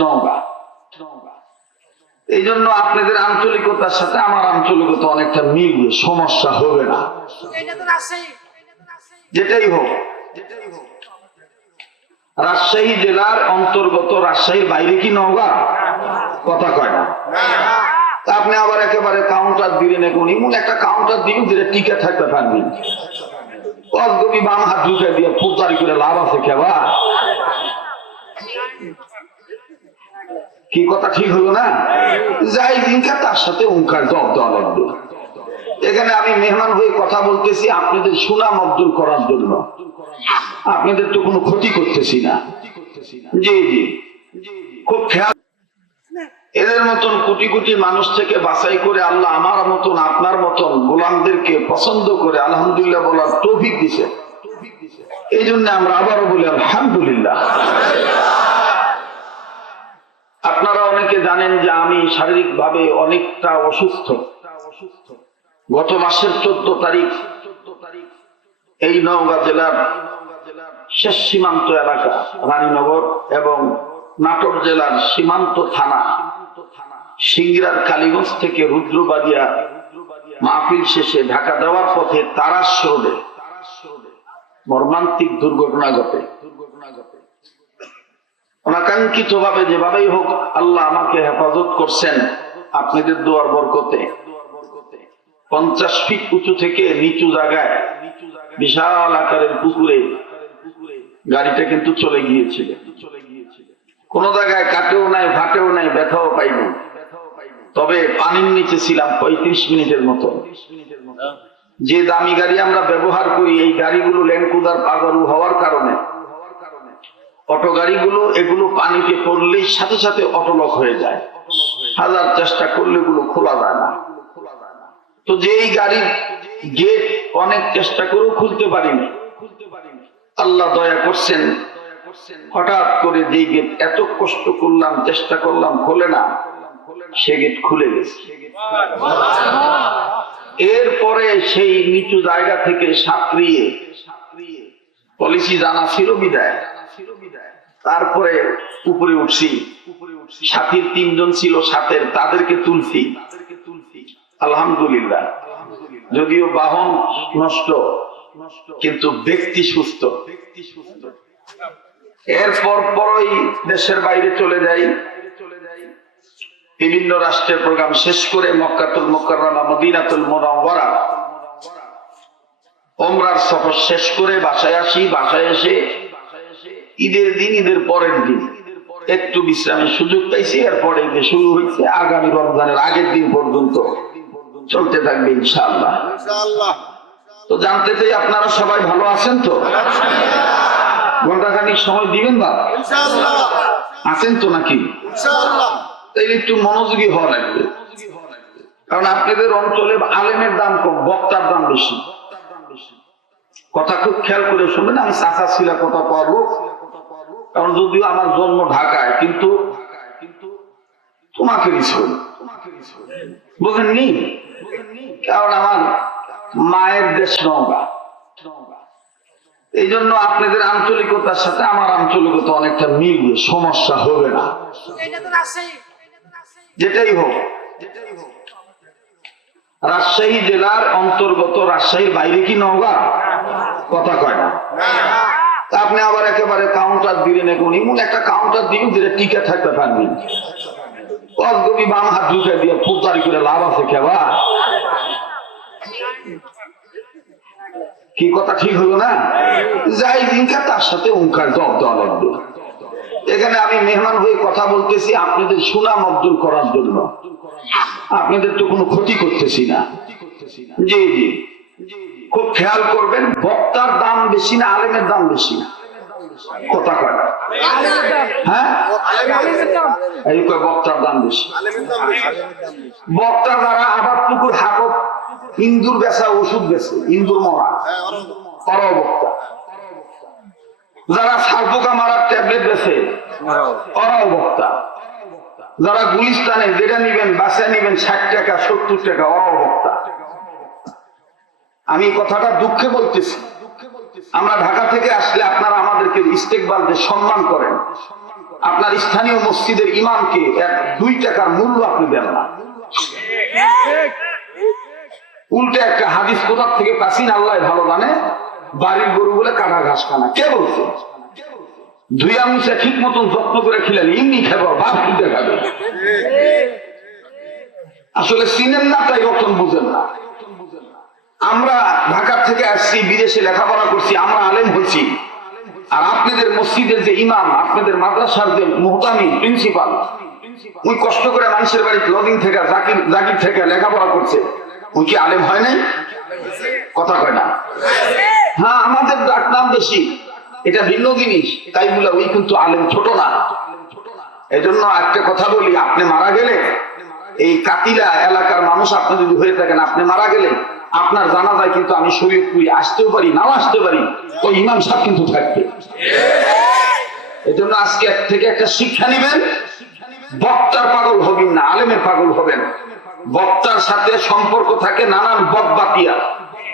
নওগাঁ। এই জন্য আপনাদের আঞ্চলিকতার সাথে আমার আঞ্চলিকতা অনেকটা মিলবে, সমস্যা হবে না। যেটাই হোক, রাজশাহী জেলার অন্তর্গত, রাজশাহীর বাইরে কি নওগাঁ? কথা কয় না। আপনি আবার একেবারে কাউন্টার দিলেন, এখন এমন একটা কাউন্টার দিবেন যেটা টিকে থাকতে পারবেন। অগবি বাম হাত ঢুকে দিয়ে ফুটারি করে লাভ আছে কেবা? কি কথা ঠিক হলো না? যাই দিনকা তার সাথে উঙ্কার জব দেওয়া লাগবে। এখানে আমি মেহমান হয়ে কথা বলতেছি আপনাদের সুনাম অর্জন করার জন্য, আপনাদের তো কোনো ক্ষতি করতেছি না। জি জি, খুব খেয়াল। এদের মতন কোটি কোটি মানুষ থেকে বাছাই করে আল্লাহ আমার মতন আপনার মতন গোলামদেরকে পছন্দ করে আলহামদুলিল্লাহ বলার তৌফিক দিছে। এই জন্য আমরা আবারও বলি আলহামদুলিল্লাহ। আপনারা অনেকে জানেন যে আমি শারীরিকভাবে অনেকটা অসুস্থ। গত মাসের 14 তারিখ এই নওগাঁ জেলার শেষ সীমান্ত এলাকা রানীনগর এবং নাটোর জেলার সীমান্ত থানা সিংড়ার কালীগঞ্জ থেকে রুদ্রবাদিয়া মাহফিল শেষে ঢাকা যাওয়ার পথে তারাস রোডে মর্মান্তিক দুর্ঘটনা ঘটে। অনাকাঙ্ক্ষিত ভাবে যেভাবেই হোক আল্লাহ আমাকে হেফাজত করছেন আপনাদের দোয়ার বরকতে। 50 ফিট উঁচু থেকে নিচু জায়গায় বিশাল আকারের পুকুরে গাড়িটা কিন্তু চলে গিয়েছিল। কোন জায়গায় কাটেও নাই, ফাটেও নাই, ব্যথাও পাইনি। তবে পানির নিচে ছিলাম 35 মিনিটের মতো। যে দামি গাড়ি আমরা ব্যবহার করি, এই গাড়িগুলো ল্যান্ডক্রুজার পাগারু হওয়ার কারণে অটো গাড়িগুলো এগুলো পানিতে পড়লেই সাথে সাথে অটোলক হয়ে যায়। হাজার চেষ্টা করলে এগুলো খোলা যায় না। তো যে এই গাড়ির গেট অনেক চেষ্টা করেও খুলতে পারিনি, আল্লাহ দয়া করছেন হঠাৎ করে যে গেট এত কষ্ট করলাম, চেষ্টা করলাম, খোলে না, সে গেট খুলে গেছে। এরপরে সেই নিচু জায়গা থেকে সাঁতরিয়ে, পলিসি জানা ছিল বিদায়, তারপরে উপরে উঠছি। সাথীর 3 জন ছিল সাথের, তাদেরকে তুলছি আলহামদুলিল্লাহ। যদিও বাহন নষ্ট কিন্তু ব্যক্তি সুস্থ। এরপর পরই দেশের বাইরে চলে যাই। বিভিন্ন রাষ্ট্রের প্রোগ্রাম শেষ করে মক্কাতুল মুকাররমা মদিনাতুল মুনাওয়ারা ওমরার সফর শেষ করে বাসায় আসি। বাসায় এসে ঈদের দিন, ঈদের পরের দিন একটু বিশ্রামের সুযোগ পাইছি। এরপরে ঈদে শুরু হয়েছে, আগামী রমজানের আগের দিন পর্যন্ত চলতে থাকবে ইনশাআল্লাহ। তো জানতে চাই আপনারা সবাই ভালো আছেন তো? ঘন্টাখানিক সময় দিবেন বা আছেন তো নাকি? তাইলে একটু মনোযোগী হওয়া লাগবে, কারণ আপনাদের অঞ্চলে আলেমের দাম কম, বক্তার দাম বেশি। কথা খুব খেয়াল করে শুনবেন। আমি চাচা ছিলা কথা পাবো, কারণ যদিও আমার জন্ম ঢাকায়, কিন্তু তোমাকে বুঝেননি, কারণ আমার মায়ের দেশ নওগাঁ। এই জন্য আপনাদের আঞ্চলিকতার সাথে আমার আঞ্চলিকতা অনেকটা মিলবে, সমস্যা হবে না। যেটাই হোক, রাজশাহী জেলার অন্তর্গত, রাজশাহীর বাইরে কি নওগাঁ? কথা কয় না। আপনি আবার একেবারে কাউন্টার দিলেন, এখন এমন একটা কাউন্টার দিবেন যেটা টিকে থাকতে পারবেন। অগবি বাম হাত ঢুকে দিয়ে ফুটারি করে লাভ আছে কেবা? কি কথা ঠিক হলো না? যাই দিনকা তার সাথে উঙ্কার জব দেওয়া লাগবে। এখানে আমি মেহমান হয়ে কথা বলতেছি আপনাদের সুনাম অর্জন করার জন্য, আপনাদের তো কোনো ক্ষতি করতেছি না। জি জি, খুব খেয়াল করবেন, বক্তার দাম বেশি না আলেমের দাম বেশি? কথা কয় না। হ্যাঁ, এই বক্তার দাম বেশি। বক্তা যারা আবার পুকুর হাকত ইন্দুর বেচা, ওষুধ বেচে, ইন্দুর মরা, ওরাও বক্তা। যারা সারপোকা মারার ট্যাবলেট বেচে, ওরাও বক্তা। যারা গুলিস্তানে যেটা নিবেন, বাসা নিবেন 60 টাকা 70 টাকা, ওরাও বক্তা। আমি কথাটা দুঃখে বলতেছি। আমরা ঢাকা থেকে আসলে আপনারা আমাদেরকে ইস্তেকবাল দিয়ে সম্মান করেন, আপনার স্থানীয় মসজিদের ইমামকে 2 টাকার মূল্য আপনি দেন না। উল্টে একটা হাদিস কোথার থেকে পাসিন আল্লাহ ভালো জানে, বাড়ির গরু বলে কাটা ঘাস খানা। কে বলছে? ধুইয়া মুছে ঠিক মতন যত্ন করে খিলেন, এমনি খাবো, ভাত খুঁজে খাবে। আসলে চিনেন না, তাই রতন বুঝেন না। আমরা ঢাকা থেকে আসছি, বিদেশে লেখাপড়া করছি, আমরা আলেম হয়েছি, আর আপনাদের মসজিদের যে ইমাম, আপনাদের মাদ্রাসার যে মুহতামি প্রিন্সিপাল, উনি কষ্ট করে মানুষের বাড়ি লজিং থেকে জাকির থেকে লেখাপড়া করছে, উনি কি আলেম হয় নাই? কথা কয় না। হ্যাঁ, আমাদের ডাক নাম বেশি, এটা ভিন্ন জিনিস, তাই বলে ওই কিন্তু আলেম ছোট না। এই জন্য একটা কথা বলি, আপনি মারা গেলে এই কাতিলা এলাকার মানুষ আপনি যদি হয়ে থাকেন, আপনি মারা গেলে আপনার জানা যায় কিন্তু আমি শরীয়তপুরি আসতেও পারি, নাও আসতে পারি, ওই ইমাম সাহেব কিন্তু থাকবে। এই জন্য আজকে থেকে একটা শিক্ষা নিবেন, বক্তার পাগল হবেন না, আলেমের পাগল হবেন। বক্তার সাথে সম্পর্ক থাকে নানান বকবাতিয়া।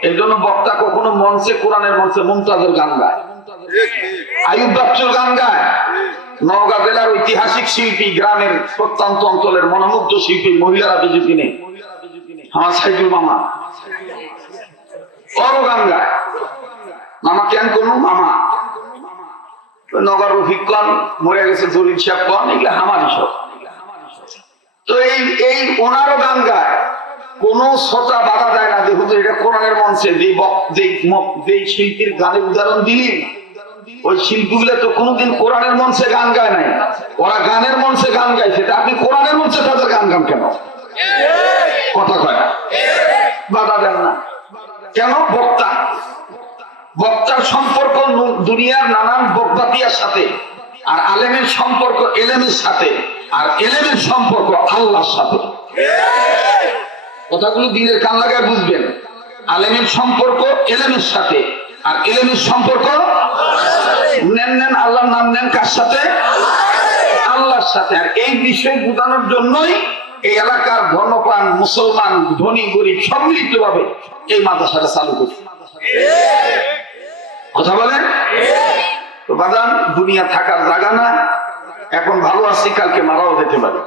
এই জন্য বক্তা কখনো মঞ্চে, কোরআনের মঞ্চে মুমতাজের গান গায়, আয়ুব বাচ্চুর গান গায়, নওগাঁ জেলার ঐতিহাসিক শিল্পী, গ্রামের প্রত্যন্ত অঞ্চলের মনোমুগ্ধ শিল্পী মহিলারা বিজেপি নেই, আমার সাইদুল মামা বড় গান গায়। মামা কেন কোন মামা নগর রফিক কন, মরে গেছে জলিল সাহেব কন, এগুলো আমারই সব। তো এই ওনারও গান গায়, কোন শ্রোতা বাধা দেয় না যে হুজুর এটা কোরআনের মঞ্চে। যে শিল্পীর গানের উদাহরণ দিলি, ওই শিল্পীগুলো তো কোনোদিন কোরআনের মঞ্চে গান গায় নাই, ওরা গানের মঞ্চে গান গাইছে, আপনি কোরআনের মঞ্চে তাদের গান গান কেন? কথা কয় না, বাধা দেন না কেন? বক্তার সম্পর্ক দুনিয়ার নানান বকবাতিয়ার সাথে, আর আলেমের সম্পর্ক এলেমের সাথে, আর এলেমের সম্পর্ক আল্লাহর সাথে। কথাগুলো দিনের কান লাগায় বুঝবেন। আলেমের সম্পর্ক এলেমের সাথে, আর এলেমের সম্পর্ক নেন আল্লাহর নাম নেন কার সাথে? আল্লাহর সাথে। আর এই বিষয় বোঝানোর জন্যই এই এলাকার ধর্মপ্রাণ মুসলমান, ধনী গরিব সম্মিলিত ভাবে এই মাদ্রাসাটা চালু করছে। কথা বলেন তো বাজান, দুনিয়া থাকার জায়গা না। এখন ভালো আছি, কালকে মারাও যেতে পারে।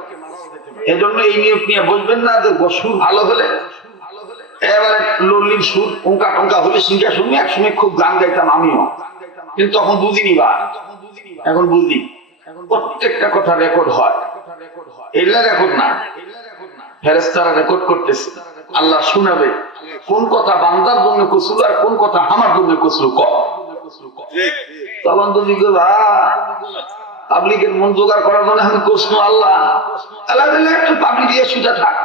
এজন্য এই নিয়োগ নিয়ে বলবেন না যে সুর ভালো হলে, এবারে লল্লির সুর টঙ্কা টঙ্কা হলে সিংহা শুনি। একসময় খুব গান গাইতাম আমিও, কিন্তু তখন বুঝিনি, বা এখন বুঝি। প্রত্যেকটা কথা রেকর্ড হয়, এগুলা রেকর্ড না, ফেরেশতারা রেকর্ড করতেছে। আল্লাহ শুনাবে কোন কথা বান্দার জন্য কসুল, আর কোন কথা আমার জন্য কসুল। তখন যদি পাবলিকের মন জোগাড় করার জন্য আমি কসনু আল্লাহ একটু পাবলিক দিয়ে সুজা থাক।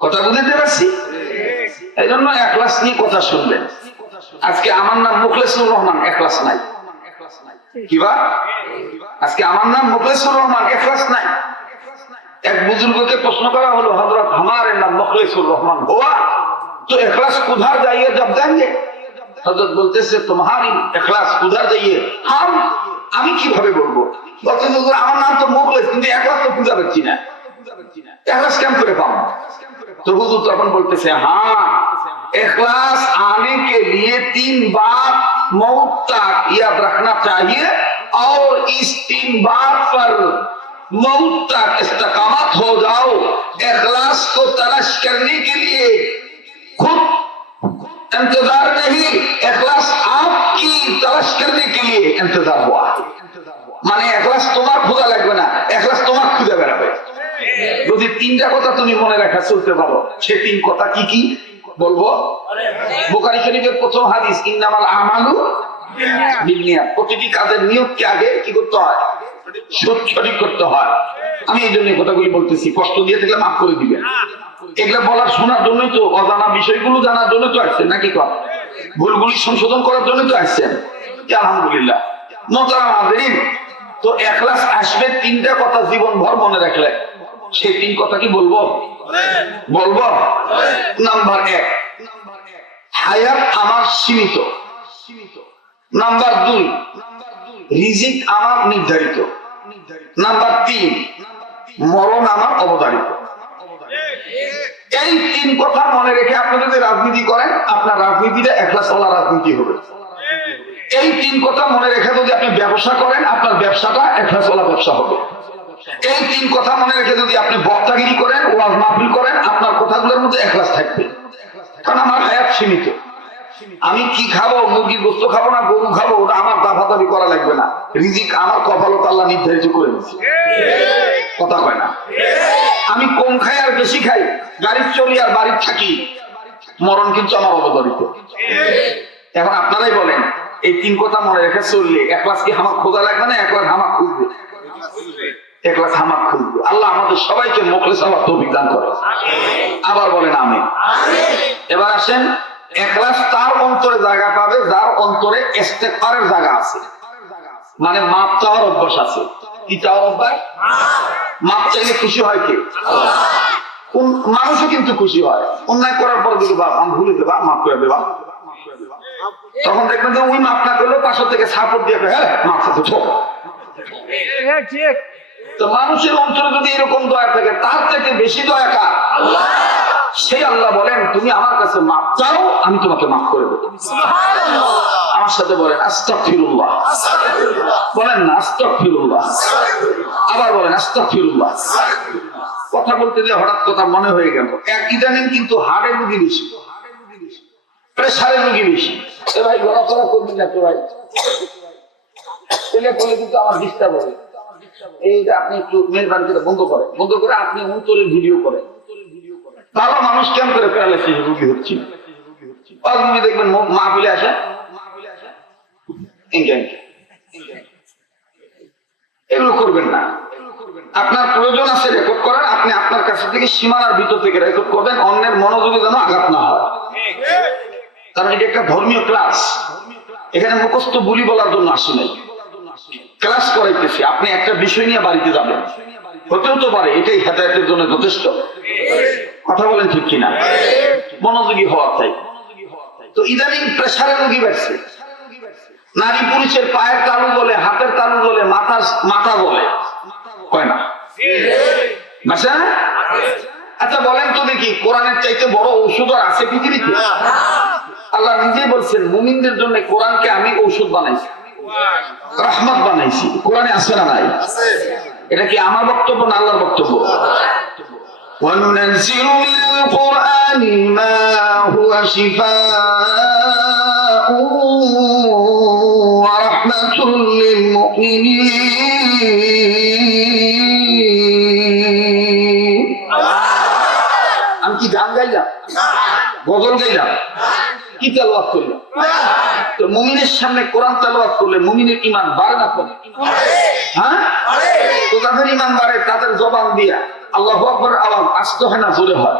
কথা বুঝতে পারছি? এই জন্য এখলাস নিয়ে কথা শুনবেন। আজকে আমার নাম মুখলেসুর রহমান, এখলাস নাই। কিবা আজকে আমার নাম মুখলেসুর রহমান, এখলাস নাই। এক বুজুর্গকে প্রশ্ন করা হলো, হযরত हमारे नाम मुखलिसुर रहमान हुआ तो इखलास उधर जाइए जब देंगे। হযরত বলতেছে তোমারি ইখলাস উধার যাইয়ে আমি কিভাবে বলবো? বলতে হুজুর আমার নাম তো মুখলেস, কিন্তু ইখলাস তো পূজা করছি না, ইখলাস কেমন করে পাবো? তো হুজুর তখন বলতেছে हाँ, इखलास आने के लिए 3 बात मौत तक याद रखना चाहिए, और इस 3 बात पर मौत तक इस्तकामत हो जाओ। इखलास को तलाश करने के लिए खुद इंतजार नहीं, इखलास आपकी तलाश करने के लिए इंतजार हुआ। মানে इखलास তোমার খোঁজা লাগবে না, इखलास তোমার খুঁজে বেড়াবে। যদি 3টা কথা তুমি মনে রাখা চলতে পারো, সে 3 কথা কি কি বলবো? বুখারী শরীফের প্রথম হাদিস, ইন্নামাল আমালু বিন্নিয়াত। প্রতিটি কাজের নিয়তকে আগে কি করতে হয়? সঠিক করতে হয়। আমি এই জন্য কথাগুলি বলতেছি, কষ্ট দিয়ে থাকলে মাফ করে দিবেন। এগুলা বলার শোনার জন্যই তো, অজানা বিষয়গুলো জানার জন্য তো আসছেন, নাকি কথা ভুলগুলি সংশোধন করার জন্য তো আসছেন। আলহামদুলিল্লাহ। মোহতারাম হাজিরিন, তো ইখলাস আসবে 3টা কথা জীবন ভর মনে রাখলে। সেই 3 কথা কি বলবো? নাম্বার 1, হায়াত আমার সীমিত। নাম্বার 2, রিজিক আমার নির্ধারিত। নাম্বার 3, মরণ আমার অবধারিত। এই 3 কথা মনে রেখে আপনি যদি রাজনীতি করেন, আপনার রাজনীতিটা ইখলাসওয়ালা রাজনীতি হবে। এই তিন কথা মনে রেখে যদি আপনি ব্যবসা করেন, আপনার ব্যবসাটা একলাসওয়ালা ব্যবসা হবে। এই তিন কথা মনে রেখে যদি আপনি বক্তাগিরি করেন, ওয়াজ মাহফিল করেন, আপনার কথাগুলোর মধ্যে একলাস থাকবে। কারণ আমার হায়াত সীমিত, আমি কি খাবো, মুরগির গোস্ত খাবো না গরু খাবো, ওটা আমার দাফাদাফি করা লাগবে না। রিজিক আমার কপালত আল্লাহ নির্ধারিত করে দিচ্ছে। কথা কয় না? আমি কম খাই আর বেশি খাই, গাড়ির চলি আর বাড়ির থাকি, মরণ কিন্তু আমার অবধারিত। এখন আপনারাই বলেন, এই তিন কথা মনে রেখে চললে একলাস কি হামাক খোঁজা লাগবে না? একলাস হামাক খুঁজবে, একলাস হামাক খুঁজবে। আল্লাহ আমাদের সবাইকে মুখলিস হওয়ার তৌফিক দান করে। আবার বলেন আমিন। এবার আসেন, একলাস তার অন্তরে জায়গা পাবে যার অন্তরে ইস্তেগফারের জায়গা আছে, মানে মাপ চাওয়ার অভ্যাস আছে। কি চাওয়ার অভ্যাস? মাপ চাইলে খুশি হয় কে? মানুষও কিন্তু খুশি হয়। অন্যায় করার পর যদি আমি ভুলে দেবা, মাফ করে দেবা, তখন দেখবেন যে ওই মাপ না করলেও পাশে থেকে সাপোর্ট দিয়ে হ্যাঁ মাপ চাচ্ছে। তো মানুষের অন্তরে যদি এরকম দয়া থাকে, তার থেকে বেশি দয়া কার? সেই আল্লাহ বলেন, তুমি আমার কাছে মাপ চাও, আমি তোমাকে মাফ করে দেবো। আমার সাথে বলেন আস্তাগফিরুল্লাহ, বলেন না আস্তাগফিরুল্লাহ, আবার বলেন আস্তাগফিরুল্লাহ। কথা বলতে যে হঠাৎ কথা মনে হয়ে গেল, এক ইদানিং কিন্তু হার্টের রোগী বেশি, প্রেসারের রোগী বেশি। ভাই ঘোরাফেরা করবি না তো ভাই, কিন্তু আমার ডিস্টার্ব হবে। এইটা আপনি একটু মেহরবানি করে বন্ধ করেন, বন্ধ করে আপনি অন্তরের ভিডিও করেন। ভালো মানুষ কেন করে প্যারালাইসিস রোগী হচ্ছে? দেখবেন মাহফিলে আসে, এগুলো করবেন না। আপনার প্রয়োজন আছে রেকর্ড করার, আপনি আপনার কাছে থেকে সীমানার ভিতর থেকে রেকর্ড করবেন, অন্যের মনোযোগে যেন আঘাত না হয়। কারণ এটা একটা ধর্মীয় ক্লাস, এখানে মুখস্থ বুলি বলার জন্য আসি নাই, ক্লাস করাইতেছি। আপনি একটা বিষয় নিয়ে বাড়িতে যাবেন, হতেও তো পারে এটাই হেদায়েতের জন্য যথেষ্ট। কথা বলেন ঠিক কিনা? মনোযোগী হওয়া চাই। তো ইদানিং প্রেসারের রোগী বাড়ছে, নারী পুরুষের পায়ের তালু বলে, হাতের তালু বলে, মাথা বলে, কয় না? আচ্ছা বলেন তো দেখি, কোরআনের চাইতে বড় ঔষধ আছে পৃথিবীতে? আল্লাহ নিজে বলছেন, মুমিনদের জন্য কোরআনকে আমি ঔষধ বানাইছি, রহমত বানাইছি। কোরআনে আছে না নাই? এটা কি আমার বক্তব্য না আল্লাহর বক্তব্য? وَنُنَزِّلُ مِنَ الْقُرْآنِ مَا هُوَ شِفَاءٌ وَرَحْمَةٌ لِّلْمُؤْمِنِينَ। আমি কি গান গাইলাম, গজল গাইলাম, কি তেলাওয়াত করলাম? তো মুমিনের সামনে কোরআন তেলাওয়াত করলে মুমিনের ঈমান বাড়ে না কমে? হ্যাঁ, তো যাদের ঈমান বাড়ে তাদের জবান দিয়া আল্লাহু আকবার আওয়াজ আসতে হয় না জোরে হয়?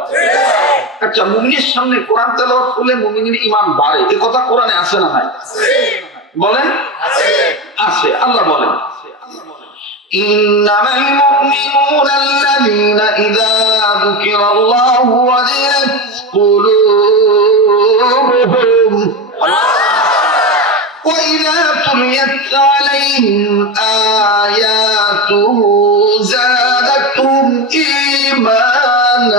আচ্ছা, মুমিনের সামনে কোরআন তেলাওয়াত করলে মুমিনের ঈমান বাড়ে, এই কথা কোরআনে আছে না নাই? বলেন আছে। আল্লাহ বলেন, ইন্নামাল মুমিনুনা আল্লাযীনা ইযা যুকিরাল্লাহু ওয়াজিলাত কুলুবুহুম ওয়া ইযা তুলিয়াত আলাইহিম আয়াতুহু যাদাতুহুম ঈমানান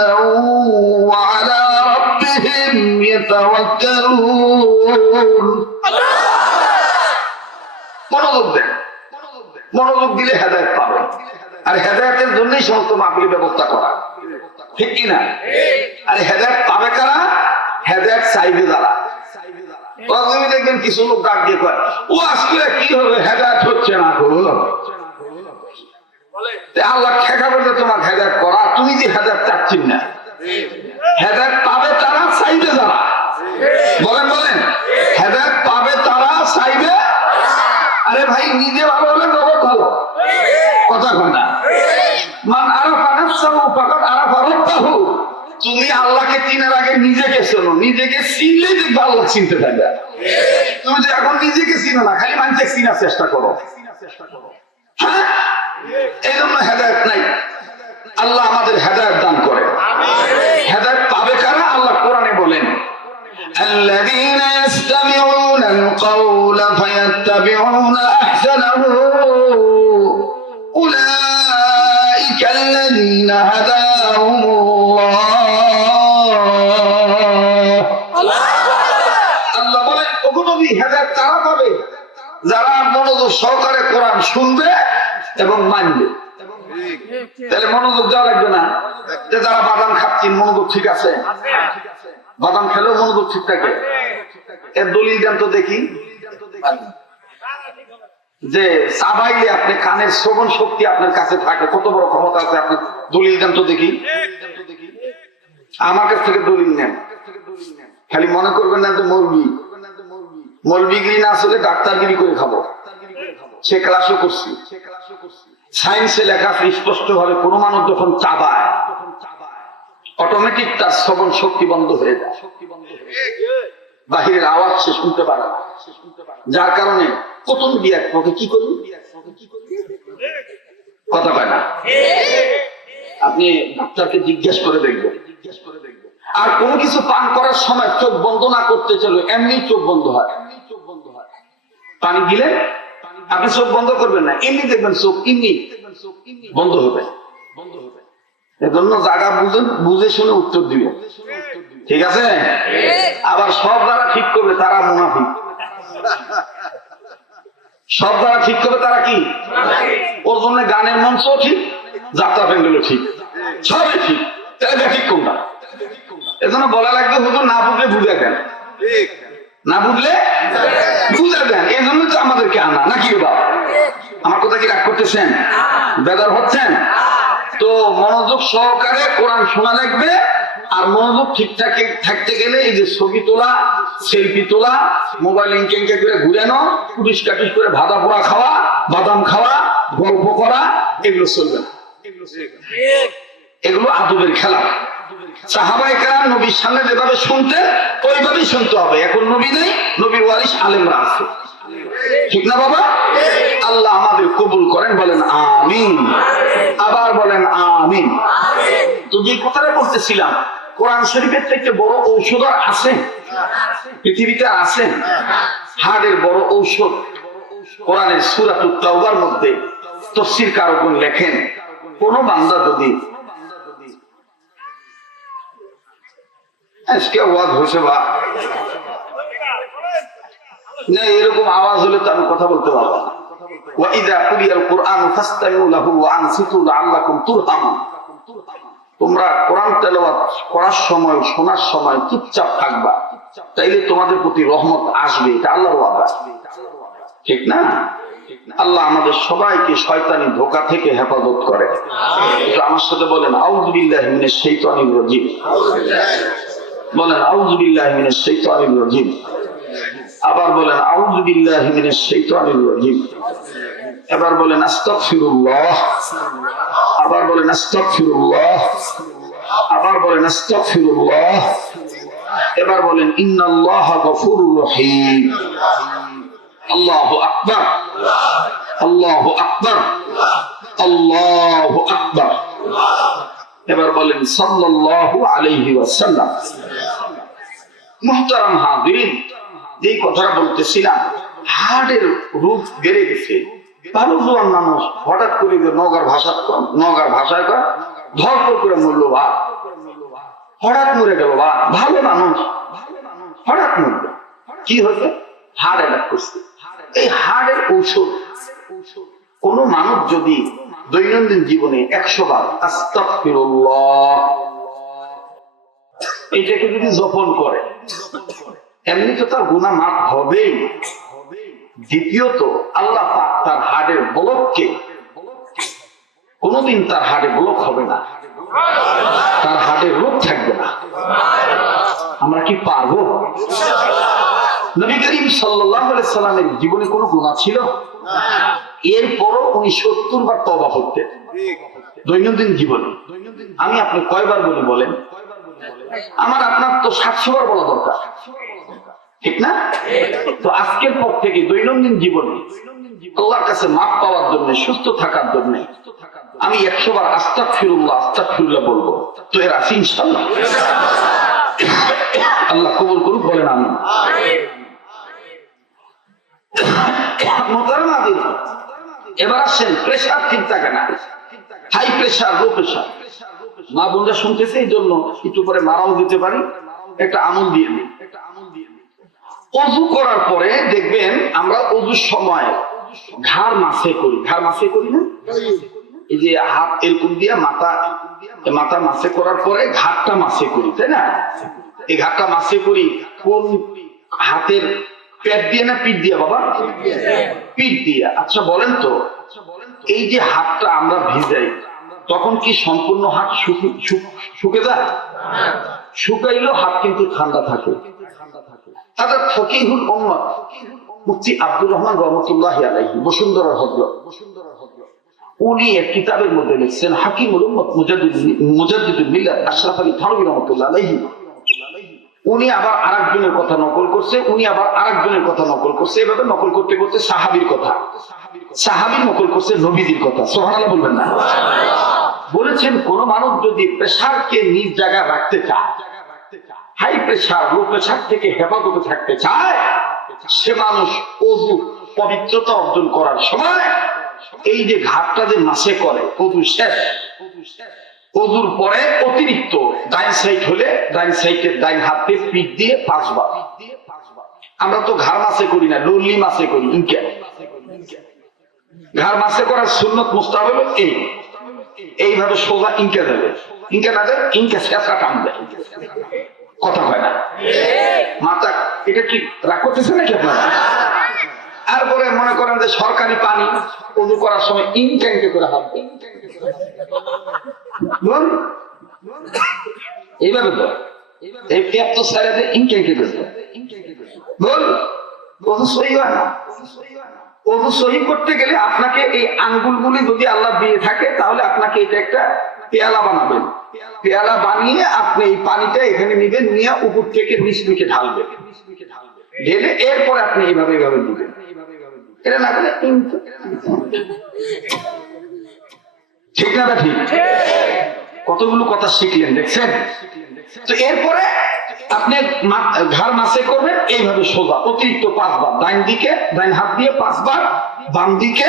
ওয়া আলা রাব্বিহিম ইয়াতাওয়াক্কালুন। মনোযোগ দেন, মনোযোগ দিলে হেদায়েত পাবেন। আর হেদায়েতের জন্যই সমস্ত মাহফিলের ব্যবস্থা করা, ঠিক কিনা? আর হেদায়েত পাবে কারা? হেদায়েত চাইবে যারা। তুমি দেখবেন কিছু লোক ডাক দিয়ে কয়, ও আজকে কি হবে, হেদায়েত হচ্ছে না। আল্লাহ ঠেকাবে যে তোমার হেদায়েত করা, তুমি যে হেদায়েত চাচ্ছেন না। হেদায়েত পাবে তারা, চাইবে যারা। বলেন বলেন, হেদায়েত পাবে তারা, চাইবে। আরে ভাই, নিজে ভালো হলে জগৎ ভালো, কথা কয় না? মান আরাফা নাফসাহু ফাকাদ আরাফা রাব্বাহু। তুমি আল্লাহকে চিনার আগে নিজেকে চেনো, নিজেকে চিনলেই দেখবে আল্লাহ চিনতে থাকবে। তুমি যে এখন নিজেকে চিনো না, খালি মানুষকে চিনার চেষ্টা করো। হ্যাঁ, এই জন্য হেদায়েত নাই। আল্লাহ আমাদের হেদায়েত দান করে। হেদায়েত পাবে কারা? আল্লাহ কোরআনে বলেন, الذين يستمعون القول فيتبعون أحسنه أولئك الذين هداهم الله। আল্লাহ বলেন, ওগো নবী, হেদায়েত তারা পাবে সহকারে কোরআন শুনবে এবং মানবে। তাহলে মনোযোগ দেওয়া লাগবে না। যে যারা বাদাম খাচ্ছেন মনোযোগ ঠিক আছে, বাদাম খেলেও মনোযোগ ঠিক থাকে। এর দলিল দেন তো দেখি, যে চাবাইলে আপনি কানের শ্রবণ শক্তি আপনার কাছে থাকে, কত বড় ক্ষমতা আছে আপনার। দলিল দেন তো দেখি, আমার কাছ থেকে দলিল নেন। খালি মনে করবেন না যে মৌলবিগিরি না আসলে ডাক্তারগিরি করে খাবো। সে ক্লাসও করছি, সায়েন্সে লেখা আছে স্পষ্ট ভাবে কোন মানুষ যখন চাবায় অটোমেটিক তার শ্রবণ শক্তি বন্ধ হয়ে যায়, বাহিরের আওয়াজ সে শুনতে পারে, যার কারণে প্রথম দিয়ে কি করি কথা পায় না। আপনি ডাক্তারকে জিজ্ঞেস করে দেখবেন। আর কোনো কিছু পান করার সময় চোখ বন্ধ না করতে চলো, এমনি চোখ বন্ধ হয়। পানি দিলে আপনি চোখ বন্ধ করবেন না, এমনি দেখবেন চোখ এমনি বন্ধ হবে। এজন্য জায়গা বুঝে শুনে উত্তর দিবে, ঠিক আছে? আবার সব যারা ঠিক করবে তারা মুনাফিক, সব যারা ঠিক করবে তারা কি? ওর জন্য গানের মঞ্চ ঠিক, যাত্রা প্যান্ডেলও ঠিক, সবই ঠিক। তাহলে ঠিক কোনটা? এজন্য বলা লাগবে হুজুর না বুঝলে বুঝে দেন, না বুঝলে বুঝে দেন। এই জন্য তো আমাদেরকে আনা নাকি বাবা? আমার কথা কি রাগ করতেছেন? বেদার হচ্ছেন? তো মনোযোগ সহকারে কোরআন শোনা লাগবে। আর মনোযোগ ঠিকঠাক থাকতে গেলে এই যে ছবি তোলা, সেলফি তোলা, মোবাইল ইনকেঙ্কে করে ঘুরানো, পুলিশ কাটিস করে ভাদা পোড়া খাওয়া, বাদাম খাওয়া, গল্প করা, এগুলো চলবে না। এগুলো আদবের খেলা। সাহাবায়ে কেরাম নবীর সামনে যেভাবে শুনতেন ওইভাবেই শুনতে হবে। এখন নবী নেই, নবীর ওয়ারিস আলেমরা আছে, ঠিক না বাবা? আল্লাহ আমাদের কবুল করেন, বলেন আমিন। আবার বলেন আমিন। তো যে কথাটা বলতেছিলাম, কোরআন শরীফের থেকে বড় ঔষধ আছে পৃথিবীতে? আছে। হার্টের বড় ঔষধ কোরআনের সূরাতুত তাওবার মধ্যে তাফসীর কারকগণ লেখেন, কোন বান্দা যদি আজকে ওয়াজ হয়েছে বা না এরকম আওয়াজ হলে তো আমি কথা বলতে পারবো না। ওয়াইদা কুরিয়াল কুরআন ফাসতামিউ লাহু ওয়া আনসিতু লাআল্লাকুম তুরহামুন। তোমরা কোরআন তেলাওয়াত করার সময়, শোনার সময় চুপচাপ থাকবা, তাইলে তোমাদের প্রতি রহমত আসবে। এটা আল্লাহর ওয়াদা, ঠিক না? আল্লাহ আমাদের সবাইকে শয়তানি ধোঁকা থেকে হেফাজত করে। তো আমার সাথে বলেন আউযু বিল্লাহি মিনাশ শাইতানির রাজীম। বলেন আউযু বিল্লাহি মিনাশ শাইতানির রাজীম। আবার বলেন আউযু বিল্লাহি মিনাশ শাইতানির রাজীম। এবার বলেন আস্তাগফিরুল্লাহ। আবার বলেন আস্তাগফিরুল্লাহ। আবার বলেন আস্তাগফিরুল্লাহ। এবার বলেন ইন্নাল্লাহা গফুরুর রহিম। আল্লাহু আকবার, আল্লাহু আকবার, আল্লাহু আকবার। এবার বলেন সাল্লাল্লাহু আলাইহি ওয়াসাল্লাম। মুহতারাম হাজিরিন, যে কথাটা বলতেছিলাম, হার্টের রূপ বেড়ে গেছে। ভালো জোয়ান মানুষ হঠাৎ করে নওগাঁর ভাষায় কয় ধরপর করে মরল বা হঠাৎ মরে গেল বা ভালো মানুষ হঠাৎ মরল। কি হয়েছে? হার্ট অ্যাটাক করছে। এই হার্টের ঔষধ, কোন মানুষ যদি দৈনন্দিন জীবনে 100 বার আস্তাগফিরুল্লাহ এটাকে যদি জপন করে, এমনি তো তার গুনাহ মাফ হবেই। দ্বিতীয়ত আল্লাহ পাক তার হার্টের ব্লককে কোনদিন তার হার্টে ব্লক হবে না, তার হার্টের রোগ থাকবে না। আমরা কি পারবো? নবী করিম সাল্লাল্লাহু আলাইহি সাল্লামের জীবনে কোনো গুনাহ ছিল? এরপরও উনি 70 বার তওবা করতেন দৈনন্দিন জীবনে। আমি আপনি কয়বার বলি বলেন? আমার আপনার তো 700 বার বলা দরকার, ঠিক না? তো আজকের পর থেকে দৈনন্দিন জীবনে আল্লাহর কাছে মাফ পাওয়ার জন্য, সুস্থ থাকার জন্য আমি 100 বার আস্তাগফিরুল্লাহ আস্তাগফিরুল্লাহ বলবো। তো এর আছে ইনশাআল্লাহ। আল্লাহ কবুল করুক, বলেন আমিন। এবার আসেন প্রেশার ঠিক থাকে না, হাই প্রেশার, লো প্রেশার। মা বোনরা শুনতেছে, এই জন্য একটু পরে মারাও দিতে পারি, একটা আমল দিয়ে নিই। অজু করার পরে দেখবেন আমরা অজুর সময় ঘাড় মাসে করি, ঘাড় মাসে করি না, এই যে হাত এরকম দিয়ে মাথা মাসে করার পরে ঘাটটা মাসে করি, তাই না? এই ঘাটটা মাসে করি কোন হাতের পেট দিয়ে না পিঠ দিয়ে? বাবা পিঠ দিয়ে। আচ্ছা বলেন তো, এই যে হাতটা আমরা ভিজাই তখন কি সম্পূর্ণ হাত শুকে যায়? শুকাইলেও হাত কিন্তু ঠান্ডা থাকে। তাদের ফকিহুল উম্মত মুফতি আব্দুর রহমান রহমতুল্লাহি আলাইহি বসুন্ধরার হযরত, উনি এক কিতাবের মধ্যে লিখছেন, হাকিমুল উম্মত মুজাদ্দিদুল মিল্লাত আশরাফ আলী থানভী রহমতুল্লাহ আলাইহি, উনি আবার আরেকজনের কথা নকল করছে, উনি আবার আরেকজনের কথা নকল করছে, এভাবে নকল করতে করতে সাহাবীর কথা, সাহাবী নকল করছে নবীজির কথা। সুবহানাল্লাহ বলবেন না? বলেছেন কোন মানুষ যদি প্রেসারকে নিজ জায়গায় রাখতে চায়, হাই প্রেসার লো প্রেসার থেকে হেফাজতে থাকতে চায়, সে মানুষ ওযু পবিত্রতা অর্জন করার সময় এই যে ঘাটটা যে মাসে করে, ওযু শেষ, ওযুর পরে অতিরিক্ত ডাইন সাইড হলে ডাইন সাইডের ডাইন হাতে পিঠ দিয়ে 5 বার। আমরা তো ঘাড় মাসে করি না, লল্লি মাসে করি। ইনকা ঘাড় মাসে করার সুন্নত মুস্তাহাব হলো এইভাবে সোজা ইনকা যাবে, ইনকা না যাবে, ইনকা শেষা টানবে, কথা হয় না? মাথা এটা কি রাগ করতেছে নাকি আপনারা? আর পরে মনে করেন যে সরকারি পানি ওযু করার সময় ইনকা ইনকা করে হাত দেয়, এইভাবে তো এই ট্যাপ তো সাইডে দিয়ে ইনকা ইনকা করে বল, ওযু সহি হয় না। ওযু সহি করতে গেলে আপনাকে এই আঙ্গুলগুলি যদি আল্লাহ দিয়ে থাকে তাহলে আপনাকে এটা একটা পেয়ালা বানাবেন, পেয়ালা বানিয়ে আপনি এই পানিটা এখানে নিবেন, নিয়ে উপর থেকে নিচে ঢালবেন, ঢেলে এরপরে আপনি এইভাবে এইভাবে দিবেন। এটা না করে ঠিক না? ঠিক। কতগুলো কথা শিখলেন দেখছেন তো? এরপরে আপনি ঘাড় মাসে করবেন এইভাবে সোজা অতিরিক্ত 5 বার, ডাইন দিকে ডাইন হাত দিয়ে 5 বার, বাম দিকে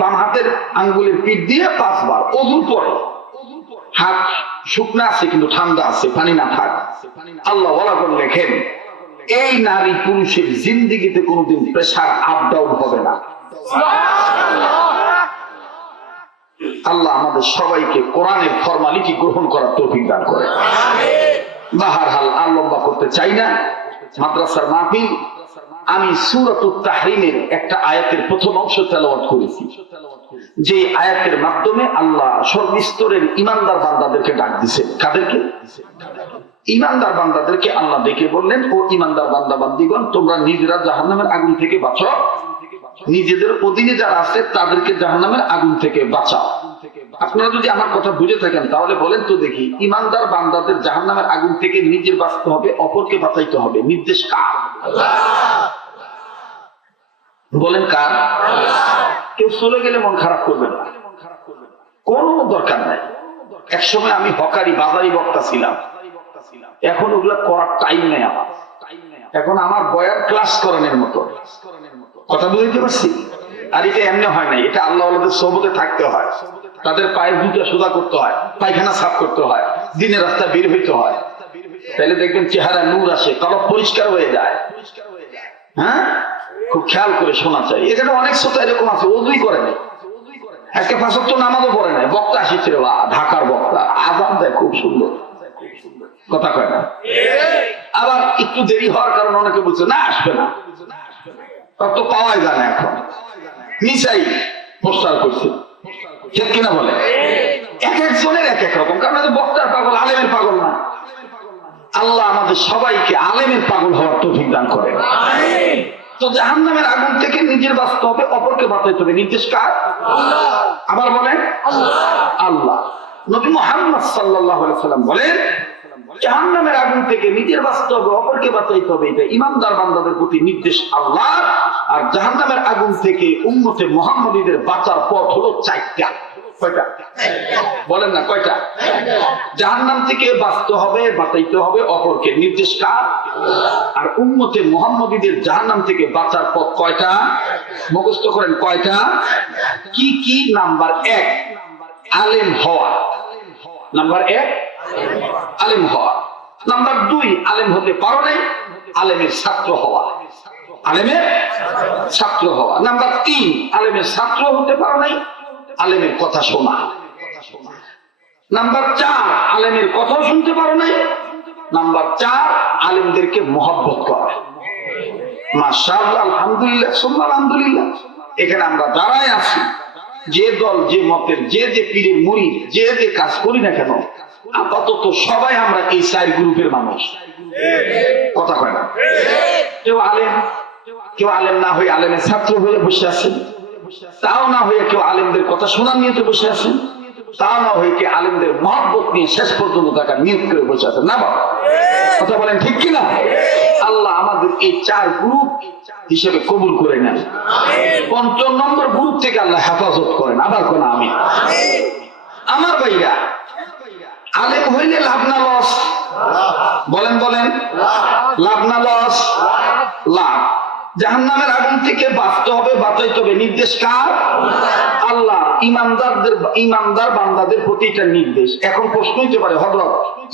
বাম হাতের আঙ্গুলের পিঠ দিয়ে 5 বার। ওযুর পরে হাত শুকনা আছে কিন্তু ঠান্ডা আছে, পানি না থাক। আল্লাহ ওয়ালা করে লেখেন এই নারী পুরুষের জিন্দেগিতে কোনোদিন প্রেসার আপ ডাউন হবে না। আল্লাহ আমাদের সবাইকে কোরআনের ফরমালিটি গ্রহণ করার তৌফিক দান করে। বাহারহাল আর লম্বা করতে চাই না। মাদ্রাসার মাহফিল, আমি সূরাতুত তাহরিমের একটা আয়াতের প্রথম অংশ তেলাওয়াত করেছি, যে আয়াতের মাধ্যমে আল্লাহ সর্বস্তরের ইমানদার বান্দাদেরকে ডাক দিয়েছেন। কাদেরকে? ইমানদার বান্দাদেরকে আল্লাহ ডেকে বললেন, ও ইমানদার বান্দা বান্দিগণ, তোমরা নিজেরা জাহান্নামের আগুন থেকে বাঁচো, নিজেদের অধীনে যারা আছে তাদেরকে জাহান্নামের আগুন থেকে বাঁচাও। আপনারা যদি আমার কথা বুঝে থাকেন তাহলে বলেন তো দেখি, ইমানদার বান্দাদের জাহান্নামের আগুন থেকে নিজের বাঁচতে হবে, অপরকে বাঁচাইতে হবে, নির্দেশ কার? বলেন কার? কেউ চলে গেলে মন খারাপ করবেন না, কোনো দরকার নাই। একসময় আমি হকারি বাজারি বক্তা ছিলাম, এখন ওগুলা করার টাইম নেই আমার। এখন আমার বয়ান ক্লাস করানোর মতো, কথা বুঝতে পারছি? আর এটা এমনি হয় নাই, এটা আল্লাহ ওয়ালাদের সোহবতে থাকতে হয়, তাদের পায়ের জুতা সোজা করতে হয়, পায়খানা সাফ করতে হয়, দিনের রাস্তা বের হইতে হয়, তাহলে দেখবেন চেহারা নূর আসে, কলব পরিষ্কার হয়ে যায়। হ্যাঁ, খুব খেয়াল করে শোনা চাই। এখানে অনেক শ্রোতা এরকম আছে ওযুই করে নাই, একে 5 ওয়াক্ত নামাজও পড়ে নাই, বক্তা আসিছে ঢাকার বক্তা, আযান দেয় খুব সুন্দর, কথা কয় না। আবার একটু দেরি হওয়ার কারণে অনেকে বলছে না আসবে না, তো পাওয়াই যায় না, এখন মিসাই পোস্টার করছে, ঠিক কিনা বলে? এক একজনের এক এক রকম, কারণ বক্তার পাগল আলেমের পাগল না। আল্লাহ আমাদের সবাইকে আলেমের পাগল হওয়ার তৌফিক দান করে। তো জাহান্নামের আগুন থেকে নিজের বাঁচতে হবে, অপরকে বাঁচাইতে হবে, নির্দেশ কার? আবার বলেন আল্লাহ। নবী মুহাম্মদ সাল্লাল্লাহু আলাইহি ওয়াসাল্লাম বলেন, জাহান্নামের আগুন থেকে নিজের বাঁচতে হবে, অপরকে বাঁচাইতে হবে, এটা ইমানদার বান্দাদের প্রতি নির্দেশ আল্লাহ। আর জাহান্নামের আগুন থেকে উম্মতে মুহাম্মদীদের বাঁচার পথ হলো 4টা। কয়টা? বলেন না কয়টা? জাহান্নাম থেকে বাঁচতে হবে, বাঁচাইতে হবে অপরকে, নির্দেশ কার? আর উম্মতে মুহাম্মদীদের জাহান্নাম থেকে বাঁচার পথ কয়টা? মুখস্থ করেন কয়টা? কি কি? নাম্বার 1 আলেম হওয়া, নাম্বার 1 আলেম হওয়া। নাম্বার 2 আলেম হতে পারো নাই, আলেমের ছাত্র হওয়া। আলেমের ছাত্র হওয়া। নাম্বার 3, আলেমের ছাত্র হতে পারো নাই, আলেমের কথা শোনা। নাম্বার 4, আলেমের কথাও শুনতে পারো নাই। নাম্বার 4, আলেমদেরকে মহব্বত করা। মাশাআল্লাহ, আলহামদুলিল্লাহ, সুবহানাল্লাহ, আলহামদুলিল্লাহ। এখানে আমরা দাঁড়ায় আছি, যে দল, যে মতের, যে পীরের মুরিদ, যে কাজ করি না কেন, আপাতত সবাই আমরা এই 4 গ্রুপের মানুষ। কথা কয় না? কেউ আলেম না হয়ে আলেমের ছাত্র হয়ে বসে আছেন, তাও না হয়ে কেউ আলেমদের কথা শোনার নিয়তে বসে আছেন, তাও না হয়ে কেউ আলেমদের মহব্বত নিয়ে শেষ পর্যন্ত তাকে নিয়োগ করে বসে আছেন। না বাবা, কথা বলেন ঠিক কিনা? আল্লাহ আমাদের এই 4 গ্রুপ হিসেবে কবুল করে নেন। 5 নম্বর গ্রুপ থেকে আল্লাহ হেফাজত করেন। আবার কোন আমি আমার ভাইরা, আলেম হইলে লাভ না লস? বলেন বলেন, লাভ না লস? লাভ। জাহান্নামের আগুন থেকে বাঁচতে হবে, বাঁচাইতে হবে, নির্দেশ কার? আল্লাহ। ইমানদার বান্দাদের প্রতি এটা নির্দেশ। এখন প্রশ্ন হইতে পারে, হযরত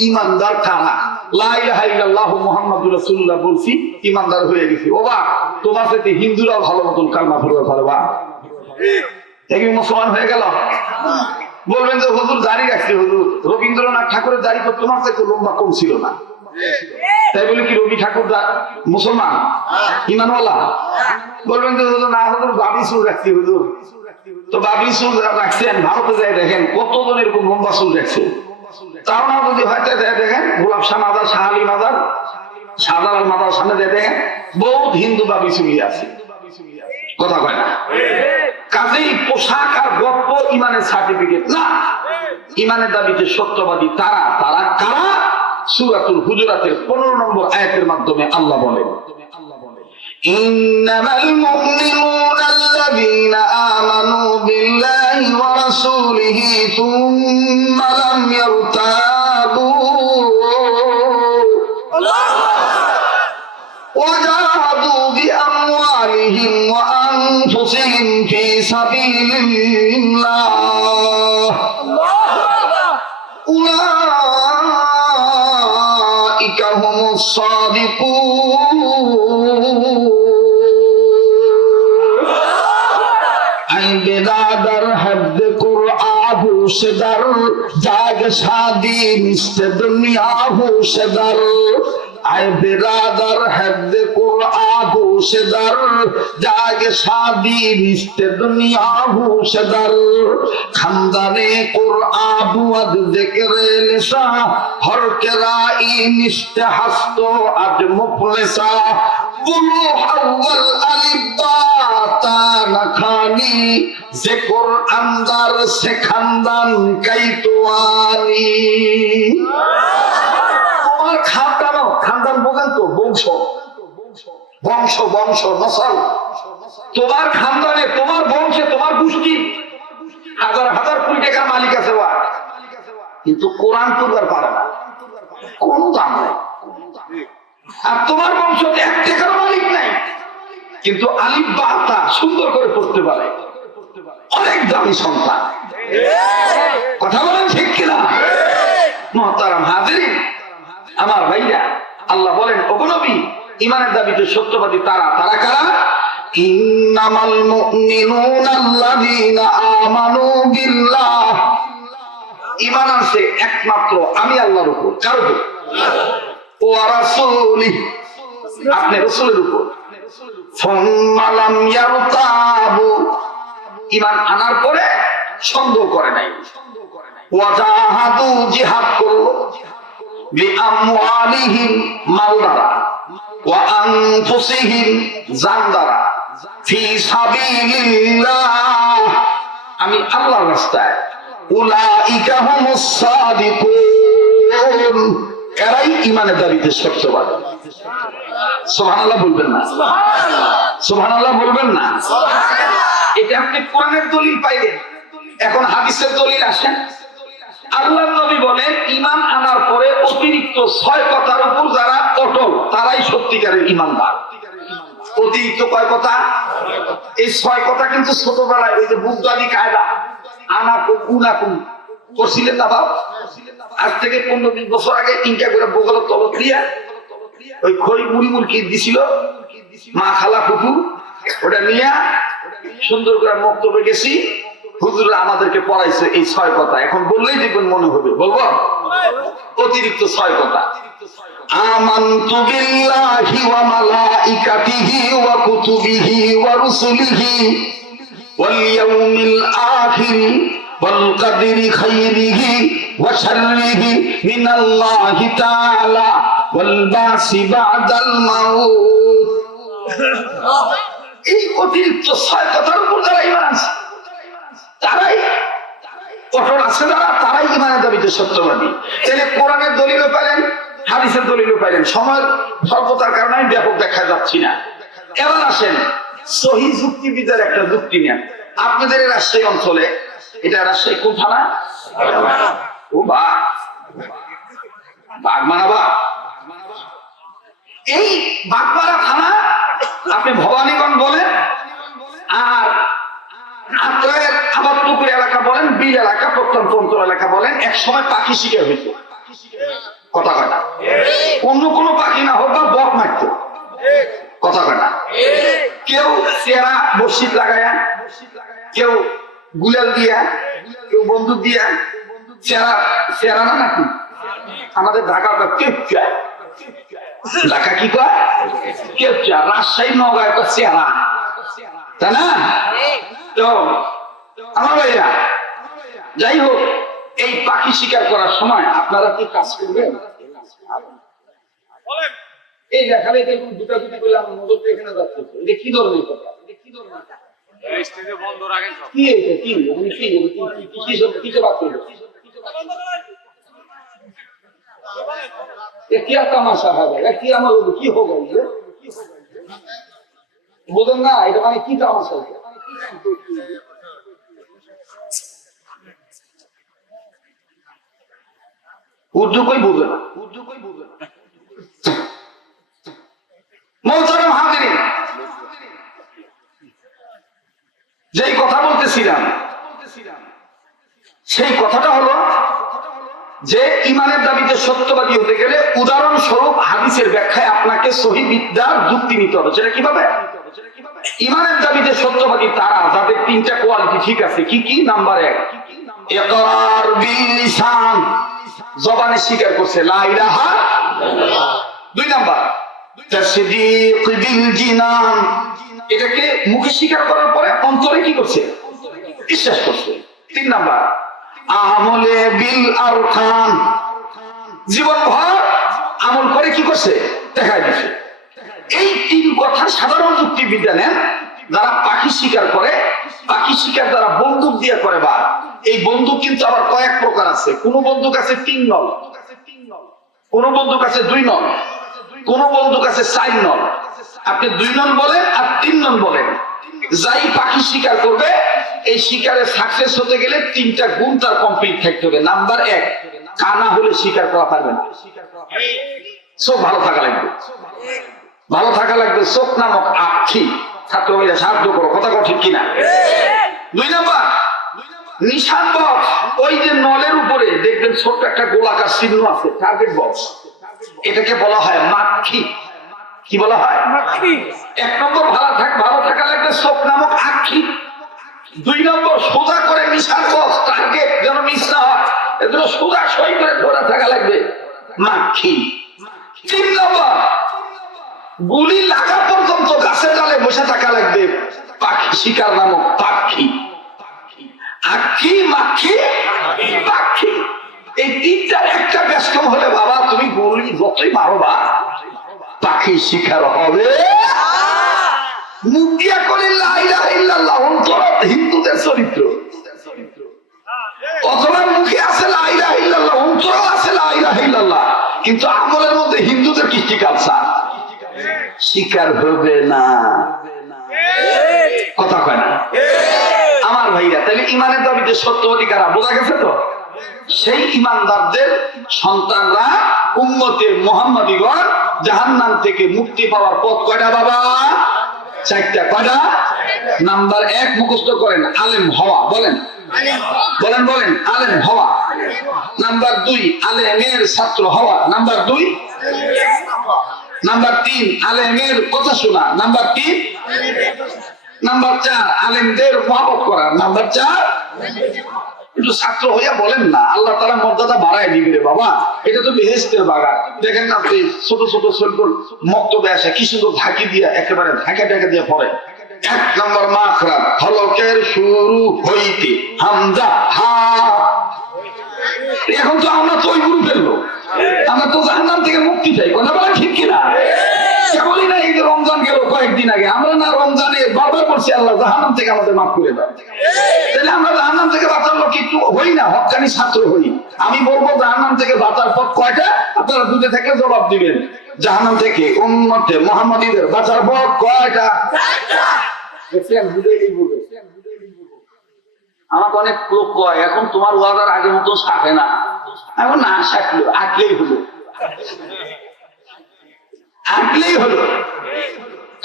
ইমানদার কারা? লা ইলাহা ইল্লাল্লাহু মুহাম্মাদুর রাসূলুল্লাহ বলছি, ইমানদার হয়ে গেছি। ওবা, তোমার সাথে হিন্দুরাও ভালো মতন কালমা পড়তে পারে, বা এই মুসলমান হয়ে গেল। বলবেন যে হুজুর দাড়ি রাখছে, হুজুর রবীন্দ্রনাথ ঠাকুরের দাড়ি তো তোমার থেকে লম্বা কম ছিল না, তাই বলে কি রবি ঠাকুর মুসলমান ইমানওয়ালা? বলবেন যে হুজুর না, হুজুর বাবলি চুল রাখছি। হুজুর তো বাবলি চুল রাখছেন, ভারতে যায় দেখেন কতজন এরকম লম্বা চুল রাখছে। তাও না যদি হয়তো দেখেন গোলাপ Shah mother, Shah Ali mother, Shahjalal mother সামনে যায় দেখেন বহুত হিন্দু বাবলি চুলি আছে। কথা কয় না? কাজেই পোশাক আর গপ্প ইমানের সার্টিফিকেট না। ইমানের দাবিতে সত্যবাদী তারা কারা? সূরাতুল হুজুরাতের 15 নম্বর আয়াতের মাধ্যমে আল্লাহ বলেন, ইন্নামাল মুমিনুনা আল্লাযীনা আমানু বিল্লাহি ওয়া রাসূলিহি সুম্মা লাম ইয়ারতাবু ওয়া জাহাদু বিআমওয়ালিহিম ওয়া আনফুসিহিম ফি সাবিলিল্লাহ। होशदार जाग शादी निश्च दुनिया होशदार आए बिरादर हद कुरआ होशदार जाग शादी निश्च दुनिया होशदार खंदने कुरआ बुअद जिक्र लिसा हर कराई निश्च हस्तो अज मुफलिसा बुलू अव्वल अलिबा ता नखानी जिक्र अंदर से खंदन कैतवानी। তোমার খানদানো, খানদান বোঝেন তো, বংশ বংশ বংশ নসল। তোমার খানদানে, তোমার বংশে, তোমার গোষ্ঠী হাজার হাজার কোটি টাকার মালিক আছে, কিন্তু কোরআন পড়বার পারে না, কোন দাম নাই। আর তোমার বংশতে 1 টাকার মালিক নাই, কিন্তু আলিফ বা তা সুন্দর করে পড়তে পারে, অনেক দামি সন্তান। কথা বলেন ঠিক কিনা? মুহতারাম হাজিরিন, আমার ভাইরা, আল্লাহ বলেন ওগো নবী, ঈমানের দাবিতে সত্যবাদী তারা কারা? ইন্নামাল মুমিনুনা আল্লাযীনা আমানু বিল্লাহ। ঈমান আনছে একমাত্র আমি আল্লাহর উপর। কার উপর? ওয়া রাসূলিহি, আপনি রাসূলের উপর। সুম্মা লাম ইয়ারতাবু, ঈমান আনার পরে সন্দেহ করে নাই। ওয়াজাহাদু, জিহাদ করলো, বিআমওয়ালিহিম, মাল দ্বারা, ওয়া আনফুসিহিম, জান দ্বারা, ফি সাবিলিল্লাহ, আমি আল্লাহর রাস্তায়। উলাইকা হুমুস সাদিকুন, এরাই ঈমানের দাবিতে সত্যবাদী। সুবহানাল্লাহ বলবেন না? সুবহানাল্লাহ বলবেন না? এটা আপনি কোরআনের দলিল পাইলেন, এখন হাদিসের দলিল আসেন। আল্লাহর নবী বলেন ঈমান আনার পরে অতিরিক্ত 6 কথার উপর যারা অটল তারাই সত্যিকারের ঈমানদার। অতিরিক্ত কয় কথা? এই 6 কথা কিন্তু ছোটবেলায় ওই যে বুদ্ধি কায়দা আনাকুম উনাকুম করছিলেন না বাপ? আজ থেকে 15-20 বছর আগে ইনকা করে বগলের তলত দিয়া ওই খই মুড়ি মুড়কি দিছিল, মা খালা ফুফু ওটা নিয়ে সুন্দর করে মক্তবে গেছি, হুজুর আমাদেরকে পড়াইছে এই 6 কথা। এখন বললেই দেখবেন মনে হবে, বলবো অতিরিক্ত 6 কথা। আমানতু বিল্লাহি ওয়া মালাইকাতিহি ওয়া কুতুবিহি ওয়া রুসুলিহি ওয়াল ইয়াউমিল আখির ওয়াল কদরি খাইরিহি ওয়া শাররিহি মিনাল্লাহি তাআলা ওয়াল বাসি বাদাল মাউত। এই অতিরিক্ত 6 কথার উপর যারা ঈমান আছে, তারাই অটল আছে, তারাই ঈমানের দাবিতে সত্যবাদী। তাহলে কোরআনের দলিলও পেলেন, হাদিসের দলিলও পেলেন। সময়ের স্বল্পতার কারণে আমি ব্যাপক দেখা যাচ্ছি না। এবার আসেন সহিহ যুক্তিবিদের একটা যুক্তি নেন। আপনাদের রাজশাহী অঞ্চলে, এটা রাজশাহী কোন থানা? ও বাগমারা। এই বাগমারা থানা আপনি ভবানীগঞ্জ বলেন, আর আত্রায়ের আবাদপুকুর এলাকা বলেন, বিল এলাকা, প্রত্যন্ত অঞ্চল এলাকা বলেন, এক সময় পাখি শিকার হইতো। কথা কয় না? অন্য কোন পাখি না হোক, বা বক মারতো। কথা কয় না? কেউ চেরা বর্ষিত লাগায়া, কেউ গুলাল দিয়া, কেউ বন্দুক দিয়া। চেরা না নাকি আমাদের ঢাকা কেপচা, ঢাকা কি কয় কেপচা, রাজশাহী নগাঁয় কয় চেরা, তাই না? তো আমার ভাইয়া, যাই হোক, এই পাখি শিকার করার সময় আপনারা কি কাজ করবেন? এই দেখালে দুটা দুটি বলে আমার নজরটা এখানে যাচ্ছে। এটা কি ধরনের কথা? বোঝেন না এটা মানে কি তামাশা? উর্দু কই বুঝে না, মোহতারাম হাজিরিন, যেই কথা বলতেছিলাম সেই কথাটা হলো যে ঈমানের দাবিতে সত্যবাদী হতে গেলে উদাহরণস্বরূপ হাদিসের ব্যাখ্যায় আপনাকে সহিহ বিদ্যার যুক্তি নিতে হবে। সেটা কিভাবে? ঈমানের দাবিতে সত্যবাদী তারা যাদের 3টা কোয়ালিটি ঠিক আছে। কি কি? নাম্বার 1, ইকরার বিল লিসান, জবানে স্বীকার করছে লা ইলাহা ইল্লাল্লাহ। 2 নাম্বার তাসদীক বিল জিনান, এটাকে মুখে স্বীকার করার পরে অন্তরে কি করছে? বিশ্বাস করছে। 3 নাম্বার আমলে বিল আরকান, জীবনভর আমল করে কি করছে? দেখাই দিচ্ছে। এই 3 কথা সাধারণ যুক্তিবিদ্যা নেন। যারা পাখি শিকার করে, পাখি শিকার যারা বন্দুক দিয়ে করে, বা এই বন্দুক কিন্তু আবার কয়েক প্রকার আছে। কোন বন্দুক আছে 3 নল, কোন বন্দুক আছে 2 নল, কোন বন্দুক আছে 4 নল। আপনি 2 নল বলেন আর 3 নল বলেন, যাই পাখি শিকার করবে এই শিকারে সাকসেস হতে গেলে 3টা গুণ তার কমপ্লিট থাকতে হবে। নাম্বার 1, কানা হলে শিকার করা পারবে না, চোখ ভালো থাকা লাগবে, ভালো থাকা লাগবে। চোখ নামক আখি, ছাত্র ভাইরা সাহায্য করো, কথা কথা ঠিক কিনা? 2 নাম্বার নিশান বক্স, ওই যে নলের উপরে দেখবেন ছোট্ট একটা গোলাকার চিহ্ন আছে, টার্গেট বক্স, এটাকে বলা হয় মাখি। কি বলা হয়? মাখি। 1 নম্বর ভালো থাকা লাগবে চোখ নামক আখি। 2 নম্বর সোজা করে নিশান বক্স, টার্গেট যেন মিস না হয়, এজন্য সোজা সই করে ধরে থাকা লাগবে, মাখি। 3 নম্বর গুলি লাগা পর্যন্ত গাছে ডালে বসে থাকা লাগবে, পাখি শিকার নামক পাখি। আখি, মাখি, পাখি, এই 3টার একটা ব্যস্তম হলে বাবা তুমি গুলি যতই মারবা পাখি শিকার হবে। মুখ দিয়া করে লা ইলাহা ইল্লাল্লাহ, অন্তর হিন্দুদের চরিত্র, অথবা মুখে আছে লা ইলাহা ইল্লাল্লাহ, অন্তর আছে লা ইলাহা ইল্লাল্লাহ, কিন্তু আমলের মধ্যে হিন্দুদের কৃষ্টি কালচার, শিকার হবে না। কথা কয় না আমার ভাইয়া? তাহলে ঈমানের দাবিতে সত্যবাদী কারা? বোঝা গেছে তো? সেই ঈমানদারদের সন্তানরা, উম্মতে মুহাম্মাদীগণ জাহান্নাম থেকে মুক্তি পাওয়ার পথ কয়টা বাবা? 4টা। কয়টা? নাম্বার 1 মুখস্থ করেন, আলেম হওয়া। বলেন বলেন বলেন, আলেম হওয়া। নাম্বার 2 আলেমের ছাত্র হওয়া। নাম্বার 2 নাম্বার 3 আলেমের কথা শোনা, নাম্বার 3। নাম্বার 4 আলেমদের মহব্বত করা, নাম্বার 4। একটু ছাত্র হইয়া বলেন না, আল্লাহ তাআলা মর্যাদা বাড়ায় দিবে রে বাবা। এটা তো বেহেশতের বাগান। দেখেন না আপনি ছোট ছোট ছেলেগুলো মক্তবে আসে কি সুন্দর ঝাঁকি দিয়া একেবারে ঝাঁকা টাকা দিয়ে পড়ে। 1 নম্বর মাখরাজ হলকের শুরু হইতে হামজা হা। এখন তো আমরা তো ওই গ্রুপের লোক, আমরা তো জাহান্নাম থেকে মুক্তি চাই, কথা বলেন ঠিক কিনা? বলি না এই যে রমজান গেল কয়েকদিন আগে, আমরা না রমজানে বারবার বলছি আল্লাহ জাহান্নাম থেকে আমাদের মাফ করে দাও। তাহলে আমরা জাহান্নাম থেকে বাঁচার লোক একটু হই না, হক্কানি ছাত্র হই। আমি বলবো জাহান্নাম থেকে বাঁচার পথ কয়টা, আপনারা বুঝে থাকলে জবাব দিবেন। জাহান্নাম থেকে উম্মতে মুহাম্মাদীদের বাঁচার পথ কয়টা? আমাকে অনেক লোক কয় এখন তোমার ওয়াদার আগের মতো সাথে না। এখন না সাকলো আঁকলেই হলো, আঁকলেই হলো।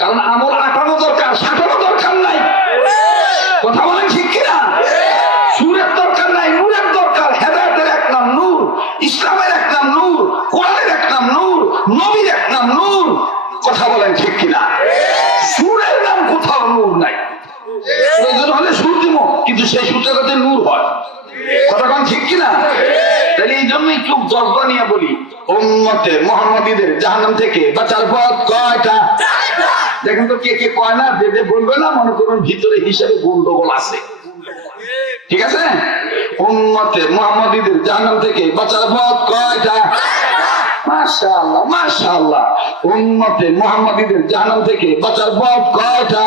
কারণ আমল আঁকানো দরকার, সাঁটানো দরকার নাই। কথা বলেন ঠিক কিনা? সুরের দরকার নাই, নূরের দরকার। হেদায়েতের এক নাম নূর, ইসলামের এক নাম নূর, কোরআনের এক নাম নূর, নবীর এক নাম নূর। কথা বলেন ঠিক কিনা? সুরের নাম কোথাও নূর নাই। প্রয়োজন হলে সুর দিব, কিন্তু সেই সুরটা যাতে নূর হয়। কথা বলেন ঠিক কিনা? তাহলে এই জন্যই খুব জজবা নিয়ে বলি, উম্মতে মুহাম্মাদীদের জাহান্নাম থেকে বাঁচার পথ কয়টা? দেখেন তো কে কে কয় না, যে বলবে না মনে করুন ভিতরে হিসাবে গন্ডগোল আছে। ঠিক আছে? উম্মতে মুহাম্মাদীদের জাহান্নাম থেকে বাঁচার পথ কয়টা? মাশাআল্লাহ মাশাআল্লাহ। উম্মতে মুহাম্মাদীদের জাহান্নাম থেকে বাঁচার পথ কয়টা?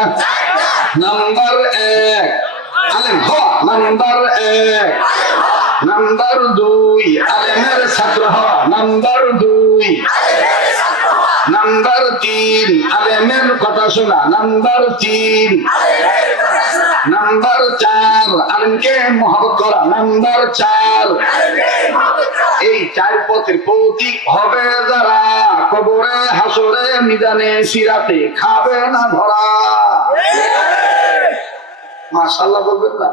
নাম্বার 1 আলেম হওয়া, নাম্বার 1। নাম্বার 2 আলেমের ছাত্র হওয়া, নাম্বার 2। নাম্বার 3 আলেমের কথা শোনা, নাম্বার 3। নাম্বার 4 আলেমকে মহব্বত করা, নাম্বার 4। এই 4 পথের প্রতীক হবে যারা, কবরে হাসরে মিজানে সিরাতে খাবে না ধরা। মাশাআল্লাহ বলবেন না?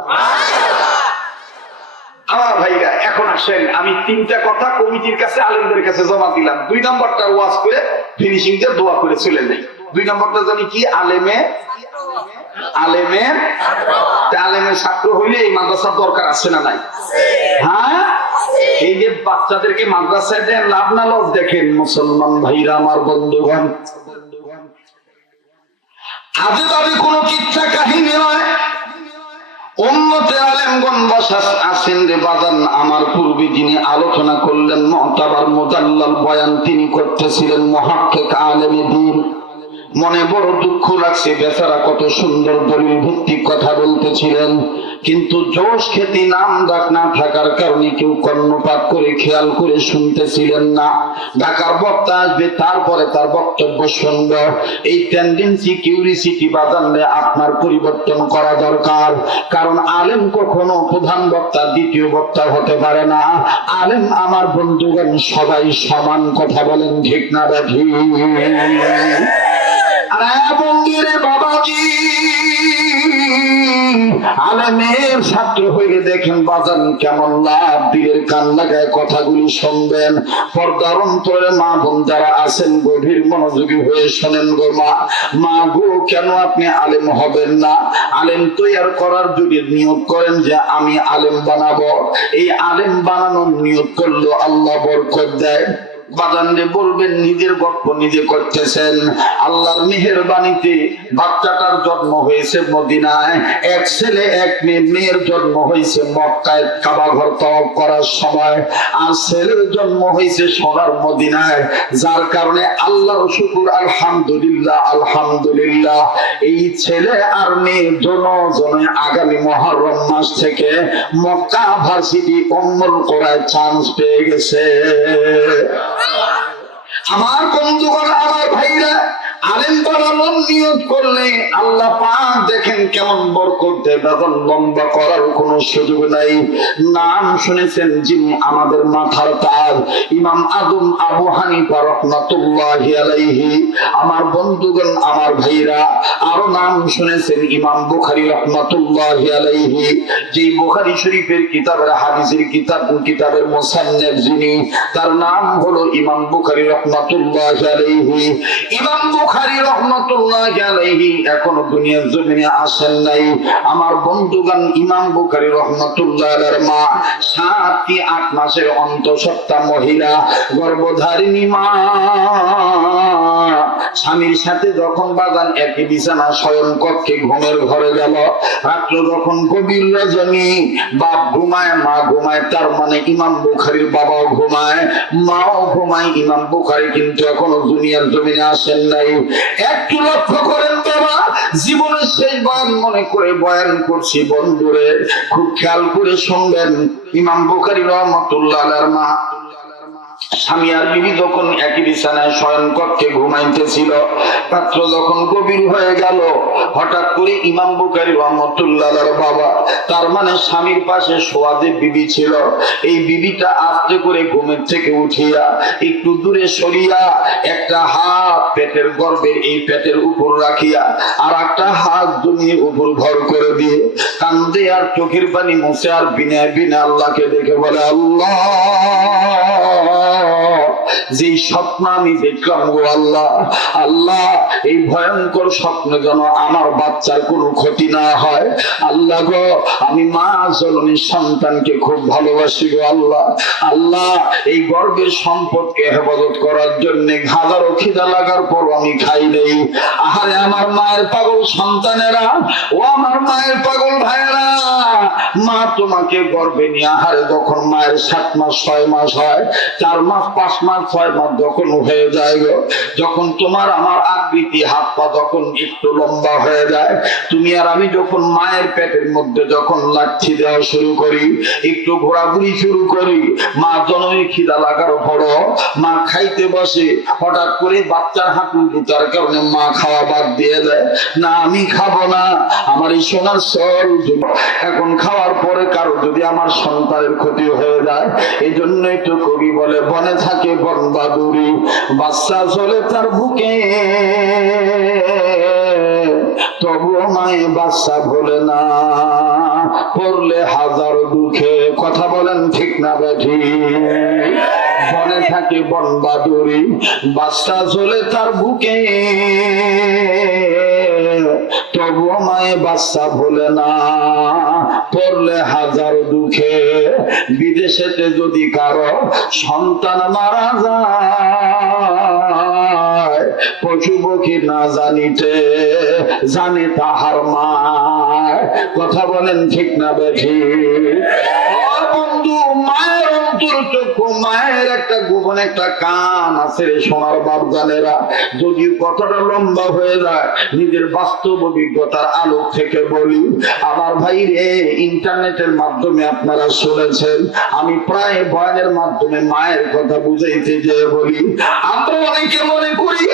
আমার ভাইরা এখন আসেন, আমি 3টা কথা কমিটির কাছে আলেমদের কাছে জমা দিলাম। 2 নম্বরটা ওয়াজ করে ফিনিশিংটা দোয়া করে চলে যাই। 2 নম্বরটা জানি কি, আলেমের ছাত্র হইলে এই মাদ্রাসার দরকার আছে না নাই? হ্যাঁ, এই যে বাচ্চাদেরকে মাদ্রাসায় দেন লাভ না লস দেখেন মুসলমান ভাইরা আমার বন্ধুগণ, আজে বাজে কোনো কিচ্ছা কাহিনী নয়। উম্মতে আলেমগণ বসা আছেন রে বাজান। আমার পূর্বে যিনি আলোচনা করলেন মুতাবার মুজাল্লাল বয়ান তিনি করতেছিলেন মুহাক্কিক আলেমে দ্বীন। মনে বড় দুঃখ লাগছে, বেচারা কত সুন্দর দলিল ভিত্তিক কথা বলতেছিলেন, কিন্তু জোশ খ্যাতি নাম ডাক না থাকার কারণে কেউ কর্ণপাত করে খেয়াল করে শুনতেছিলেন না। ঢাকার বক্তা আসবে, তারপরে তার বক্তব্য শুনব। এই টেন্ডেন্সি কিউরিসিটি বাজানলে আপনার পরিবর্তন করা দরকার। কারণ আলেম কখনো প্রধান বক্তা দ্বিতীয় বক্তা হতে পারে না। আলেম আমার বন্ধুগণ সবাই সমান। কথা বলেন ঠিক না দেখি? বাবাজি আলেমের ছাত্র হয়ে দেখেন বাজান কেমন লাভ, দিলের কান লাগায় কথাগুলি শুনবেন। পর্দার অন্তরে মা বোন যারা আছেন গভীর মনোযোগী হয়ে শোনেন গো মা গো, কেন আপনি আলেম হবেন না? আলেম তৈয়ার করার যদি নিয়োগ করেন যে আমি আলেম বানাবো, এই আলেম বানানোর নিয়োগ করলো আল্লাহ বরকত দেয়। বাজানরে বলবেন নিজের গল্প নিজে করতেছেন। আল্লাহর মেহেরবানিতে বাচ্চাটার জন্ম হয়েছে মদিনায়, 1 ছেলে 1 মেয়ে। মেয়ের জন্ম হয়েছে মক্কায় কাবা ঘর তওয়াফ করার সময়, আর ছেলের জন্ম হয়েছে সোনার মদিনায়। যার কারণে আল্লাহর শুকর, আলহামদুলিল্লাহ আলহামদুলিল্লাহ। এই ছেলে আর মেয়ে জনে আগামী মুহররম মাস থেকে মক্কা ভার্সিটি উম্মুল কোরায় চান্স পেয়ে গেছে। আমার বন্ধুগণ, আমার ভাইরা, আলেম বানানোর নিয়ত করলে আল্লাহ পাক দেখেন কেমন বরকত দেয়। বেতন লম্বা করার কোনো সুযোগ নাই। নাম শুনেছেন যিনি আমাদের মাথার তাজ, ইমাম আদম আবু হানিফা রাহমাতুল্লাহি আলাইহি। আমার বন্ধুগণ, আমার ভাইরা, আরো নাম শুনেছেন ইমাম বুখারী রাহমাতুল্লাহি আলাইহি। যেই বুখারী শরীফের কিতাবের হাদিসের কিতাবের মুসান্নিফ যিনি, তার নাম হলো ইমাম বুখারী রাহমাতুল্লাহি আলাইহি। ইমাম বুখারী রাহমাতুল্লাহি আলাইহি এখনো দুনিয়ার জমিনে আসেন নাই। আমার বন্ধুগণ, ইমাম বুখারী রাহমাতুল্লাহি আলাইহির মা 7 কি 8 মাসের অন্তঃসত্ত্বা মহিলা, গর্ভধারিণী মা, স্বামীর সাথে যখন বাগান একই বিছানা শয়ন কক্ষে ঘুমের ঘরে গেল, রাত্র যখন গভীর রজনী, বাপ ঘুমায় মা ঘুমায়, তার মানে ইমাম বুখারীর বাবাও ঘুমায় মাও ঘুমায়। ইমাম বুখারী কিন্তু এখনো দুনিয়ার জমিনে আসেন নাই। একটু লক্ষ্য করেন বাবা, জীবনের শেষ বয়ান মনে করে বয়ান করছি বন্ধুরে, খুব খেয়াল করে শুনবেন। ইমাম বুখারী রাহমাতুল্লাহ আলাইহির মা স্বামী আর বিবি যখন একই বিছানায় শয়ন কক্ষে ঘুমাইতেছিল, রাত্র যখন গভীর হয়ে গেল, হঠাৎ করে ইমাম বুখারী রাহমাতুল্লাহ আলাইহির বাবা, তার মানে স্বামীর পাশে শোয়া যে বিবি ছিল, এই বিবিটা আস্তে করে ঘুমের থেকে উঠিয়া একটু দূরে সরিয়া একটা হাত পেটের গর্ভের এই পেটের উপর রাখিয়া আর একটা হাত জমির উপর ভর করে দিয়ে কান্দে আর চোখের পানি মুছে আর বিনয় বিনয় আল্লাহকে দেখে বলে, আল্লাহ, যে স্বপ্ন আমি দেখলাম গো আল্লাহ, আল্লাহ এই ভয়ঙ্কর স্বপ্নে যেন আমার বাচ্চার কোনো ক্ষতি না হয়। আল্লাহ গো, আমি মা জননীর সন্তানকে খুব ভালোবাসি গো আল্লাহ। আল্লাহ, এই গর্বের সম্পদকে হেফাজত করার জন্য হাজারো খিদা লাগার পর আমি খাই নেই। আহারে আমার মায়ের পাগল সন্তানেরা, ও আমার মায়ের পাগল ভাইয়েরা, মা তোমাকে গর্বে নিয়ে আহারে যখন মায়ের 7 মাস 6 মাস হয়, 4 মাস 5 মাস 6 মাস যখন হয়ে যায় গো, যখন তোমার আমার আকৃতি হাত পা যখন একটু লম্বা হয়ে যায়, তুমি আর আমি যখন মায়ের পেটের মধ্যে যখন লাঠি দেওয়া শুরু করি, একটু ঘোরাঘুরি শুরু করি, মা জননীর খিদা লাগার পরও মা খাইতে বসে, হঠাৎ করে বাচ্চার হাঁটু জুতার কারণে মা খাওয়া বাদ দিয়ে দেয়, না আমি খাবো না, আমার এই সোনার সল এখন খাওয়ার পরে কারো যদি আমার সন্তানের ক্ষতি হয়ে যায়, এই জন্যই তো কবি বলে, বনে থাকে বন বাদুরি, বাচ্চা চলে তার বুকে, তবুও মায়ে বাচ্চা ভোলে না, পড়লে হাজার দুঃখে। কথা বলেন ঠিক না বেঠি? বনে থাকে বন বাদুরি, বাচ্চা চলে তার বুকে, তবুও মায়ে বাচ্চা ভোলে না, পড়লে হাজার দুঃখে। বিদেশেতে যদি কারো সন্তান মারা যায়, পশু পক্ষী না জানিতে জানে তাহার মা। কথা বলেন ঠিক না বেঠি? বন্ধু, মায়ের অন্তর চক্ষু, মায়ের একটা গোপন একটা কান আছে রে সোনার বাপ জানেরা। যদিও কথাটা লম্বা হয়ে যায়, নিজের বাস্তব অভিজ্ঞতার আলোক থেকে বলি, আমার ভাই রে, ইন্টারনেটের মাধ্যমে আপনারা শুনেছেন, আমি প্রায় বয়ানের মাধ্যমে মায়ের কথা বুঝাইতে যে বলি, আমরা অনেকে মনে করি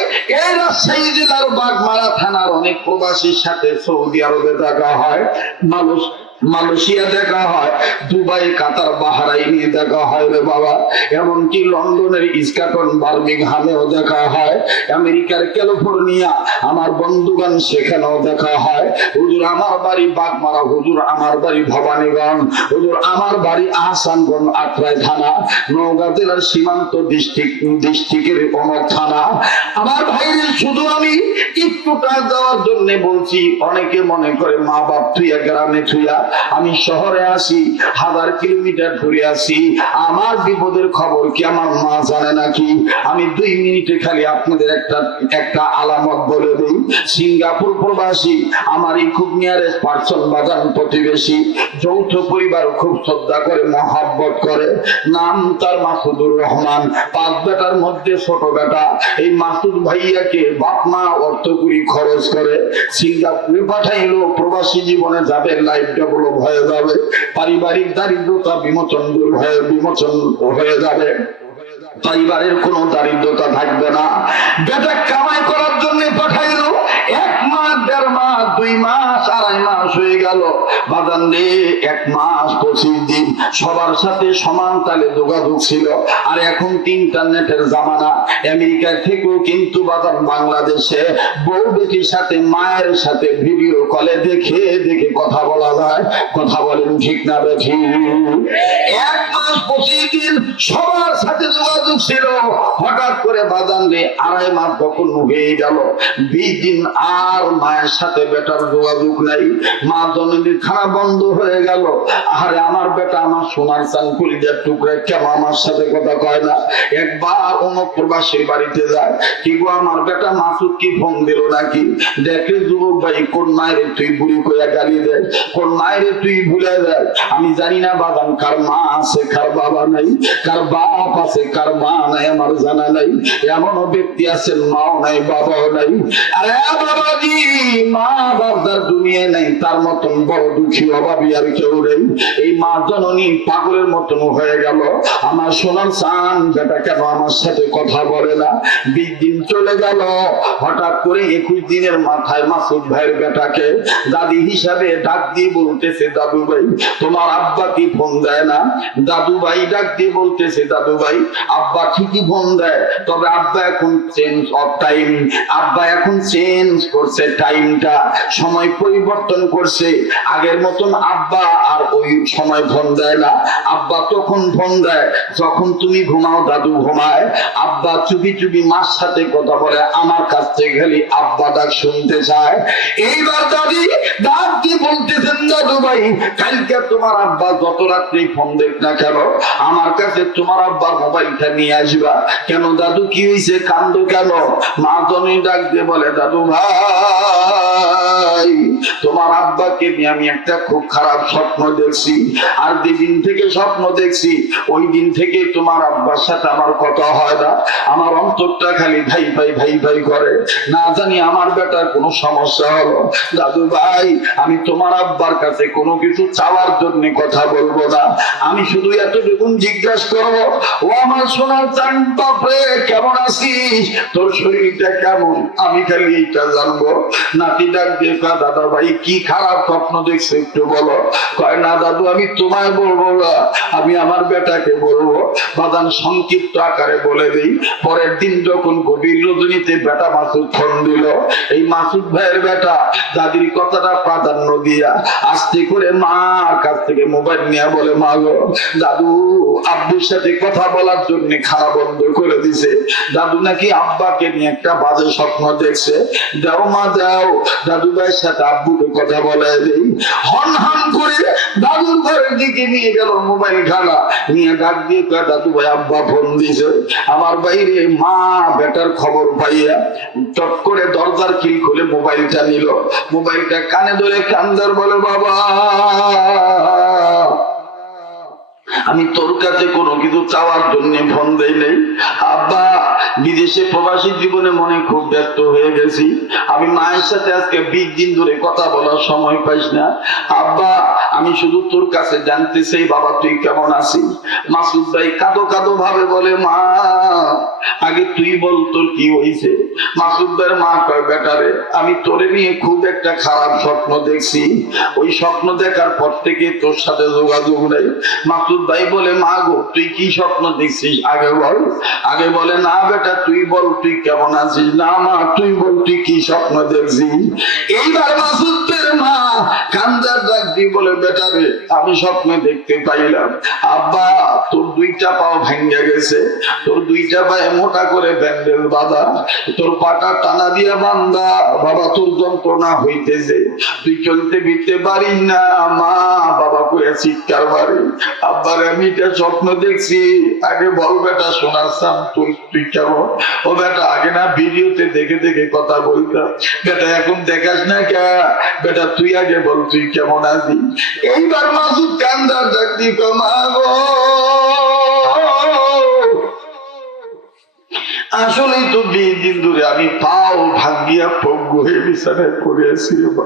এই রাজশাহী জেলার বাগমারা থানার অনেক প্রবাসীর সাথে সৌদি আরবে দেখা হয়, মালয়েশিয়া দেখা হয়, দুবাই, কাতার, বাহরাইনে দেখা হয় রে বাবা, এমনকি লন্ডনের ইস্কাটন, বার্মিংহামেও দেখা হয়, আমেরিকার ক্যালিফোর্নিয়া আমার বন্ধুগণ সেখানেও দেখা হয়। হুজুর আমার বাড়ি বাগমারা, হুজুর আমার বাড়ি ভবানীগঞ্জ, হুজুর আমার বাড়ি আহসানগঞ্জ, আত্রাই থানা, নওগাঁ জেলার সীমান্ত ডিস্ট্রিক্টের অনেক থানা। আমার ভাইদের শুধু আমি একটুটা দেওয়ার জন্য বলছি, অনেকে মনে করে মা বাপ থুইয়া গ্রামে থুইয়া আমি শহরে আসি, 1000 কিলোমিটার ঘুরে আসি, আমার বিপদের খবর কি আমার মা জানে নাকি? আমি 2 মিনিটে খালি আপনাদের একটা আলামত বলে দিই। সিঙ্গাপুর প্রবাসী আমার এই খুব নিয়ারেস্ট পার্সন, বাজান প্রতিবেশী, যৌথ পরিবার, খুব শ্রদ্ধা করে, মহাব্বত করে, নাম তার মাসুদুর রহমান, 5 বেটার মধ্যে ছোট বেটা। এই মাসুদ ভাইয়াকে বাপ মা অর্থকরী খরচ করে সিঙ্গাপুরে পাঠাইলো, প্রবাসী জীবনে যাবে, লাইফ ডেভেলপ হয়ে যাবে, পারিবারিক দারিদ্রতা বিমোচন হয়ে যাবে। পরিবারের কোনো দারিদ্রতা থাকবে না। বেটা কামাই করার জন্য পাঠাইলো, 1 মাস 1.5 মাস 2 মাস 2.5 মাস হয়ে গেল। বাজান রে 1 মাস 25 দিন সবার সাথে সমান তালে যোগাযোগ ছিল। আর এখন ইন্টারনেটের জামানা, আমেরিকা থেকেও কিন্তু বাজান বাংলাদেশে বউ বেটির সাথে মায়ের সাথে ভিডিও কলে দেখে দেখে কথা বলা যায়। কথা বলেন ঠিক না বেঠি? 1 মাস 25 দিন সবার সাথে যোগাযোগ ছিল। হঠাৎ করে বাজান রে 2.5 মাস যখন হয়ে গেল, 20 দিন আর মায়ের সাথে বেটার যোগাযোগ নাই। মা জননীর খানা বন্ধ হয়ে গেল। আরে আমার বেটা, আমার সোনার চান কলিজার টুকরা কেন আমার সাথে কথা কয় না? একবার অন্য প্রবাসীর বাড়িতে যায়, কি গো আমার বেটা মাসুদ কি ফোন দিল নাকি? দেখে যুবক ভাই, কোন মায়ের তুই বুড়ি কইয়া গালি দেয়, কোন মায়ের তুই ভুলে দেয়। আমি জানি না বাদাম কার মা আছে কার বাবা নাই, কার বাপ আছে কার মা নাই আমার জানা নাই। এমনও ব্যক্তি আছেন মাও নাই বাবাও নাই। আরে বাবাজি, মা বাবার দুনিয়া নাই, তার মতন বড় দুঃখী অভাবী আর কেউ নেই। এই মা জননী পাগলের মতন হয়ে গেল। আমার সোনার চান বেটা কেন আমার সাথে কথা বলে না? 20 দিন চলে গেল। হঠাৎ করে 21 দিনের মাথায় মাসুদ ভাইয়ের বেটাকে দাদি হিসাবে ডাক দিয়ে বলতেছে, দাদু ভাই তোমার আব্বা কি ফোন দেয় না? দাদু ভাই ডাক দিয়ে বলতেছে, দাদু ভাই আব্বা ঠিকই ফোন দেয়, তবে আব্বা এখন চেঞ্জ অফ টাইম, আব্বা এখন চেঞ্জ করছে টাইমটা, সময় পরিবর্তন করছে। আগের মতন আব্বা আর ওই সময় ফোন দেয় না। আব্বা তখন ফোন দেয় যখন তুমি ঘুমাও, দাদু ঘুমায়। আব্বা চুপি চুপি মার সাথে কথা বলে, আমার কাছ থেকে খালি আব্বা ডাক শুনতে চায়। এইবার দাদি ডাক দিয়ে বলতেছেন, দাদু ভাই কালকে তোমার আব্বা যত রাত্রি ফোন দেখ না কেন, আমার কাছে তোমার আব্বার মোবাইলটা নিয়ে আসবা। কেন দাদু, কি হয়েছে, কান্দো কেন? মা জননী ডাক দিয়ে বলে, দাদু ভাই তোমার আব্বাকে নিয়ে আমি একটা খুব খারাপ স্বপ্ন দেখছি। আর যেদিন থেকে স্বপ্ন দেখছি ওই দিন থেকে তোমার আব্বার সাথে আমার কথা হয় না। আমার অন্তরটা খালি ভাই ভাই ভাই ভাই করে, না জানি আমার বেটার কোনো সমস্যা হলো। দাদু ভাই আমি তোমার আব্বার কাছে কোনো কিছু চাওয়ার জন্য কথা বলবো না, আমি শুধু এতটুকু জিজ্ঞাসা করবো, ও আমার সোনার চান বাপরে কেমন আছিস, তোর শরীরটা কেমন, আমি খালি এইটা জানবো। নাতি ডাক দিয়ে কয়, দাদা ভাই কি খারাপ স্বপ্ন দেখছে একটু বলো। কয় না দাদু আমি তোমায় বলবো না, আমি আমার বেটাকে বলবো। বাদান সংক্ষিপ্ত আকারে বলে দেই। পরের দিন যখন গভীর রজনীতে বেটা মাসুদ ফোন দিল, এই মাসুদ ভাইয়ের বেটা দাদির কথাটা প্রাধান্য দিয়া আস্তে করে মার কাছ থেকে মোবাইল নিয়ে বলে, মা গো দাদু আব্বুর সাথে কথা বলার জন্য খাওয়া বন্ধ করে দিছে, দাদু নাকি আব্বাকে নিয়ে একটা বাজে স্বপ্ন দেখছে, দাও মা দাও, দাদু ভাইয়ের সাথে আব্বুকে কথা বলে দেই। হন হন করে দাদুর ঘরের দিকে নিয়ে গেল মোবাইল খানা নিয়ে, ডাক দিয়ে কয়, দাদু ভাই আব্বা ফোন দিছে। আমার বাইরে মা বেটার খবর পাইয়া চট করে দরজার খিল খুলে মোবাইলটা নিল, মোবাইলটা কানে ধরে কান্দার বলে, বাবা আমি তোর কাছে কোনো কিছু চাওয়ার জন্য ফোন দেই নাই। আব্বা বিদেশে প্রবাসী জীবনে মনে খুব ব্যস্ত হয়ে গেছি, আমি মায়ের সাথে আজকে 20 দিন ধরে কথা বলার সময় পাইস না। আব্বা আমি শুধু তোর কাছে জানতে চাই বাবা তুই কেমন আছিস। মাসুদ ভাই কাঁদো কাঁদো ভাবে বলে, মা আগে তুই বল তোর কি হয়েছে। মাসুদ ভাইয়ের মা কয়, বেটারে আমি তোরে নিয়ে খুব একটা খারাপ স্বপ্ন দেখছি, ওই স্বপ্ন দেখার পর থেকে তোর সাথে যোগাযোগ নেই। মাসুদ ভাই বলে, মা গো তুই কি স্বপ্ন দেখছিস আগে বল। আগে বলে, না বেটা তুই বল তুই কেমন আছিস। না মা তুই বল তুই কি স্বপ্ন দেখছিস। এইবার মাসুদের মা কান্দার ডাক দিয়ে বলে, বেটা রে আমি স্বপ্নে দেখতে পাইলাম আব্বা তোর 2টা পাও ভেঙে গেছে, তোর 2টা পায়ে মোটা করে ব্যান্ডেল বাঁধা, তোর পাটা টানা দিয়ে বান্ধা, বাবা তোর যন্ত্রণা হইতেছে, তুই চলতে ফিরতে পারিস না, মা বাবা কইয়া চিৎকার মারে। আব্বার আমি এটা স্বপ্ন দেখছি, আগে বল বেটা শোনার সাম তুই কেমন। ও বেটা আগে না ভিডিওতে দেখে দেখে কথা বলতাম, বেটা এখন দেখাস না কে, বেটা তুই আগে বল তুই কেমন আছিস। এইবার মাসুদ কান্দার ডাক দিত, মা গো আসলেই তো 20 দিন ধরে আমি পাও ভাঙ্গিয়া পঙ্গু হয়ে বিছানায় পড়ে আছি রে মা।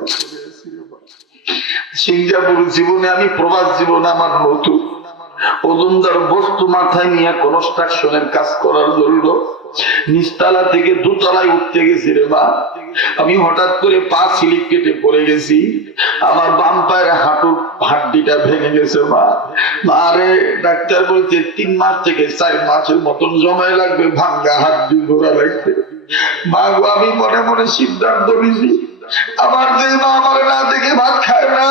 সিঙ্গাপুর জীবনে আমি প্রবাস জীবন আমার নতুন, ওজনদার বস্তু মাথায় নিয়ে কনস্ট্রাকশনের কাজ করার জন্য নিচতলা থেকে দোতলায় উঠতে গেছি রে মা। আমি হঠাৎ করে পা স্লিপ কেটে পড়ে গেছি, আমার বাম পায়ের হাঁটুর হাড্ডিটা ভেঙে গেছে মা। মারে ডাক্তার বলছে 3 মাস থেকে 4 মাসের মতন সময় লাগবে ভাঙ্গা হাড্ডি গোড়া লাগবে। মা গো, আমি মনে মনে সিদ্ধান্ত নিয়েছি, আমার যে মা আমার না দেখে ভাত খায় না,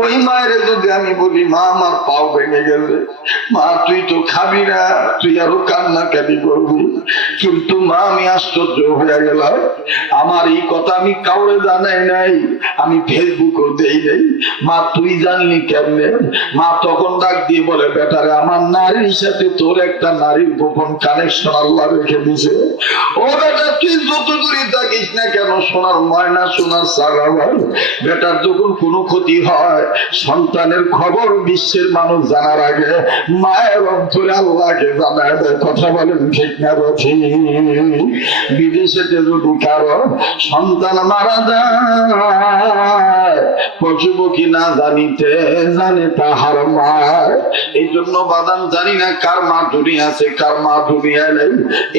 ওই মায়ের যদি আমি বলি মা আমার পাও ভেঙে গেছে, মা তুই তো খাবি না, তুই আরো কান্নাকাটি করবি। কিন্তু মা আমি আশ্চর্য হয়ে গেলাম, আমার এই কথা আমি কাউরে জানাই নাই, আমি ফেসবুকও দেই নাই। মা তুই জানলি কেমনে? মা তখন ডাক দিয়ে বলে, বেটারে আমার নারীর সাথে তোর একটা নারীর গোপন কানেকশন আল্লাহ রেখে দিছে। ও বেটা তুই যত দূরে থাকিস না কেন, সোনার ময়না সোনার সাগা ভাই, বেটার যখন কোনো ক্ষতি হয় সন্তানের খবর বিশ্বের মানুষ জানার আগে মায়ের অন্তরে আল্লাহকে জানায় দেয়। কথা বলেন ঠিক না বলছি? বিদেশেতে যদি কারো সন্তান মারা যায়, পশু পক্ষী না জানিতে জানে তাহার মা। এই জন্য বাদাম জানি না কার মা দুনিয়া আছে কার মা দুনিয়া নেই,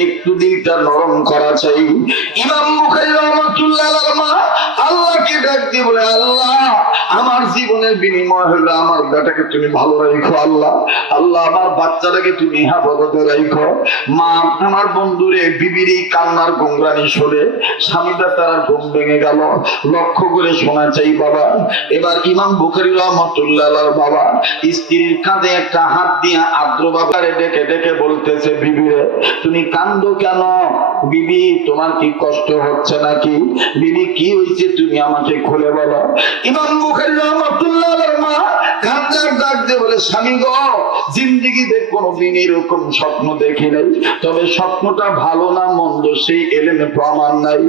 একটু দিলটা নরম করা চাই। ইমাম বুখারী রাহমাতুল্লাহ আলাইহির মা আল্লাহকে ডাক দিয়ে বলে, আল্লাহ আমার জীবনের বিনিময় হলো আমার বেটাকে তুমি ভালো রাখো, আল্লাহ আল্লাহ আমার বাচ্চাটাকে তুমি হেফাজতে রাখো। মা আমার বন্ধুরে বিবির এই কান্নার গোংরানি শুনে স্বামীটা তার ঘুম ভেঙে গেল। লক্ষ্য করে শোনা চাই বাবা। এবার ইমাম বুখারী রাহমাতুল্লাহ আলাইহির বাবা স্ত্রীর কাঁধে একটা হাত দিয়ে আদ্র বাবারে ডেকে ডেকে বলতেছে, বিবিরে তুমি কান্দো কেন? বিবি তোমার কি কষ্ট হচ্ছে নাকি? বিবি কি হয়েছে তুমি আমাকে খুলে বলো। ইমাম বুখারী রাহমাতুল্লাহ আলাইহির মা কান্নার ডাক দিয়ে বলে, স্বামী গো, জিন্দেগিতে কোনোদিন এরকম স্বপ্ন দেখি নাই, তবে স্বপ্নটা ভালো না মন্দ সেই এলেমে প্রমাণ নাই,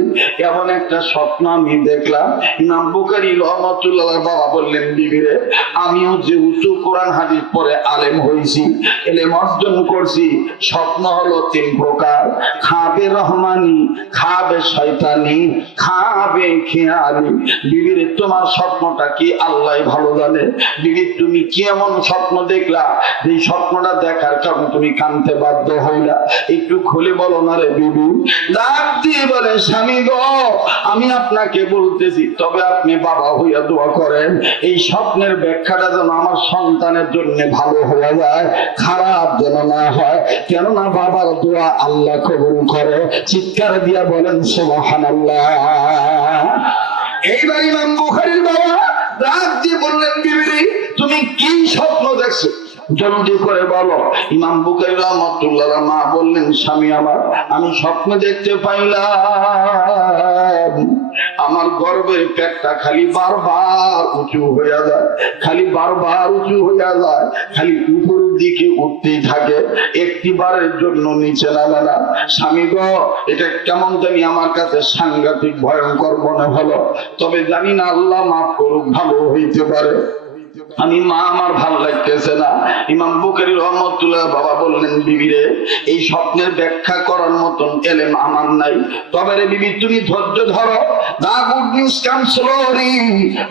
এমন একটা স্বপ্ন আমি দেখলাম। ইমাম বুখারী রাহমাতুল্লাহ আলাইহির বাবা বললেন, বিবিরে আমিও যে উঁচু কোরআন হাদিস পড়ে আলেম হয়েছি, এলেম অর্জন করছি, স্বপ্ন হলো 3 প্রকার, খাবে রহমানি, খাবে শয়তানি, খাবে খেয়ালি। বিবিরে তোমার স্বপ্নটা কি আল্লাহ ভালো জানে। বিবি তুমি কি এমন স্বপ্ন দেখলা যে স্বপ্নটা দেখার কারণে তুমি কাঁদতে বাধ্য হইলা? একটু খুলে বলো না রে বিবি। ডাক দিয়ে বলে, স্বামী গো আমি আপনাকে বলতেছি, তবে আপনি বাবা হইয়া দোয়া করেন এই স্বপ্নের ব্যাখ্যাটা যেন আমার সন্তানের জন্য ভালো হয়ে যায়, খারাপ যেন না হয়, কেননা বাবার দোয়া আল্লাহ কবুল করে। চিৎকার দিয়া বলেন সুবহানাল্লাহ। এইবার ইমাম বুখারীর বাবা ডাক দিয়ে বললেন, বিবি তুমি কি স্বপ্ন দেখছো জলদি করে বলো। ইমাম বুখারী রাহমাতুল্লাহ আলাইহি মা বললেন, স্বামী আমার আমি স্বপ্ন দেখতে পাইলাম আমার গর্ভের পেটটা খালি বারবার উঁচু হইয়া যায়, খালি বারবার উঁচু হইয়া যায়, খালি উপরের দিকে উঠতেই থাকে, একটিবারের জন্য নিচে নামে না। স্বামী গো এটা কেমন জানি আমার কাছে সাংঘাতিক ভয়ঙ্কর মনে হলো, তবে জানি না আল্লাহ মাফ করুক, ভালো হইতে পারে। আমি মা আমার ভালো লাগতেছে না। ইমাম বুখারী রাহমাতুল্লাহ বাবা বললেন, বিবিরে এই স্বপ্নের ব্যাখ্যা করার মতন এলেম আমার নাই, তবে রে বিবি তুমি ধৈর্য ধরো। দা গুড নিউজ কাম স্লোলি,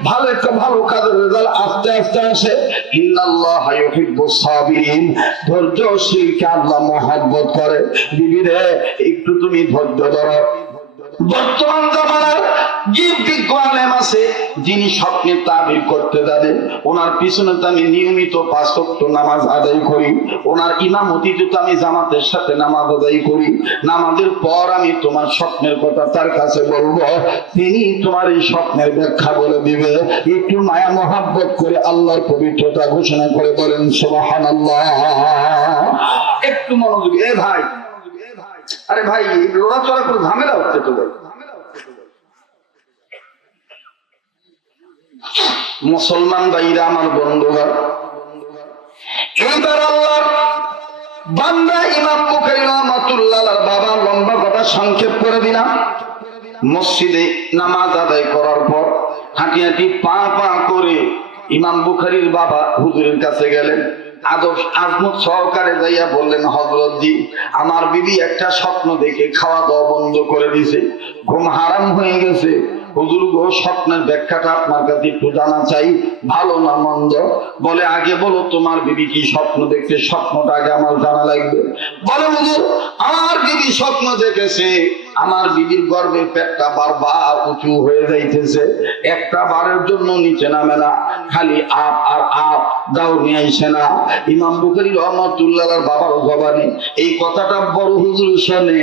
ভালো একটা ভালো কাজের রেজাল্ট আস্তে আস্তে আসে। ইন্নাল্লাহ ইউহিব্বুস সাবিরিন, ধৈর্যশীলকে আল্লাহ মহব্বত করে। বিবিরে একটু তুমি ধৈর্য ধরো। বর্তমান জামানার যে বিজ্ঞ আলেম আছে যিনি স্বপ্নে তাবির করতে যাবে, ওনার পিছনে তো আমি নিয়মিত 5 ওয়াক্ত নামাজ আদায় করি, ওনার ইমামতিতে তো আমি জামাতের সাথে নামাজ আদায় করি। নামাজের পর আমি তোমার স্বপ্নের কথা তার কাছে বলবো, তিনি তোমার এই স্বপ্নের ব্যাখ্যা বলে দিবে। একটু মায়া মহাব্বত করে আল্লাহর পবিত্রতা ঘোষণা করে বলেন সুবহানাল্লাহ। একটু মনোযোগী। এ ভাই, আরে ভাই লড়াচড়া করে ঝামেলা হচ্ছে তো ভাই। মুসলমান ভাইরা আমার বন্ধুরা, এইবার আল্লাহর বান্দা ইমাম বুখারী রাহমাতুল্লাহ আলাইহির বাবা লম্বা কথা সংক্ষেপ করে দিলাম। মসজিদে নামাজ আদায় করার পর হাঁটি হাঁটি পা পা করে ইমাম বুখারীর বাবা হুজুরের কাছে গেলেন। আজমত সহকারে যাইয়া বললেন, হযরত জি আমার বিবি একটা স্বপ্ন দেখে খাওয়া দাওয়া বন্ধ করে দিছে, ঘুম হারাম হয়ে গেছে, হুজুর গো, স্বপ্নের ব্যাখ্যাটা আপনার কাছে একটু জানা চাই, ভালো না মন্দ? বলে আগে বলো তোমার বিবি কি স্বপ্ন দেখছে, স্বপ্নটা আগে আমার জানা লাগবে। বলে হুজুর, আমার বিবি স্বপ্ন দেখেছে আমার বিবির গর্ভের পেটটা বারবার উঁচু হয়ে যাইতেছে, একটা বারের জন্য নিচে নামে না, খালি আপ আর আপ, দাও নিয়ে আইসে না। ইমাম বুখারী রহমাতুল্লাহর বাবার জবানে এই কথাটা বড় হুজুর শোনে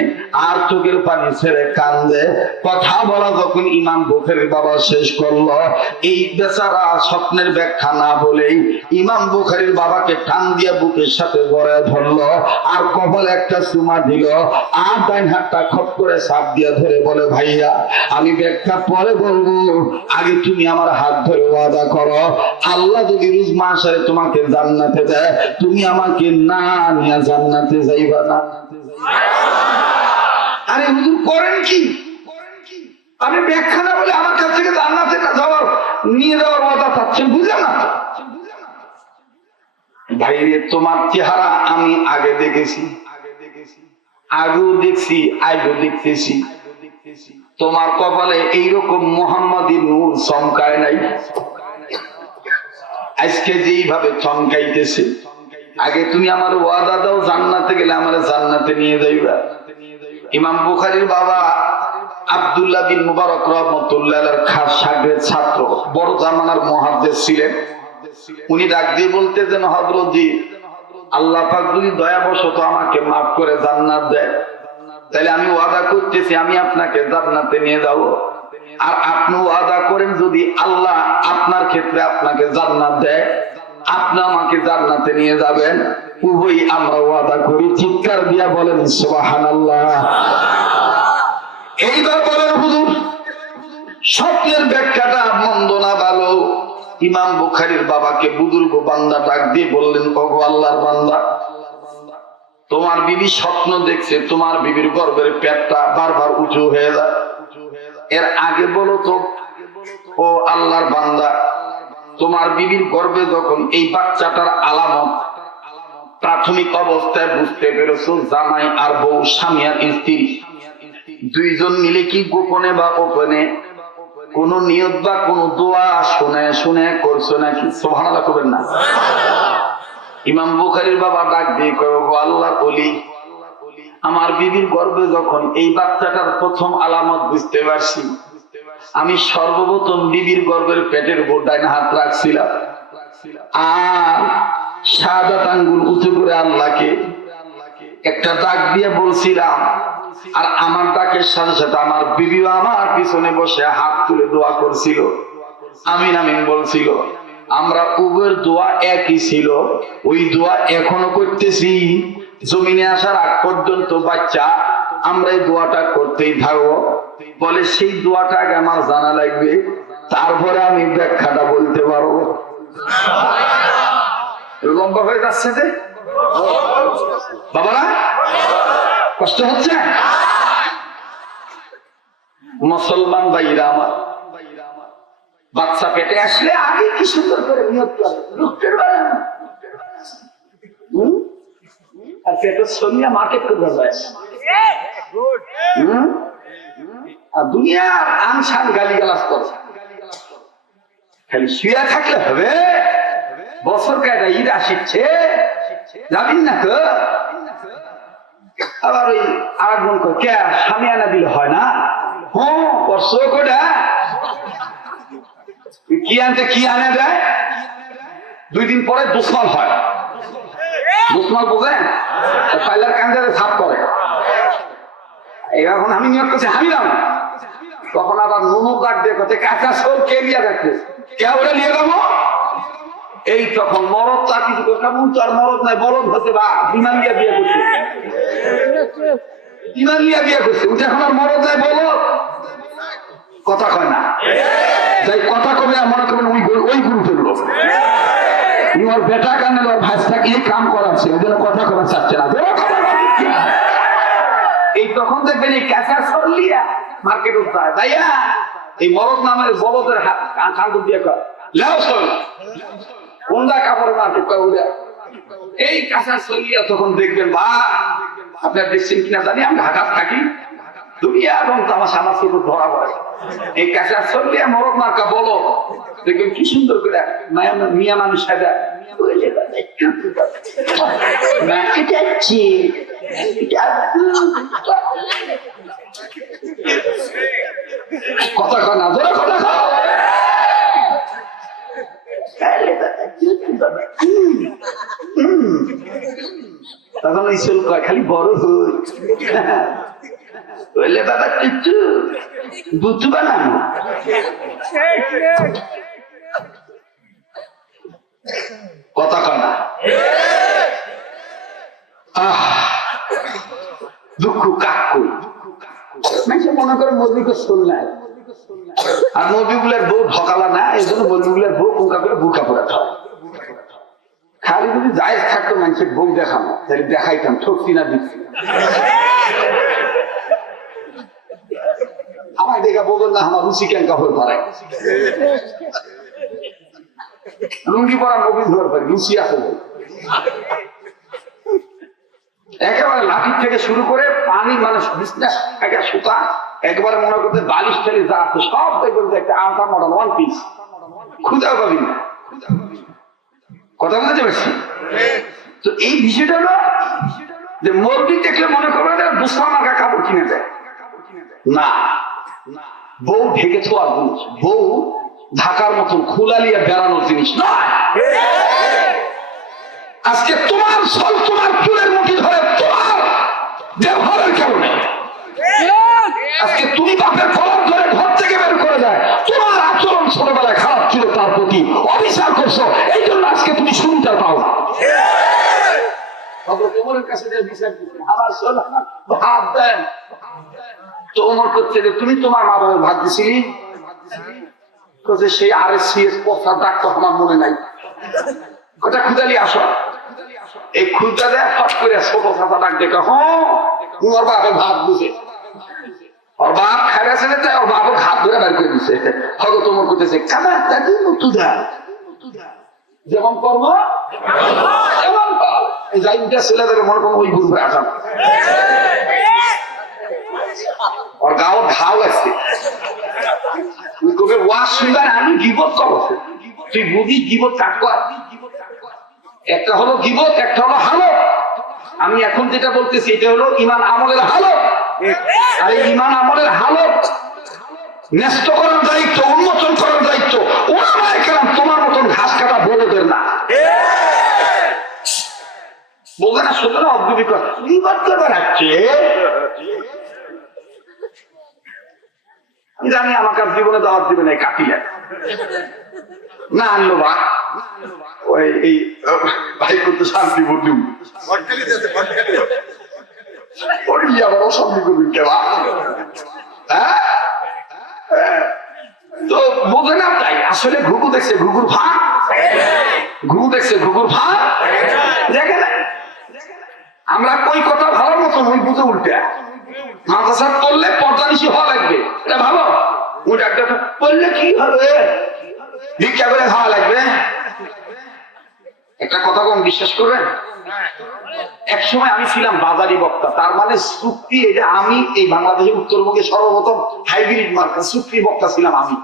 আর চোখের পানি ছেড়ে কান্দে। কথা বলা যখন ইমাম বুখারীর বাবা শেষ করলো, এই বেচারা স্বপ্নের ব্যাখ্যা না বলেই ইমাম বুখারীর বাবাকে টান দিয়ে বুকের সাথে গড়ায় ধরলো আর কপালে একটা চুমা দিল, আর ডাইন হাতটা খপ করে চাপ দিয়ে ধরে বলে, ভাইয়া আমি ব্যাখ্যা পরে বলবো, আগে তুমি আমার হাত ধরে ওয়াদা করো, আল্লাহ যদি রোজ মাসে তোমাকে জান্নাতে দেয়, তুমি আমাকে না নিয়ে জান্নাতে যাইবা না। আরে হুজুর করেন কি? আমি ব্যাখ্যা না বলে আমার কাছ থেকে জান্নাতে না যাওয়ার নিয়ে যাওয়ার ওয়াদা চাচ্ছেন, বুঝলেন না? ভাইরে, তোমার চেহারা আমি আগে দেখেছি, আগেও দেখছি, আজও দেখতেছি, তোমার কপালে এইরকম মোহাম্মদী নূর চমকায় নাই, আজকে যেইভাবে চমকাইতেছে। আগে তুমি আমার ওয়াদা দাও, জান্নাতে গেলে আমার জান্নাতে নিয়ে যাইবা। ইমাম বুখারীর বাবা আব্দুল্লাহ বিন মুবারক রাহমাতুল্লাহির খাস শাগরেদ ছাত্র, বড় জামানার মুহাদ্দিস ছিলেন। উনি ডাক দিয়ে বলতেছেন, হযরত জি, আল্লাহ পাক যদি দয়াবশত আমাকে মাফ করে জান্নাত দেয়, তাহলে আমি ওয়াদা করতেছি আমি আপনাকে জান্নাতে নিয়ে যাব। আর আপনি ওয়াদা করেন যদি আল্লাহ আপনার ক্ষেত্রে আপনাকে জান্নাত দেয়, আপনি আমাকে জান্নাতে নিয়ে যাবেন। উভয়ই আমরা ওয়াদা করি। চিৎকার দিয়া বলেন সুবহানাল্লাহ। এইবার বলেন হুজুর, স্বপ্নের ব্যাখ্যাটা মন্দ না ভালো? ইমাম বুখারীর বাবাকে বুজুর্গ বান্দা ডাক দিয়ে বললেন, ওগো আল্লাহর বান্দা, তোমার বিবি স্বপ্ন দেখছে তোমার বিবির গর্ভের পেটটা বারবার উঁচু হয়ে যায়, এর আগে বলো তো ও আল্লাহর বান্দা, তোমার বিবির গর্ভে যখন এই বাচ্চাটার আলামত প্রাথমিক অবস্থায় বুঝতে পেরেছো, জামাই আর বউ, স্বামী আর স্ত্রী দুইজন মিলে কি গোপনে বা গোপনে কোন নিয়ত বা কোন দোয়া শুনে শুনে করছো নাকি? সুবহানাল্লাহ করবেন না? ইমাম বুখারীর বাবা ডাক দিয়ে কয়, ওগো আল্লাহর ওলি, আমার বিবির গর্ভে যখন এই বাচ্চাটার প্রথম আলামত বুঝতে পারছি, আমি সর্বপ্রথম বিবির গর্ভের পেটের উপর ডাইন হাত রাখছিলাম আর শাহাদাত আঙ্গুল উঁচু করে আল্লাহকে একটা ডাক দিয়ে বলছিলাম, আর আমার ডাকের সাথে সাথে আমার বিবিও আমার পিছনে বসে হাত তুলে দোয়া করছিল, আমিন আমিন বলছিল। আমরা উভয়ের দোয়া একই ছিল, ওই দোয়া এখনো করতেছি। জমিনে আসার আগ পর্যন্ত বাচ্চা আমরা এই দোয়াটা করতেই থাকবো। বলে সেই দোয়াটা আগে আমার জানা লাগবে, তারপরে আমি ব্যাখ্যাটা বলতে পারবো। লম্বা হয়ে যাচ্ছে যে বাবারা, কষ্ট হচ্ছে? মুসলমান ভাইরা আমার, বাচ্চা পেটে আসলে আগে কি সুন্দর করে নিয়ত করে লুকটের বেলা আর পেটের সঙ্গে মার্কেট করতে যায়, আর দুনিয়ার আনসান গালিগালাজ করে। খালি শুয়ে থাকলে হবে? বছর কাটা ঈদ আসছে, যাবেন না তো? আবার ওই আরেকজন কয়, কে স্বামী আনা দিলে হয় না? হ্যাঁ, করছো কোটা কি আনতে কি আনে দেয়, 2 দিন পরে দুশ্মন হয়। দুশ্মন বোঝেন? পাইলার কান্দারে ছাপ করে। এখন আমি নিয়োগ করছি হামিলাম, তখন আবার নুনু কাট দিয়ে করছে কাঁচা সব কে দিয়ে রাখছে, কে ওরা নিয়ে যাবো। এই তখন মরদ তার কিছু কেমন তো আর মরদ নাই, বলদ হচ্ছে বা বিমান দিয়ে বিয়ে করছে, বিমান দিয়ে বিয়ে করছে, উঠে এখন আর মরদ নাই, বলদ কথা কয় না। যাই কথা কবে না, মনে করবেন ওই গ্রুপের লোক, ওর বেটা কানে ওর ভাইটাকে এই কাম করাচ্ছে, ওই জন্য কথা করা চাচ্ছে না। এই তখন দেখবেন এই ক্যাঁচা সরলিয়া মার্কেট উঠতে ভাইয়া এই মরদ নামের বলদের হাত কাঁদুর দিয়ে কয় লাও সর কোনটা কাপড় মার্কেট করে উঠে এই কাঁচা সরলিয়া। তখন দেখবেন বা আপনার দেখছেন কিনা জানি, আমি ঢাকা থাকি, দুনিয়া এবং তামাশা আমার চোখ ধরা পড়ে। এই কাঁচা চললে মরদ মার্কা বলো দেখবেন কি সুন্দর করে মিয়া মানুষ সাজা কথা কয় না ধরে কথা খাও তখন ওই চুল কয় খালি বড় হইলে বাবা কিচ্ছু বুঝু বানানো কথা কয় না দুঃখ কাকু মানুষ মনে করে মৌলিক চুল নাই আর মৌলিগুলার বউ ঢকালা না এই জন্য মৌলিগুলার বউ কোনকা করে বুকা পড়াতে হয় খালি যদি জায়েজ থাকতো মানুষের বউ দেখানো তাহলে দেখাইতাম ঠকছি না দিচ্ছি আমার দেখা বলবেন না আমার রুচি কেন কাপড় পারে লুঙ্গি পরা মবিল ধরে পারি রুচি আছে একেবারে লাঠির থেকে শুরু করে পানি মানুষ বিজনেস একটা সুতা একবারে মনে করতে বালিশ ঠেলে যা আছে সব দেখবেন একটা আলটা মডেল ওয়ান পিস খুঁজাও পাবি না কথা বলতে পারছি তো এই বিষয়টা হলো যে মুরগি দেখলে মনে করবে বুসরা মার্কা কাপড় কিনে দেয় না বউ ঢেকে ছোয়ার জিনিস বউ ঢাকার মতন খুলালিয়া বেড়ানোর জিনিস নয় আজকে তোমার সল তোমার চুলের মুঠি ধরে তোমার ব্যবহারের কারণে আজকে তুমি বাপের কলম ধরে ঘর থেকে বের করে দেয় তোমার আচরণ ছোটবেলায় খারাপ ছিল তার প্রতি অবিচার করছো এই জন্য আজকে তুমি শুনতে পাও না তোমার কাছে যে বিচার দিচ্ছে আমার সোনা ভাত দেন তো ওমর করছে যে তুমি তোমার মা বাবার ভাত দিছিলি সেই RSCS কথা ডাক তো আমার মনে নাই ওটা খুদালি আসো এই খুদা দেয় ফট করে ছোট কথা ডাক দেখে তোমার বাবা ভাত দিছে ওর বাপ খাইছে না তাই ওর বাবা হাত ধরে বের করে দিছে হয়তো তোমার করতেছে কাদা দাদি মুতুদা যেমন কর্ম এমন এই জাইনটা ছেলেদের মনে কোনো ওই ঘুরবে আসাম ওর গাও ঘাও আছে তোকে ওয়াশ শুনবেন আমি গিবত করবো তুই বুঝি গিবত কাটবো একটা হলো গিবত একটা হলো হালত আমি এখন যেটা বলতেছি এটা হলো ইমান আমলের হালত আর এই ইমান আমলের হালত ন্যস্ত করার দায়িত্ব উন্মোচন করার দায়িত্ব ওলামায়ে কেরাম তোমার মতন ঘাস কাটা বলদের না বলবে না শুধু না অদ্ভুত বেড়াচ্ছে জানি আমাকে জীবনে দাওয়াত দিবে না কাটিলেন না আনলো বা ওই এই ভাই করতে শান্তি বললুম আবার অশান্তি করবি কেবা তো বোঝে না তাই আসলে ঘুঘু দেখছে ঘুঘুর ভাত ঘুঘু দেখছে ঘুঘুর ভাত দেখে না আমরা কই কথা ভালো মতো ওই বুঝে উল্টে মাদ্রাসা পড়লে পর্দা নিশি হওয়া লাগবে এটা ভালো ওই ডাক্তার পড়লে কি হবে ভিক্ষা করে খাওয়া লাগবে একটা কথা কম বিশ্বাস করবেন এক সময় আমি ছিলাম বাজারি বক্তা তার মানে চুক্তি এই যে আমি এই বাংলাদেশের উত্তরবঙ্গে সর্বপ্রথম হাইব্রিড মার্কা চুক্তি বক্তা ছিলাম আমি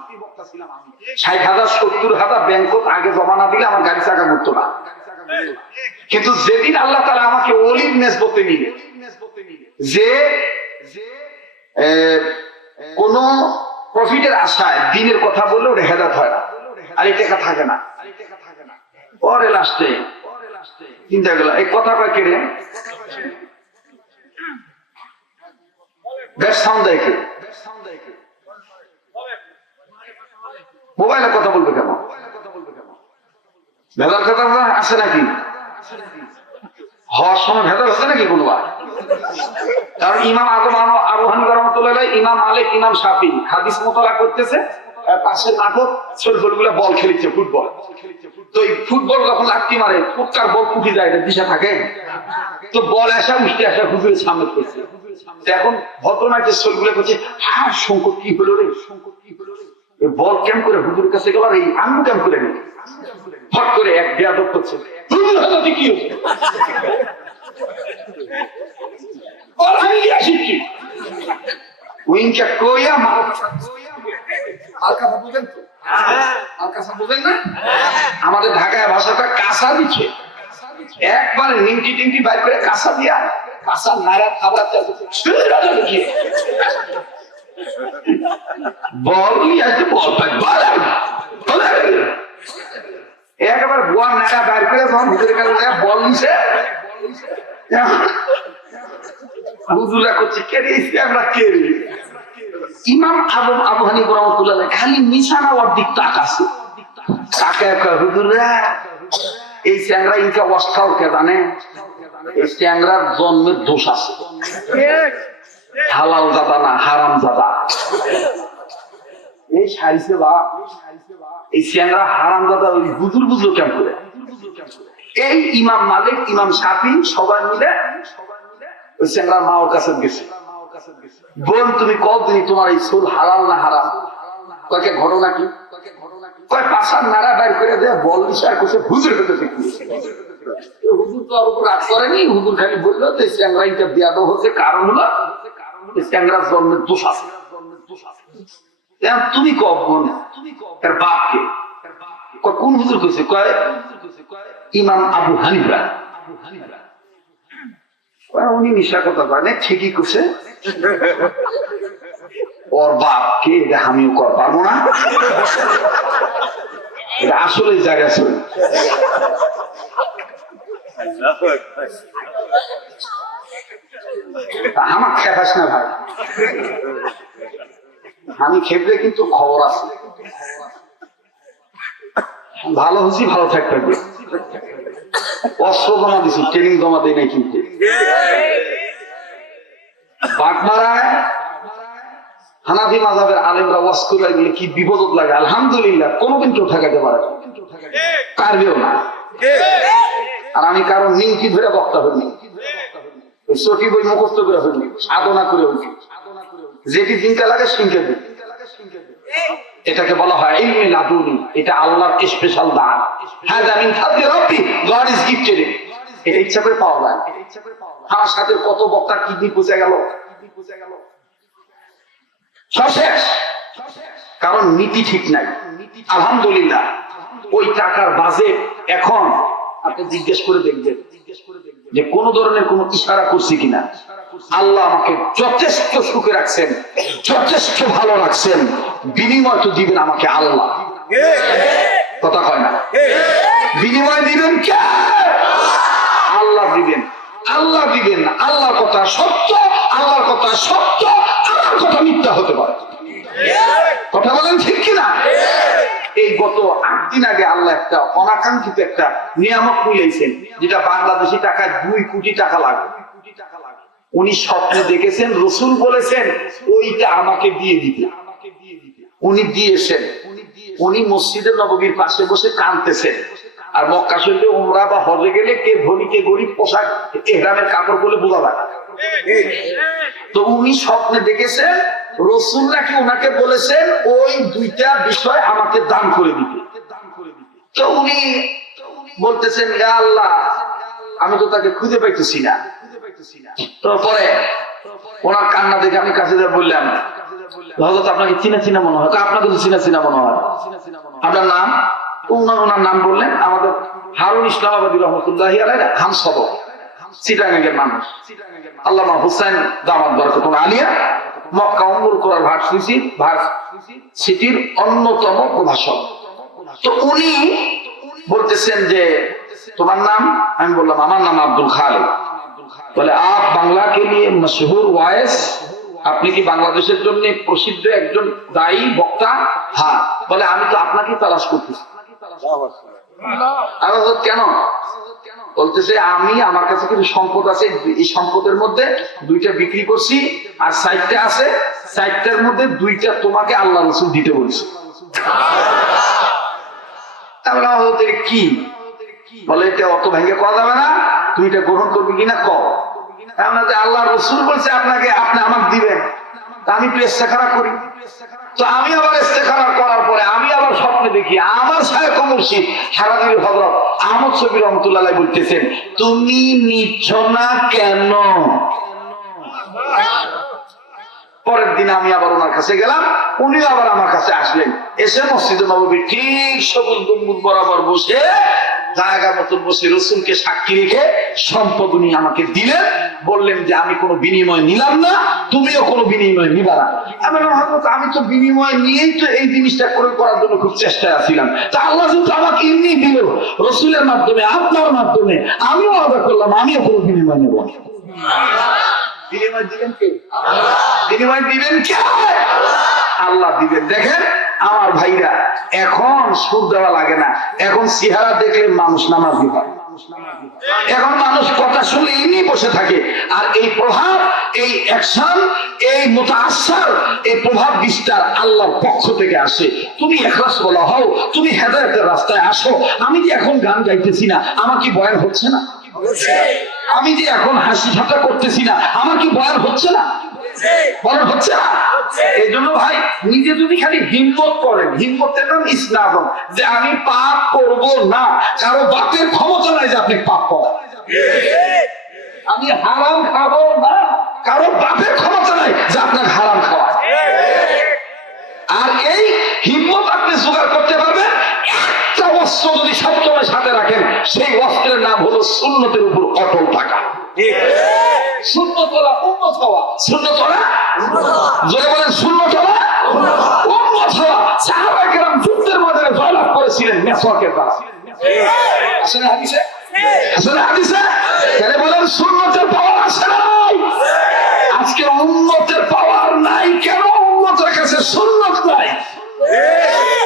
৬০,০০০ ৭০,০০০ ব্যাংকত আগে জমা না দিলে আমার গাড়ি চাকা ঘুরতো না কিন্তু যেদিন আল্লাহ তাআলা আমাকে ওলির নেসবতে নিলে যে কোন প্রফিটের আশায় দিনের কথা বললে ওটা হেদায়েত হয় না আর এই টাকা থাকে না পরে লাস্টে চিন্তা গেল এই কথা কয় কে রে বেশ সাউন্ড দেয় কে মোবাইলে কথা বলবে কেন ভেদার কথা আছে নাকি হওয়ার সময় ভেদার হচ্ছে নাকি কোনবার কারণ ইমাম আজম আবু হানিফা রাহমাতুল্লাহ ইমাম মালিক ইমাম শাফি হাদিস মোতালা করতেছে পাশে নাটক ছোটগুলা বল খেলছে ফুটবল তো এই ফুটবল যখন লাঠি মারে ফুটকার বল ফুটে যায় এটা দিশা থাকে তো বল আসা উঠতে আসা হুজুরের সামনে করছে এখন ভদ্রনাথের ছোটগুলা করছে হ্যাঁ সংকট কি হলো রে বল কেম করে হুজুরের কাছে গেল আর এই আঙ্গু কেম করে নেই ফট করে এক বেয়াদব করছে হুজুর হাতে কি হচ্ছে বল আমি আসি কি উইনকা কইয়া মার আলকাসা বুঝেন তো? আলকাসা বুঝেন না? আমাদের ঢাকায় ভাষাটা কাঁচা দিচ্ছে, একবারে নিমটি টিমটি বাইর করে কাঁচা দিয়া কাঁচা নাড়া খাবার বল আছে, বল একবার বোয়ার নাড়া বাইর করে ভিতরে বল নিছে হুজুরা করছে কে রে আমরা কে রে। ইমাম আবু হানিফা রাহমাতুল্লাহ খালি নিশানা ওর দিক তাকাছে, তাকায় হুজুরা এই চ্যাংরা ইনকা অস্থাও কে জানে, এই চ্যাংরার জন্মের দোষ আছে, হালাল দাদা না হারাম দাদা। এই সাইছে বা এই চ্যাংরা হারাম দাদা ওই হুজুর বুঝলো কেমন করে। এই ইমাম মালিক ইমাম শাফি সবাই মিলে ওই চ্যাংরার মা ওর কাছে গেছে, বোন তুমি কতদিন তোমার এই চুল হালাল না হারাম? কয়েক ঘটনা কি? কয় পাশার নাড়া বাইর করে দেয় বল নিশার করছে হুজুর হতে হুজুর তো আর উপর রাগ করেনি, হুজুর খালি বললো যে চ্যাংরাইটা বিয়াদ হচ্ছে, কারণ হলো চ্যাংরার জন্মের দোষ আছে। তুমি কব বোন তার বাপকে কোন হুজুর কইছে? কয় ইমাম আবু হানিফা। উনি নিশা কথা জানে, ঠিকই করছে, ওর বাপকে এটা আমিও কর পারবো না, এটা আসলে জায়গা ছিল। আমার খেপাস না ভাই, আমি খেপলে কিন্তু খবর আছে, ভালো হচ্ছি ভালো থাকতে হবে। অস্ত্র জমা দিছি, ট্রেনিং জমা দেয় নাই কিন্তু। বাগমারায় হানাফি মাযহাবের আলেমরা ওয়াজ করে গেলে কি বিপদ লাগে, আলহামদুলিল্লাহ কোনোদিন কেউ ঠেকাতে পারে পারবেও না। আর আমি কারো নিমকি ধরে বক্তা হইনি, সখী বই মুখস্থ করে হইনি, সাধনা করে হইনি, যেটি চিন্তা লাগে শুনতে দিই। এটাকে বলা হয় ইলমে লাদুনি, এটা আল্লাহর স্পেশাল দান। হ্যাঁ জামিন ফাদলি রাব্বি, গড ইজ গিফটেড। এটা ইচ্ছা করে পাওয়া যায়। আমার সাথে কত বক্তা কিডনি পচে গেল, শেষ, কারণ নীতি ঠিক নাই। আলহামদুলিল্লাহ ওই টাকার বাজেট এখন আপনি জিজ্ঞেস করে দেখবেন যে কোন ধরনের কোন ইশারা করছি কিনা। আল্লাহ আমাকে যথেষ্ট সুখে রাখছেন, যথেষ্ট ভালো রাখছেন, বিনিময় তো দিবেন আমাকে আল্লাহ, কথা কয় না? বিনিময় দিবেন কে? আল্লাহ দিবেন, আল্লাহ দিবেন। আল্লাহর কথা সত্য, আল্লাহর কথা সত্য, আমার কথা মিথ্যা হতে পারে, কথা বলেন ঠিক কিনা? এই গত 8 দিন আগে আল্লাহ একটা অনাকাঙ্ক্ষিত একটা নিয়ামক মিলাইছেন, যেটা বাংলাদেশি টাকায় 2 কোটি টাকা লাগে। উনি স্বপ্নে দেখেছেন, রাসূল বলেছেন ওইটা আমাকে দিয়ে দিতে, উনি দিয়েছেন। উনি মসজিদে নববীর পাশে বসে কাঁদতেছেন। আর মক্কা শরীফে উমরা বা হজে গেলে কে ধনী কে গরিব পোশাক ইহরামের কাপড় পরলে বোঝা যায়। তো উনি স্বপ্নে দেখেছেন রাসূল নাকি ওনাকে বলেছেন ওই 2টা বিষয় আমাকে দান করে দিতে। তো উনি বলতেছেন ইয়া আল্লাহ, আমি তো তাকে খুঁজে পাইতেছি না। তারপরে ওনার কান্না দেখে আমি কাছে যা বললাম, হযরত আপনাকে চিনা চিনা মনে হয়। আপনাকে তো চিনা চিনা মনে হয়, আপনার নাম? ওনার নাম বললেন। আমাদের হারুন ইসলামাবাদী রহমতুল্লাহি আলাইহি হামসব চিটাগাঙ্গের মানুষ। আল্লামা হুসাইন দামাত বরকতুল আলিয়া মক্কা উম্মুল কুরার ভার্সিটির অন্যতম প্রভাষক। তো উনি বলতেছেন যে তোমার নাম? আমি বললাম আমার নাম আব্দুল খালিক। বলে আপ বাংলা কে লিয়ে মশহুর ওয়াইস, আপনি কি বাংলাদেশের জন্য প্রসিদ্ধ একজন দায়ী বক্তা? হ্যাঁ। বলে আমি তো আপনাকে তালাশ করতেছি। কেন? বলতেছে আমি, আমার কাছে কিছু সম্পদ আছে, এই সম্পদের মধ্যে 2টা বিক্রি করছি, আর 4টা আছে, 4টার মধ্যে 2টা তোমাকে আল্লাহ রাসূল দিতে বলছে। কি বলে এটা অত ভেঙে করা যাবে না, তুমি এটা গ্রহণ করবি কিনা কও। আল্লাহ রাসূল বলছে আপনাকে, আপনি আমাকে দিবেন। আমি তো ইস্তেখারা করি। তো আমি আবার ইস্তেখারা করার পরে আমি আবার স্বপ্নে দেখি আমার শায়খ মুর্শিদ সারাদিন হযরত আহমদ শফি রহমাতুল্লাহ আলাইহি বলতেছেন তুমি নিচ্ছ না কেন? পরের দিন আমি আবার ওনার কাছে গেলাম, উনিও আবার আমার কাছে আসলেন। এসে মসজিদে নববী ঠিক সবুজ গম্বুজ বরাবর বসে জায়গা মতন বসে রসুলকে সাক্ষী রেখে সম্পদ উনি আমাকে দিলেন। বললেন যে আমি কোনো বিনিময় নিলাম না, তুমিও কোনো বিনিময় নিবা না। আমি বললাম, হযরত আমি তো বিনিময় নিয়েই তো এই জিনিসটা করার জন্য খুব চেষ্টায় আছিলাম। তা আল্লাহ যেহেতু আমাকে এমনি দিল রসুলের মাধ্যমে, আপনার মাধ্যমে, আমিও আদা করলাম, আমিও কোনো বিনিময় নেব না। বিনিময় দিবেন কে? বিনিময় দিবেন কে? আল্লাহ দিবেন। দেখেন আমার ভাইরা, এখন সুর দেওয়া লাগে না, এখন চেহারা দেখলে মানুষ নামাজি হয়। এখন মানুষ কথা শুনে এমনি বসে থাকে। আর এই প্রভাব, এই অ্যাকশন, এই মুতাআসসার, এই প্রভাব বিস্তার আল্লাহর পক্ষ থেকে আসে। তুমি ইখলাস বলা হও, তুমি হেদায়েতের রাস্তায় আসো। আমি যে এখন গান গাইতেছি না, আমার কি বয়ান হচ্ছে না? আমি যে এখন হাসি ঠাট্টা করতেছি না, আমার কি বয়ান হচ্ছে না? বয়ান হচ্ছে না? এই জন্য ভাই, নিজে যদি খালি হিম্মত করেন, হিম্মতের নাম ইসলাম, যে আমি পাপ করব না, কারো বাপের ক্ষমতা নাই যে আপনি পাপ করেন। আমি হারাম খাবো না, কারো বাপের ক্ষমতা নাই যে আপনার হারাম খাওয়া। আর এই হিম্মত আপনি জোগাড় করতে পারবেন একটা অস্ত্র যদি সবসময় সাথে রাখেন, সেই অস্ত্রের নাম হলো সুন্নতের উপর অটল থাকা। সুন্নত ওয়ালা উম্মত হওয়া। সুন্নত ওয়ালা জোরে বলেন, সুন্নত ওয়ালা উম্মত হওয়া। সাহাবায়ে কেরাম যুদ্ধের ময়দানে জয়লাভ করেছিলেন মিসওয়াকের দ্বারা। আছে না হাদিসে? আছে না হাদিসে? তাহলে বলেন সুন্নতের পাওয়ার আছে নাই? আজকে উম্মতের পাওয়ার নাই কেন? উম্মতের কাছে সুন্নত নাই।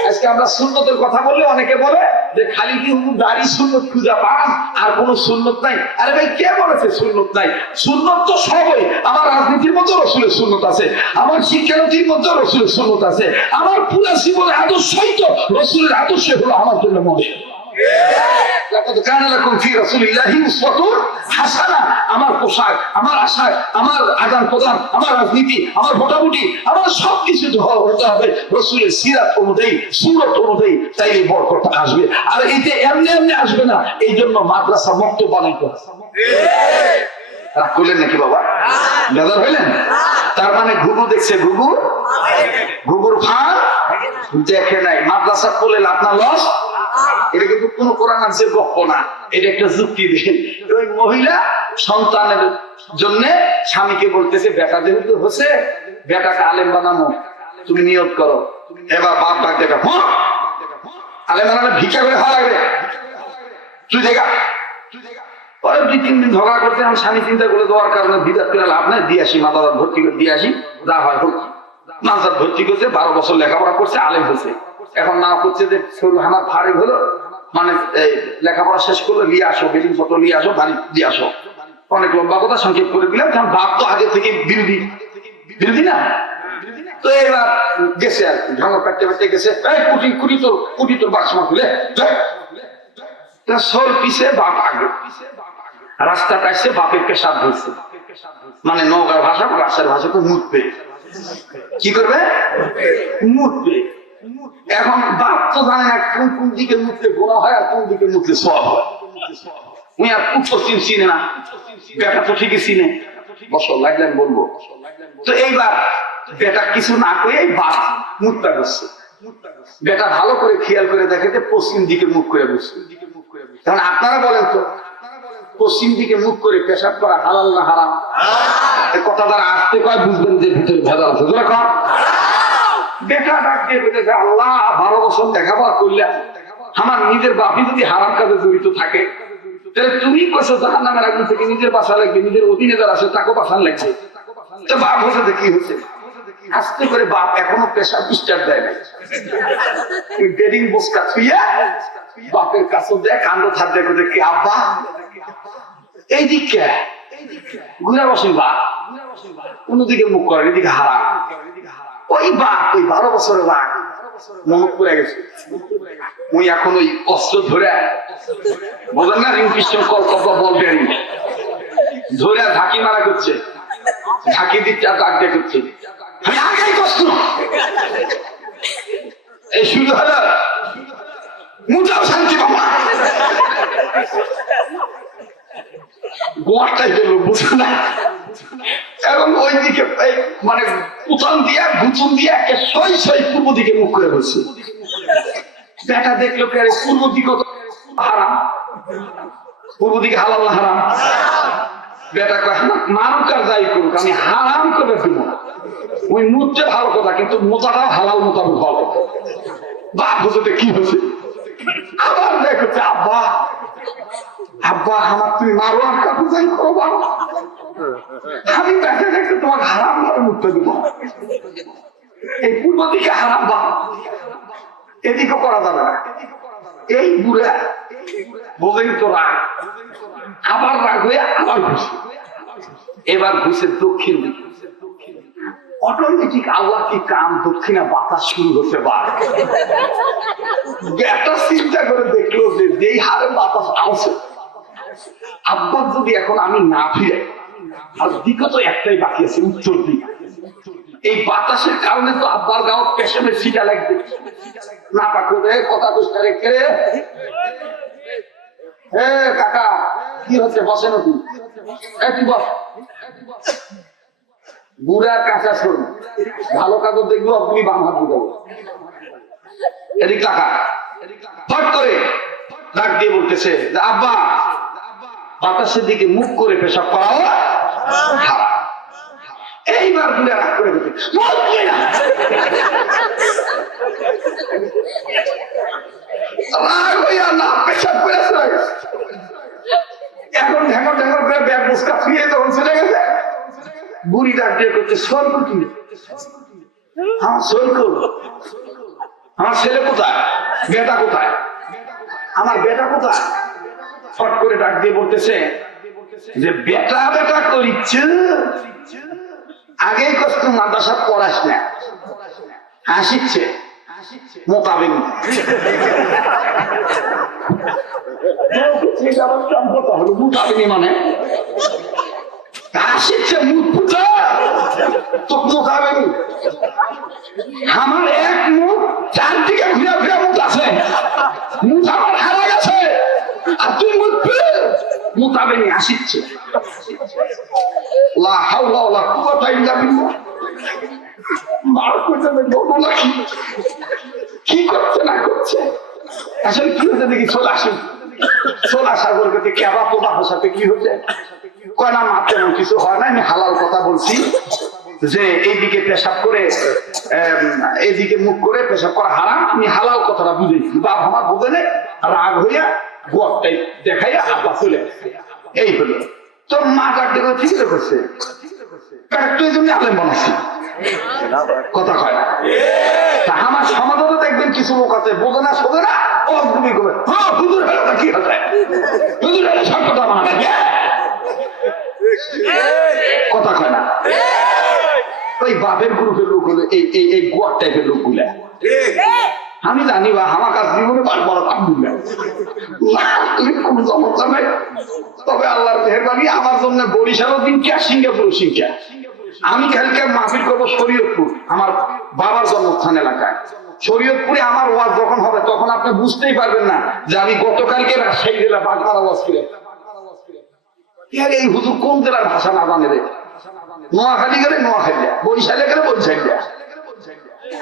আজকে আমরা সুন্নতের কথা বললে অনেকে বলে যে খালি কি দাড়ি সুন্নত খুঁজে পান, আর কোন সুন্নত নাই। আরে ভাই, কে বলেছে সুন্নত নাই? সুন্নত তো সবই। আমার রাজনীতির মধ্যে রসুলের সুন্নত আছে, আমার শিক্ষানীতির মধ্যে রসুলের সুন্নত আছে, আমার পুরো জীবনের আদর্শই তো রসুলের আদর্শ হলো আমার জন্য মনে। আমার পোশাক, আমার আশাক, আমার আদান প্রদান, আমার রাজনীতি, আমার ভোটাভুটি, আমার সবকিছু হতে হবে রসুলের সিরাত অনুযায়ী, সুরত অনুযায়ী, তাই এই বরকত আসবে। আর এতে এমনি এমনি আসবে না। এই জন্য মাদ্রাসা মক্তব বানাইতে হবে। রাগ করলেন নাকি বাবা? বেজার হইলেন? তার মানে ঘুঘু দেখছে, ঘুঘুর ফাঁদ দেখে নাই। মাদ্রাসা করলে লাভ না লস? এটা কিন্তু কোন কোরআন আছে গপ্প না, এটা একটা যুক্তি দেয়। ওই মহিলা সন্তানের জন্য স্বামীকে বলতেছে, বেটা যেহেতু হচ্ছে, বেটাকে আলেম বানানো, তুমি নিয়ত করো। এবার বাপ ডাক দেখা, আলেম বানানো ভিক্ষা করে খাওয়া লাগবে, তুই দেখা। পরে 2-3 দিন ঝগড়া করতে আমি স্বামী চিন্তা করে দেওয়ার কারণে বিদাত করে লাভ নাই, দিয়ে আসি, মাদার ভর্তি করে দিয়ে আসি, যা হয় হোক। মাদার ভর্তি করছে, 12 বছর লেখাপড়া করছে, আলেম হয়েছে। এখন না করছে যে আমার ফারিক হলো, মানে লেখাপড়া শেষ করলো, নিয়ে আসো, বেদিন পত্র নিয়ে আসো, বাড়ি দিয়ে আসো। অনেক লম্বা কথা সংক্ষেপ করে দিলাম, কারণ বাপ তো আগে থেকে বিরোধী না। তো এবার গেছে আর কি, ঝাঙর কাটতে গেছে, কুটি তোর বাসমা খুলে সোর পিছে বাপ আগে। রাস্তাটা আসছে, বাপের পেশাব ধরছে, মানে নওগাঁর ভাষা, রাস্তার ভাষা তো মুতবে। কি করবে? মুতবে। এখন বাপ তো জানে না কোন দিকে মুতলে গোনা হয় আর কোন দিকে মুতলে সওয়াব হয়। উনি আর পশ্চিম চিনে না, বেটা তো ঠিকই চিনে। বসো, লাগলেন বলবো। তো এইবার বেটা কিছু না করে বাপ মুতটা বসছে। বেটা ভালো করে খেয়াল করে দেখে যে পশ্চিম দিকে মুখ করে বসছে। কারণ আপনারা বলেন তো, পশ্চিম দিকে মুখ করে পেশাব করা হালাল না হারাম? কথা দ্বারা আসতে কয় বুঝবেন যে ভিতরে ভেজাল আছে। বেটা ডাক দিয়ে বলেছে, আল্লাহ 12 বছর লেখাপড়া করলে আমার নিজের বাপি যদি হারাম কাজে জড়িত থাকে, তাহলে তুমি কইছো জাহান্নামের আগুন থেকে নিজের বাঁচা লাগবে, নিজের অধীনে যারা আছে তাকে বাঁচান লাগছে। তো বাপ হচ্ছে কি হচ্ছে, আস্তে করে বাপ এখনো পেশা ডিস্টার্ব দেয় নাই, বেডিং বসকা থুইয়া বাপের কাছে দেয়, কান্দ থাক দেখো দেখি, আব্বা এই দিকে ঘুরে বসেন, বাপ অন্যদিকে মুখ করে, এদিকে হারা। ওই বাপ, ওই 12 বছরের বাপ মনে পড়ে গেছে। ওই এখন ওই অস্ত্র ধরে, বলেন না রিং পিস্টল কলকব্বা বল বেরিং ধরে ঝাঁকি মারা করছে, ঝাঁকি দিচ্ছে আর দাগ দিয়ে করছে। আগেই কষ্ট এই শুরু হলো, মুটাও শান্তি বাবা, গোয়াটাই গেল, বুঝো না? এবং ওই দিকে মানে উঠান দিয়া গুচুন দিয়া একে সই সই পূর্ব দিকে মুখ করে বসছে। বেটা দেখলো কে পূর্ব দিকে হারাম, পূর্ব দিকে হালাল না হারাম? বেটা কয় মারুক আর যাই করুক আমি হারাম করে দিব। ওই মুহূর্তে ভালো কথা, কিন্তু মোতাটাও হালাল মোতাবেক ভালো। বাপ বুঝতে কি হয়েছে, আবার দেখছে আব্বা আব্বা আমার তুমি মারো আর কাকু যাই করো বাবা, আমি দেখে দেখতে তোমার হারাম ভাবে মুক্ত দিব। এই পূর্ব দিকে হারাম বা এদিকে করা যাবে না। এই বুড়া বোঝেন তো রাগ, আবার রাগ হয়ে আবার ঘুষে, এবার ঘুষে দক্ষিণ দিকে। অটোমেটিক আল্লাহ কি কাম দক্ষিণা বাতাস শুরু হতে পারে। একটা চিন্তা করে দেখলো যে যেই হারে বাতাস আসে, আব্বা যদি এখন আমি না ফিরে, আর দিকে তো একটাই বাকি আছে উত্তর দিক, এই বাতাসের কারণে তো আব্বার গাঁও পেছনে ছিটা লাগবে না। পাকড়ে কথা বুঝতে রেখে কাকা কি হচ্ছে, বসে নাকি বস। বুড়া কাঁচা শোন, ভালো কাগজ দেখবো আপনি বাম হাত বুঝাবো। এদিক টাকা ফট করে ডাক দিয়ে বলতেছে আব্বা বাতাসের দিকে মুখ করে পেশাব করাও। এইবার বুড়া রাগ করে দিতে রাগ হইয়া না পেশাব করেছে। এখন ঢেঙ্গর ঢেঙ্গর করে ব্যাগ মুস্কা ফিরে তখন চলে গেছে। বুড়ি ডাক দিয়ে করছে সর কুটি, আমার সর করো, আমার ছেলে কোথায়, বেটা কোথায়, আমার বেটা কোথায়? ফট করে ডাক দিয়ে বলতেছে যে বেটা বেটা করিচ্ছ, আগেই কষ্ট মাদ্রাসা পড়াস না, হাসিচ্ছে মোতাবেক মানে আসিচ্ছে মুখ পুজো তো মোতাবেক। আমার এক মুখ চারদিকে ঘুরে ফিরে মুখ আছে, মুখ আমার হারা গেছে, আর তুই মুখ মোতাবেক আসিচ্ছে। লা হাওলা ওয়ালা কুওয়াতা ইল্লা বিল্লাহ। মার কইতে বলবো নাকি কি করছে না করছে, আসলে কি হচ্ছে দেখি চলে আসুন। চলে আসার পর কেবা তোমার সাথে কি হচ্ছে, কয় না মা তেমন কিছু হয় না, আমি হালাল কথা বলছি যে এইদিকে পেশাব করে এইদিকে মুখ করে পেশাব করা হারাম, আমি হালাল কথাটা বুঝেছি। বাপ আমার বুঝে নেই, রাগ হইয়া গোয়াটাই দেখাইয়া আব্বা চলে আসছে। এই হলো তো মা ডাক দেখে ঠিক রেখেছে, তুই জন্য আলেম বানাচ্ছি কথা কয় না। আমার সমাধানে দেখবেন কিছু লোক আছে বোঝে না শোধে না, অগ্নি করবে হুজুর হলো কি হচ্ছে, হুজুর হলে সব কথা মানে কথা কয় না। ওই বাপের গ্রুপের লোক হলো এই গোয়ার টাইপের লোক গুলা। আমি জানি বা আমার কাছে জীবনে বড় কাম দিলে কোন সমস্যা নাই, তবে আল্লাহর মেহেরবানি আমার জন্য বরিশালও দিনকা সিঙ্গাপুর শিক্ষা। আমি কালকে মাহফিল করবো শরীয়তপুর, আমার বাবার জন্মস্থান এলাকায়। শরীয়তপুরে আমার ওয়াজ যখন হবে তখন আপনি বুঝতেই পারবেন না যে আমি গতকালকে রাজশাহী জেলা বাগমারা ওয়াজ করে। এই হুজুর কোন জেলার ভাষা না জানে রে, নোয়াখালী গেলে নোয়াখালী, বরিশালে গেলে বরিশাল।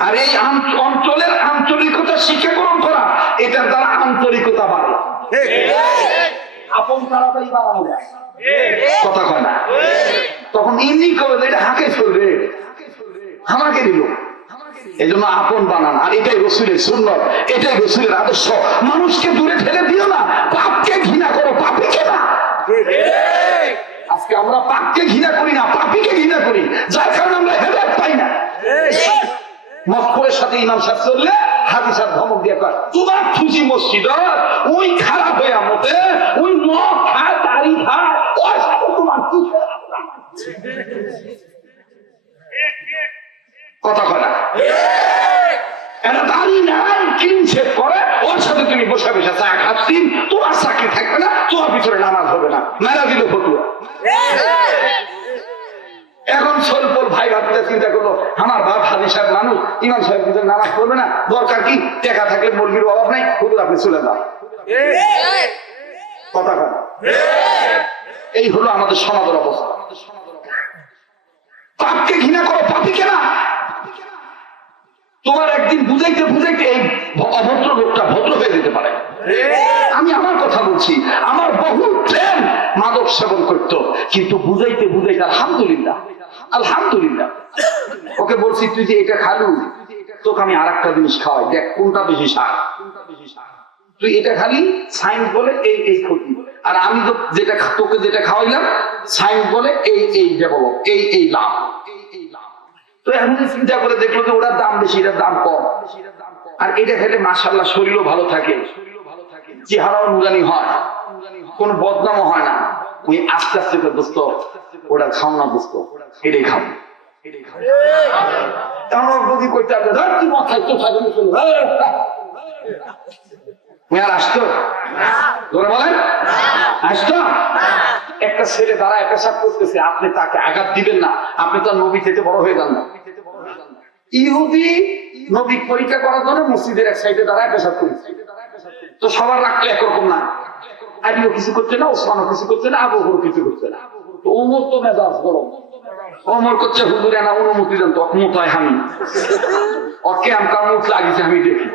আর এই অঞ্চলের আঞ্চলিকতা শিক্ষা গ্রহণ করা, এটার দ্বারা আন্তরিকতা বাড়ে, আপন তাড়াতাড়ি বাড়ানো যায় কথা কয় না। তখন এমনি করে এটা হাঁকে চলবে, আমাকে দিল। এই জন্য আপন বানান, আর এটাই রসুলের সুন্নত, এটাই রসুলের আদর্শ। মানুষকে দূরে ঠেলে দিও না, পাপকে ঘৃণা করো, পাপীকে না। আজকে আমরা পাপকে ঘৃণা করি না, পাপীকে ঘৃণা করি, যার কারণে আমরা হেদায়েত পাই না। মক্করের সাথে ইমাম সাহেব চললে হাদিস আর ধমক দিয়ে কয় তোমার খুশি মসজিদ ওই খারাপ হয়ে মতে ওই মদ খায় তারি খায়, ওর সাথে তোমার কি কথা কয় না। এরা দাঁড়ি নাই কিনছে করে, ওর সাথে তুমি বসে বসে চা খাচ্ছি, তোমার চাকরি থাকবে না, তোমার ভিতরে নামাজ হবে না, মেলা দিল ফতুয়া। এখন সলপল ভাই ভাবতে চিন্তা করলো আমার বাপ হাজি সাহেব মানুষ, ইমাম সাহেব ভিতরে নামাজ পড়বে না, দরকার কি, টাকা থাকলে মুরগির অভাব নাই, হুজুর আপনি চলে যান কথা কথা। এই হলো আমাদের সমাজের অবস্থা। পাপকে ঘৃণা করো, পাপীকে না। তোমার একদিন বুঝাইতে বুঝাইতে এই অভদ্র লোকটা ভদ্র হয়ে যেতে পারে। আমি আমার কথা বলছি, আমার বহু প্রেম মাদক সেবন করতো, কিন্তু বুঝাইতে বুঝাইতে আলহামদুলিল্লাহ আলহামদুলিল্লাহ ওকে বলছি তুই যে এটা খালু, তোকে আমি আর একটা জিনিস খাওয়াই, দেখ কোনটা বেশি সার। তুই এটা খালি সায়েন্স বলে এই এই ক্ষতি, আর আমি তো যেটা তোকে যেটা খাওয়াইলাম সায়েন্স বলে এই এই ডেভেলপ, এই এই লাভ। তো এখন চিন্তা করে দেখলো যে ওটার দাম বেশি, এটার দাম কম, আর এটা খেলে মাশাআল্লাহ শরীরও ভালো থাকে, চেহারাও নুরানি হয়, কোন বদনামও হয় না। ওই আস্তে আস্তে করে দোস্ত ওটা খাও না দোস্ত, এটাই খাও। একটা ছেলে দ্বারা পেশাব করতেছে, আপনি তাকে আঘাত দিবেন না, আপনি তো নবী থেকে বড় হয়ে যান না। ইহুদি নবী পরীক্ষা করার জন্য মসজিদের এক সাইডে দাঁড়ায় পেশাব করেছে। তো সবার রাখলে একরকম না, আলিও কিছু করছে না, ওসমানও কিছু করছে না, আবু বকর কিছু করছে না। ওমর তো মেজাজ গরম, ওমর করছে হুজুরে না অনুমতি দেন তো, মোতায় আমি ওকে আমার মুখ লাগিয়েছে, আমি দেখি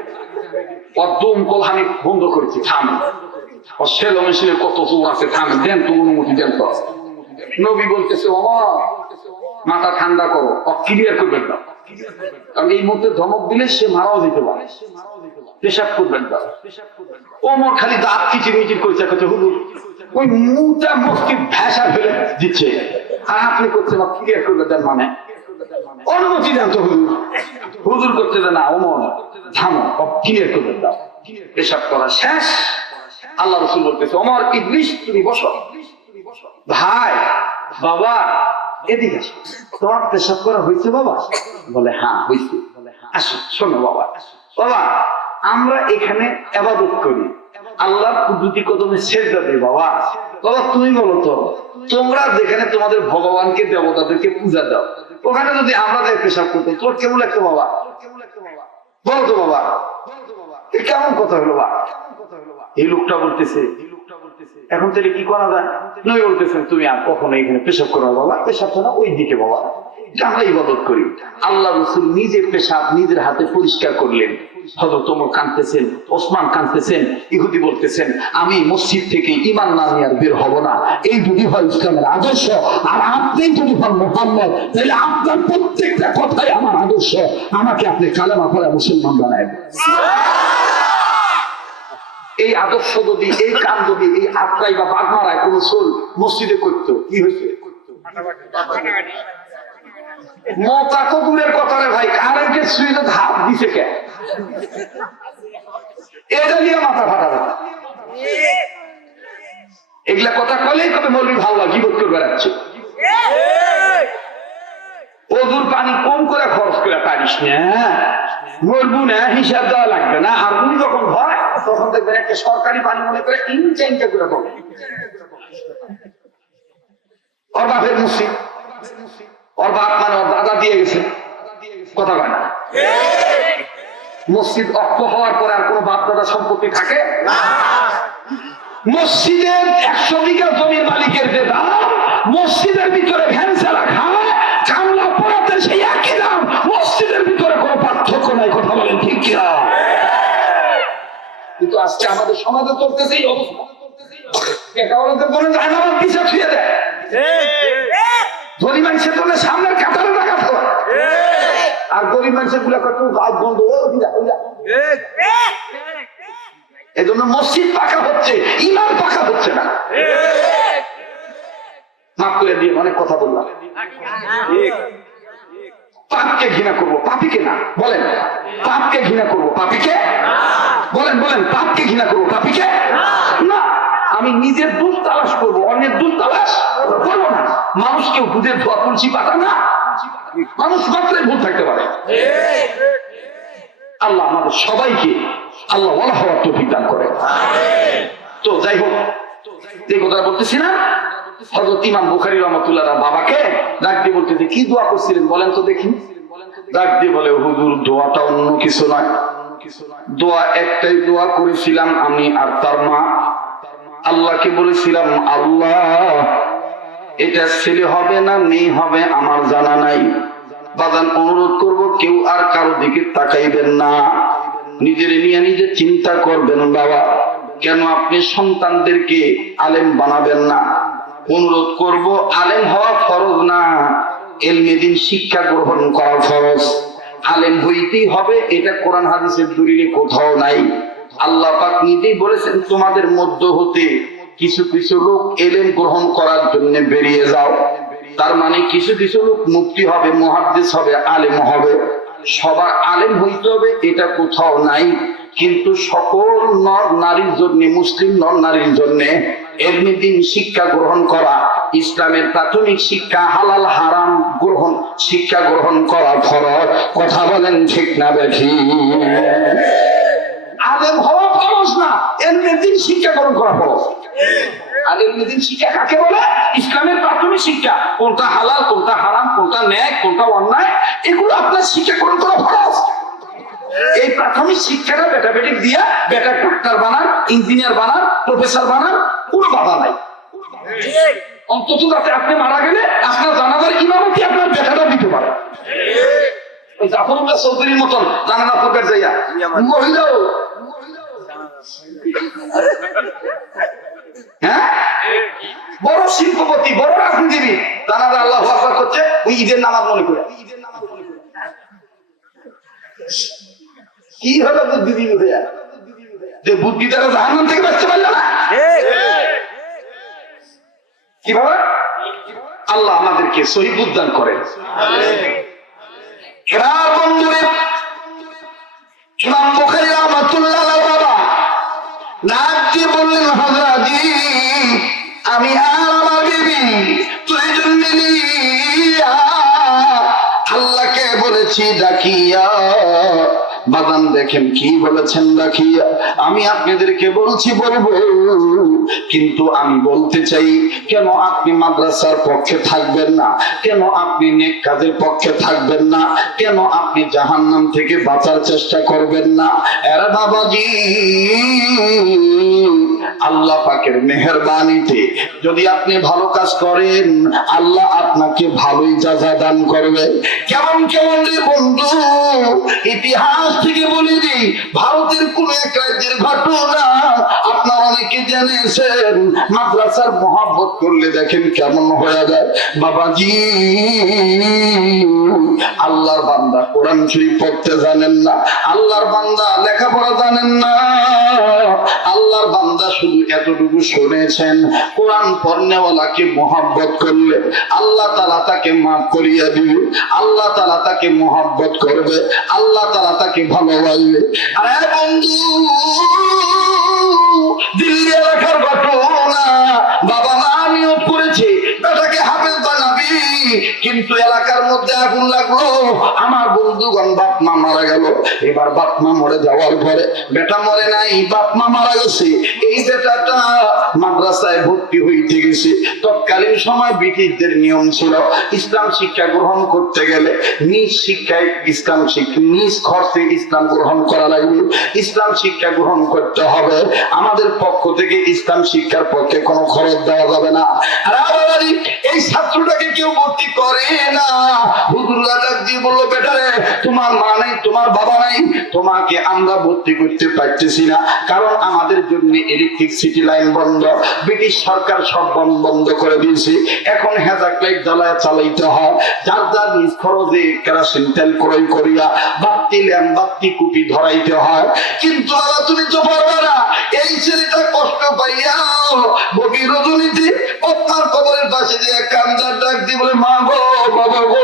ওর দমকল আমি বন্ধ করেছি, থাম ওর সেলো মেশিনে কত জোর আছে, থাম দেন তো অনুমতি দেন তো। নবী বলতেছে ওমর মাথা ঠান্ডা করো, ও ক্লিয়ার করবেন না, কারণ এই মুহূর্তে ধমক দিলে সে মারাও দিতে পারে, পেশাব করবেন না। ওমর খালি দাঁত কিচির মিচির করছে, হুজুর ওই মুটা মসজিদ ভেসা ফেলে দিচ্ছে, আর আপনি করছেন ক্লিয়ার করবে দেন, মানে অনুমতি দেন তো হুজুর। হুজুর করতে দেন না, ওমর থামো, ক্লিয়ার করবে দাও। পেশাব করা শেষ, আল্লাহ রাসূল বলতেছে ওমর ইবলিস তুমি বসো। ভাই বাবা এদিকে আসো, তোমার পেশাব করা হয়েছে বাবা? বলে হ্যাঁ হয়েছে। আসো শোনো বাবা, বাবা আমরা এখানে ইবাদত করি, আল্লাহর কুদরতি কদমে সিজদা দেই। বাবা বাবা তুমি বলো তো, তোমরা যেখানে তোমাদের ভগবানকে দেবতাদেরকে পূজা দাও, ওখানে যদি আমরা যাই পেশাব করতাম তোর কেমন লাগতো বাবা? বলো তো বাবা, কেমন কথা হলো বাবা? এই লোকটা বলতেছে এখন তাহলে কি করা যায়? নবী বলতেছেন তুমি আর কখনো এখানে পেশাব করো বাবা, পেশাব না ওই দিকে বাবা, আমরা ইবাদত করি। আল্লাহ রাসূল নিজের পেশাব নিজের হাতে পরিষ্কার করলেন। হযরত ওমর কাঁদতেছেন, ওসমান কাঁদতেছেন, ইহুদি বলতেছেন আমি মসজিদ থেকে ঈমান না নিয়ে আর বের হব না। এই যদি হয় ইসলামের আদর্শ, আর আপনি যদি হন মুহাম্মদ, তাহলে আপনার প্রত্যেকটা কথাই আমার আদর্শ, আমাকে আপনি কালেমা পড়ে মুসলমান বানাবেন। এই আদর্শ যদি, এই কাম যদি এই আত্রাই বা বাগমারায় কোন সোল মসজিদে করতো, কি হয়েছে? মতা তো দূরের কথা রে ভাই, কারেন্টের সুইচে ধাপ দিছে কে, এটা নিয়ে মাথা ফাটা ব্যথা। এগুলা কথা কলেই কবে মৌলবি ভালো গীবত করে বেড়াচ্ছে। ওজুর পানি কম করে খরচ করে পারিস না, মরবু না, হিসাব দেওয়া লাগবে না। আর উনি যখন হয় তখন দেখবেন একটা সরকারি পানি মনে করে ইনচেঞ্জ করে দেবে। ওর বাপের মুসিদ, ওর বাপ মানে ওর দাদা দিয়ে গেছে, কথা হয় না। মসজিদ অক্ষ হওয়ার পরে আর কোন বাপ দাদা সম্পত্তি থাকে না। মসজিদের 100 বিঘা জমির মালিকের যে দাম, মসজিদের ভিতরে ভ্যান চালা খায় কামলা পড়াতে সেই একই দাম, মসজিদের ভিতরে কোনো পার্থক্য নাই। কথা বলেন ঠিক কিনা? কিন্তু আজকে আমাদের সমাজে চলতেছে এই অবস্থা, একাবলদের বলে জানাবার পিছিয়ে ছুঁয়ে দেয়, ধনী মানুষের জন্য সামনের কাতারে টাকা খাওয়া, আর গরিব মানুষের গুলা কত গাছ বন্ধ। এই জন্য মসজিদ পাকা হচ্ছে, ইমান পাকা হচ্ছে না। মাফ করে দিয়ে অনেক কথা বললাম। পাপকে ঘৃণা করবো, পাপীকে না। বলেন পাপকে ঘৃণা করবো, পাপীকে বলেন, বলেন পাপকে ঘৃণা করবো, পাপীকে না। আমি নিজের দুধ তালাশ করবো, অন্যের দুধ তালাশ করবো না। মানুষ কেউ দুধের ধোয়া তুলসী পাতা না, মানুষ মাত্রাই ভুল থাকতে পারে। আল্লাহ আমাদের সবাইকে আল্লাহ ওয়ালা হওয়ার তৌফিক দান করে। তো যাই হোক, যে কথা বলতেছি না, হযরত ইমাম বুখারী রাহমাতুল্লাহ বাবাকে ডাক দিয়ে বলতেছে কি দোয়া করছিলেন বলেন তো দেখি। ডাক দিয়ে বলে হুজুর দোয়াটা অন্য কিছু নয়, দোয়া একটাই দোয়া করেছিলাম আমি আর তার মা। আল্লাহকে বলেছিলাম আল্লাহ এটা ছেলে হবে না মেয়ে হবে আমার জানা নাই। বাজান অনুরোধ করব, কেউ আর কারো দিকে তাকাইবেন না, নিজের নিয়ে নিজে চিন্তা করবেন। বাবা, কেন আপনি সন্তানদেরকে আলেম বানাবেন না? অনুরোধ করব, আলেম হওয়া ফরজ না, ইলমে দ্বীন শিক্ষা গ্রহণ করা ফরজ। আলেম হইতেই হবে, এটা কোরআন হাদিসের দলিলে কোথাও নাই। আল্লাহ পাক নিজেই বলেছেন, তোমাদের মধ্য হতে কিছু কিছু লোক ইলম গ্রহণ করার জন্য বেরিয়ে যাও। তার মানে কিছু কিছু লোক মুফতি হবে, মুহাদ্দিস হবে, আলেম হবে। সবার আলেম হইতে হবে এটা কোথাও নাই। কিন্তু সকল নর নারীর জন্য, মুসলিম নর নারীর জন্য ইলমে দ্বীন শিক্ষা গ্রহণ করা, ইসলামের প্রাথমিক শিক্ষা হালাল হারাম গ্রহণ, শিক্ষা গ্রহণ করা ফরজ। কথা বলেন ঠিক না বেঠি? আলেম হওয়া ফরজ না, ইলমে দ্বীন শিক্ষা গ্রহণ করা ফরজ। আর ইলমে দ্বীন শিক্ষা কাকে বলে? ইসলামের প্রাথমিক শিক্ষা, কোনটা হালাল, কোনটা হারাম, কোনটা ন্যায়, কোনটা অন্যায়, এগুলো আপনার শিক্ষা গ্রহণ করা ফরজ। এই প্রাথমিক শিক্ষাটা বেটা বেটিক দিয়া বেটা ডাক্তার বানান, ইঞ্জিনিয়ার বানান, প্রফেসর বানান, কোনো বাধা নাই। অন্তত যাতে আপনি মারা গেলে আপনার জানাজার ইমামতি আপনার বেটাটা দিতে পারে। ওই জাফরুল্লাহ চৌধুরীর মতন জানাজা পড়বে যাইয়া মহিলাও, হ্যাঁ, বড় শিল্পপতি, বড় রাজনীতিবিদ, জানাজা আল্লাহু আকবার করছে, ওই ঈদের নামাজ মনে করে। কি হলো বুদ্ধিজীবী হইয়া? যে বুদ্ধি দ্বারা জাহান্নাম থেকে বাঁচতে পারলো না। কিভাবে? আল্লাহ আমাদেরকে সহি বুদ্ধি দান করেন। এবার বন্ধুরে, ইমাম বুখারী রাহমাতুল্লাহ আলাইহি বাবা নাক দিয়ে বললেন, হযরতজি আমি আর আমার বিবি দুইজন মিলিয়া আল্লাহকে বলেছি ডাকিয়া। বাদান দেখেন কি বলেছেন ডাকিয়া। আমি আপনাদেরকে বলছি বলবো, কিন্তু আমি বলতে চাই, কেন আপনি মাদ্রাসার পক্ষে থাকবেন না? কেন আপনি নেক কাজের পক্ষে থাকবেন না? কেন আপনি জাহান্নাম থেকে বাঁচার চেষ্টা করবেন না? এরা বাবাজি, আল্লাহ পাকের মেহেরবানিতে যদি আপনি ভালো কাজ করেন, আল্লাহ আপনাকে ভালোই যাজা দান করবে। কেমন কেমন রে বন্ধু, ইতিহাস থেকে বলে দিই, ভারতের কোন এক রাজ্যের ঘটনা আপনারা অনেকে জেনেছেন। মাদ্রাসার মহব্বত করলে দেখেন কেমন হয়ে যায়। বাবাজি, আল্লাহর বান্দা কোরআন শরীফ পড়তে জানেন না, আল্লাহর বান্দা লেখাপড়া জানেন না, আল্লাহর বান্দা শুধু এতটুকু শুনেছেন, কোরআন পড়নেওয়ালাকে মহব্বত করলে আল্লাহ তাআলা তাকে মাফ করিয়া দিবে, আল্লাহ তাআলা তাকে মহব্বত করবে, আল্লাহ তাআলা তাকে ভালোবাসবে। আরে বন্ধু, দিল্লি এলাকার ঘটনা, বাবা মা নিয়োগ করেছে বেটাকে হাফেজ বানাবি, কিন্তু এলাকার মধ্যে আগুন লাগলো, আমার বন্ধুগণ বাপ মা মারা গেল। এবার বাপ মা মরে যাওয়ার পরে বেটা মরে নাই, বাপ মা মারা গেছে, এই বেটাটা মাদ্রাসায় ভর্তি হইতে গেছে। তৎকালীন সময় ব্রিটিশদের নিয়ম ছিল, ইসলাম শিক্ষা গ্রহণ করতে গেলে নিজ শিক্ষায় ইসলাম শিক্ষা, নিজ খরচে ইসলাম গ্রহণ করা লাগবে, ইসলাম শিক্ষা গ্রহণ করতে হবে। আমাদের পক্ষ থেকে ইসলাম শিক্ষার পক্ষে কোনো খরচ দেওয়া যাবে না। আর এই ছাত্রটাকে কেউ ভর্তি করে না। হুজুররা ডাক দিয়ে বললো, বেটারে তোমার মা নাই, তোমার বাবা নাই, তোমাকে আমরা ভর্তি করতে পারতেছি না, কারণ আমাদের জন্য ইলেকট্রিসিটি লাইন বন্ধ, ব্রিটিশ সরকার সব বন্ধ করে দিয়েছে। এখন হেজাক লাইট জ্বালায় চালাইতে হয়, যার যার নিজ খরচে কেরোসিন তেল ক্রয় করিয়া বাতি ল্যাম্প বাতি কুপি ধরাইতে হয়। কিন্তু বাবা তুমি তো পারবে না। এই ছেলেটা কষ্ট পাইয়া গভীর রজনীতে আপনার কবরের পাশে দিয়ে কান্দার ডাক দিয়ে বলে, মা গো বাবা গো,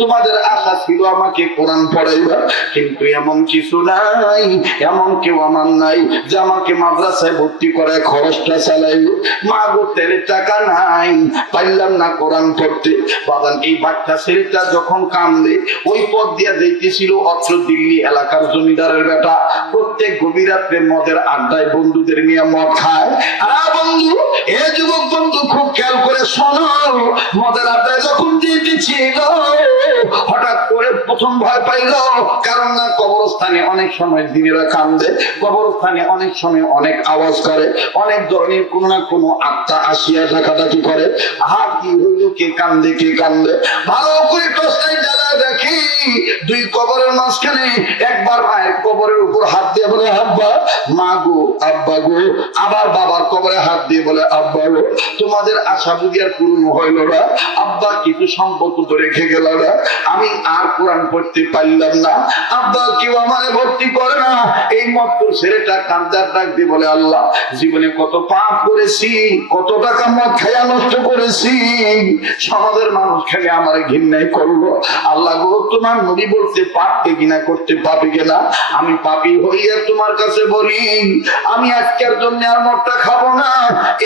তোমাদের আশা ছিল আমাকে কোরআন পড়াইবা, কিন্তু এমন কিছু নাই, এমন কেউ আমার নাই যে আমাকে মাদ্রাসায় ভর্তি করে খরচটা চালাইবে। মা গো তেলের টাকা নাই, পাইলাম না কোরআন পড়তে। বাদান এই বাচ্চা ছেলেটা যখন কান্দে, ওই পথ দিয়া যাইতেছিল অত্র দিল্লি এলাকার জমিদারের বেটা, প্রত্যেক গভীর রাত্রে মদের আড্ডায় বন্ধুদের নিয়ে মদ খায়। আর বন্ধু, এ যুবক বন্ধু খুব খেয়াল করে শোনো, মদের আড্ডায় যখন যেতেছিল, হঠাৎ করে প্রথম ভয় পাইল? কারণ না কবরস্থানে অনেক সময় দিনেরা কান্দে, কবরস্থানে অনেক সময় অনেক আওয়াজ করে, অনেক ধরনের কোন না কোন আত্মা আসিয়া ডাকাডাকি করে। কি হইল, কে কান্দে কে কান্দে? ভালো করে টর্চলাইট জ্বালায় দেখি দুই কবরের মাঝখানে একবার মায়ের কবরের উপর হাত দিয়ে বলে আব্বা, মা গো আব্বা গো, আবার বাবার কবরে হাত দিয়ে বলে আব্বা গো, তোমাদের আশা বুঝি আর পূর্ণ হইল না। আব্বা কিছু সম্পর্ক তো রেখে গেল না, আমি আর কোরআন পড়তে পারলাম না। আব্বা কেউ আমারে ভর্তি করে না। এই মত ছেলেটা কান্দার ডাক দিয়ে বলে আল্লাহ, জীবনে কত পাপ করেছি, কত টাকা মদ খাইয়া নষ্ট করেছি, সমাজের মানুষ খেলে আমার ঘৃণাই করলো। আল্লাহ গো, তোমার নবী বলতে পাপকে ঘৃণা করতে পাপি কিনা? আমি পাপী হইয়া তোমার কাছে বলি, আমি আজকের জন্য আর মদটা খাবো না।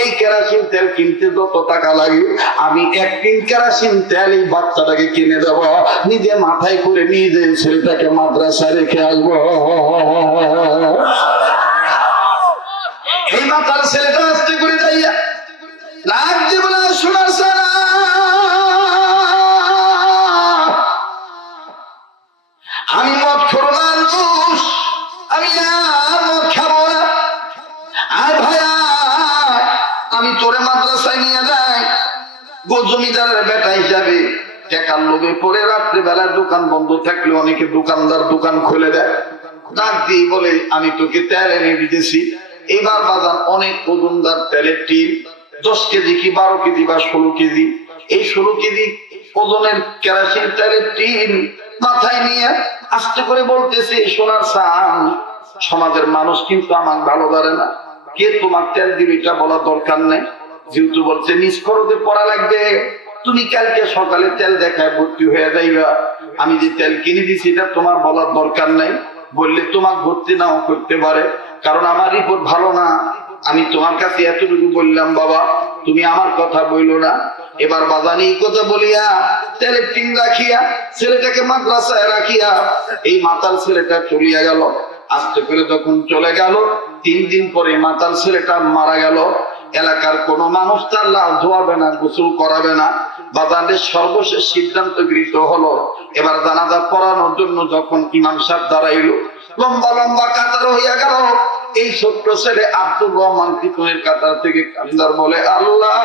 এই কেরাসিন তেল কিনতে যত টাকা লাগে, আমি এক টিন কেরাসিন তেল এই বাচ্চাটাকে কিনে দেবো, নিজে মাথায় করে নিজে ছেলেটাকে মাদ্রাসায় রেখে আসবো। এই মাতার ছেলেটা আসতে করে যাইয়া লাগছে বলে শোনা সারা, আমি মদ খাবো না, আমি মদ খাবো না। আর ভাইয়া আমি তোরে মাদ্রাসায় নিয়ে যাই, গো জমিদারের বেটা হিসাবে টাকার লোভে পরে রাত্রে বেলা দোকান বন্ধ থাকলে অনেকে দোকানদার দোকান খুলে দেয়, ডাক দিয়ে বলে আমি তোকে তেল এনে দিতেছি। এবার বাজান অনেক ওজনদার তেলের টিন, 10 কেজি কি 12 কেজি বা 16 কেজি, এই 16 কেজি ওজনের কেরাসিন তেলের টিন মাথায় নিয়ে আস্তে করে বলতেছে, সোনার সান, সমাজের মানুষ কিন্তু আমার ভালো ধরে না, কে তোমার তেল দিবে এটা বলা দরকার নেই। যেহেতু বলছে নিজ খরচে পড়া লাগবে, তুমি কালকে সকালে তেল দেখায় ভর্তি হয়ে যাইবা, আমি যে তেল কিনে দিছি এটা তোমার বলার দরকার নাই। বললে তোমার ভর্তি নাও করতে পারে, কারণ আমার রিপোর্ট ভালো না। আমি তোমার কাছে এতটুকু বললাম বাবা, তুমি আমার কথা বইলো না। এবার বাজানি কথা বলিয়া তেলের টিন রাখিয়া ছেলেটাকে মাদ্রাসায় রাখিয়া এই মাতাল ছেলেটা চলিয়া গেল। আস্তে করে যখন চলে গেল, 3 দিন পরে মাতাল ছেলেটা মারা গেল। এলাকার কোন মানুষ তার লাশ ধোয়াবে না, গোসল করাবে না। বাজারের সর্বশেষ সিদ্ধান্ত গৃহীত হলো, এবার জানাজা পড়ানোর জন্য যখন ইমাম সাহেব দাঁড়াইলো, লম্বা লম্বা কাতার হইয়া গেল। এই ছোট্ট ছেলে আব্দুর রহমান পিছনের কাতার থেকে কান্দার বলে আল্লাহ,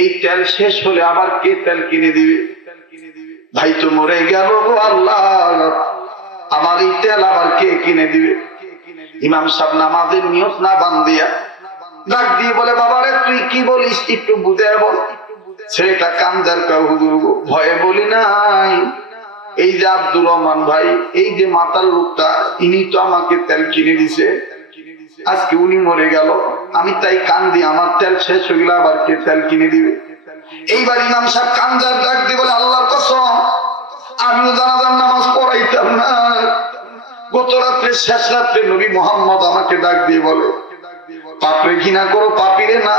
এই তেল শেষ হলে আবার কে তেল কিনে দিবে? ভাই তো মরে গেল গো আল্লাহ, আমার এই তেল আবার কে কিনে দিবে? ইমাম সাহেব নামাজের নিয়ত না বান্ধিয়া ডাক দিয়ে বলে বাবারে তুই কি বলিস একটু বুঝে বল। ছেলেটা কান্দার হুজুর ভয়ে বলি নাই, এই যে আব্দুর রহমান ভাই, এই যে মাতাল লোকটা, ইনি তো আমাকে তেল কিনে দিছে, আজকে উনি মরে গেল, আমি তাই কান্দি, আমার তেল শেষ হয়ে গেলে আবার কে তেল কিনে দিবে? এইবার ইমাম সাহেব কান্দার ডাক দিয়ে বলে আল্লাহর কসম, আমিও জানাজার নামাজ পড়াইতাম না। গত রাত্রে শেষ রাত্রে নবী মুহাম্মদ আমাকে ডাক দিয়ে বলে পাপরে ঘৃণা করো, পাপিরে না।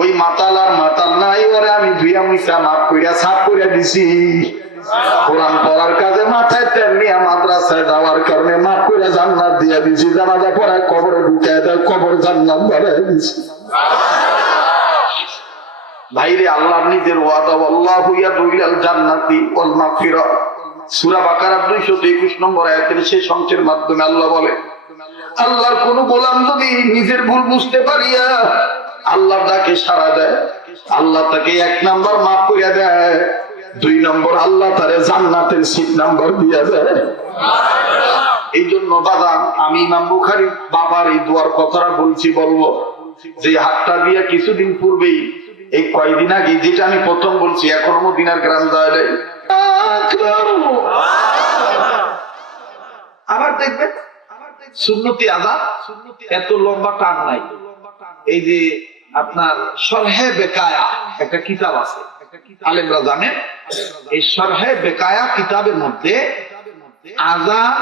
ওই মাতাল আর মাতাল নাই, ওরে আমি ধুইয়া মুইসা মাফ কইরা সাফ কইরা দিছি। কোরআন পড়ার কাজে মাথায় তেল নিয়ে মাদ্রাসায় যাওয়ার কারণে মাফ কইরা জান্নাত দিয়া দিছি। জানাজা পড়ায় কবরে ঢুকায় দেয়, কবর জান্নাত বানায় দিছি। ভাইরে, আল্লাহর নিজের ওয়াদা, আল্লাহু ইয়াদউ ইলাল জান্নাতি ওয়াল মাগফিরা। সূরা বাকারা 221 নম্বর আয়াতের শেষ অংশের মাধ্যমে আল্লাহ বলে, আল্লাহর কোন গোলাম যদি নিজের ভুল বুঝতে পারিয়া আল্লাহর ডাকে সাড়া দেয়, আল্লাহ তাকে 1 নম্বর মাফ করিয়া দেয়, 2 নম্বর আল্লাহ তারে জান্নাতের সিট নাম্বার দিয়া দেয়। এই জন্য বাবা, আমি ইমাম বুখারীর বাবার এই দোয়ার কথাটা বলবো যে হাতটা দিয়া কিছুদিন পূর্বেই, এই কয়দিন আগে যেটা আমি প্রথম বলছি, এখনো মদিনার গ্রাম যায় নাই। আবার দেখবেন সুন্নতি আযান এত লম্বা টান নাই। এই যে আপনার শরহে বেকায়া একটা কিতাব আছে, আলেমরা জানেন, এই শরহে বেকায়া কিতাবের মধ্যে আযান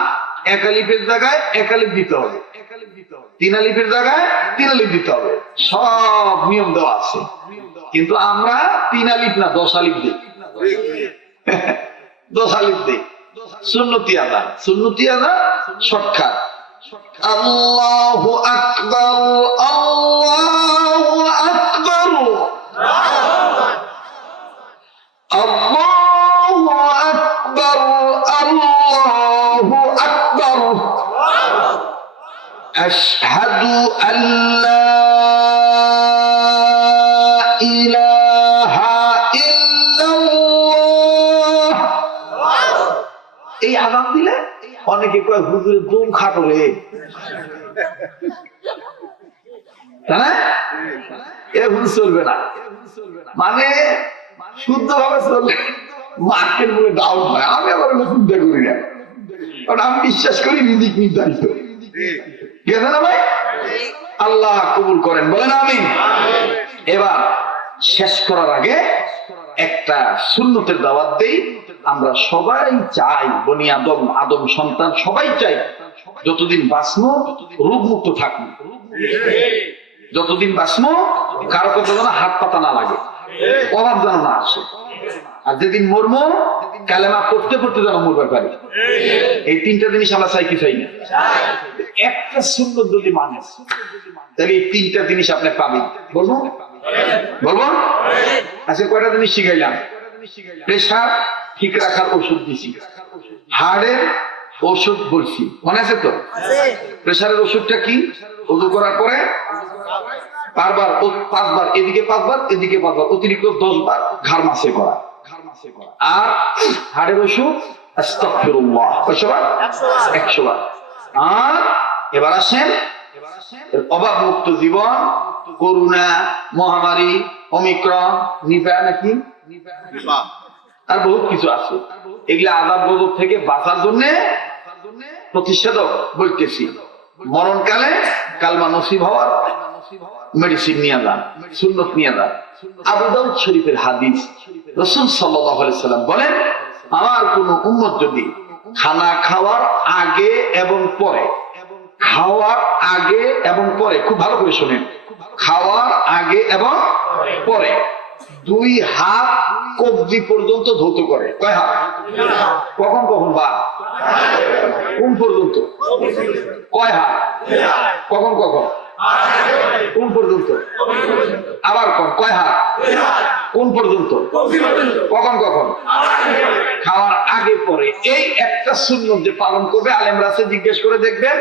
1 আলিফের জায়গায় 1 আলিফ দিতে হবে, 3 আলিফের জায়গায় 3 আলিফ দিতে হবে, সব নিয়ম দেওয়া আছে। কিন্তু আমরা 3 আলিফ না 10 আলিফ দিই, 10 আলিফ দিই। সুন্নতি আযান, সুন্নতি আযান শর্টকাট, আল্লাহু আকবার, আল্লাহু আকবার, আশহাদু আল্লা ইলাহা ইল্লাল্লাহ। এই আযান দিলে অনেকে কয় হুজুরের দম খাটো রে, তাই না? এ হুজুর চলবে না, মানে শুদ্ধ ভাবে চললে মার্কেট বলে ডাউন হয়। আমি আবার চিন্তা করি না, কারণ আমি বিশ্বাস করি রিজিক নির্ধারিত। গেছে না ভাই? আল্লাহ কবুল করেন, বলেন আমিন। এবার শেষ করার আগে একটা সুন্নতের দাওয়াত দেই। আমরা সবাই চাই, বনি আদম, আদম সন্তান সবাই চাই যতদিন বাঁচবো রোগ মুক্ত থাকবো, যতদিন বাঁচবো কারো কথা যেন হাত পাতা না লাগে, অভাব যেন না আসে, আর যেদিন মরবো কালেমা পড়তে পড়তে যেন মরবার পারি। এই তিনটা জিনিস আমরা চাই কি চাই না? একটা সুন্নত যদি মানে তাহলে এই তিনটা জিনিস আপনি পাবেন। বলবো বলবো আচ্ছা, কয়টা জিনিস শিখাইলাম? প্রেশার ঠিক রাখার ওষুধ দিছি, হার্টের ওষুধ বলছি, মনে আছে তো? প্রেশারের ওষুধটা কি? ওযু করার পরে বারবার 5 বার এদিকে 5 বার এদিকে 5 বার অতিরিক্ত 10 বার ঘাড় মাসে করা। আর হাড়ের ওষুধ আস্তাগফিরুল্লাহ কয়বার? 100 বার। আর এবার আসেন অভাব মুক্ত জীবন, করোনা মহামারী, ওমিক্রন, নিপা নাকি আর বহুত কিছু আছে, এগুলা আযাব গজব থেকে বাঁচার জন্য প্রতিষেধক বলতেছি। মরণকালে কালমা নসিব হওয়ার মেডিসিন নিয়ে যান, সুন্নত নিয়ে যান। আবু দাউদ শরীফের হাদিস, রাসূল সাল্লাল্লাহু আলাইহি সাল্লাম বলেন, আমার কোন উম্মত যদি খানা খাওয়ার আগে এবং পরে, খাওয়ার আগে এবং পরে, খুব ভালো করে শুনেন, খাওয়ার আগে এবং পরে 2 হাত কবজি পর্যন্ত ধৌত করে। কয় হাত? কখন কখন? বা কোন পর্যন্ত? কয় হাত? কখন কখন? কোন পর্যন্ত? আবার কয় হাত? কোন পর্যন্ত? কখন কখন? খাওয়ার আগে পরে। এই একটা সুন্নত যে পালন করবে, আলেমরা সে জিজ্ঞেস করে দেখবেন,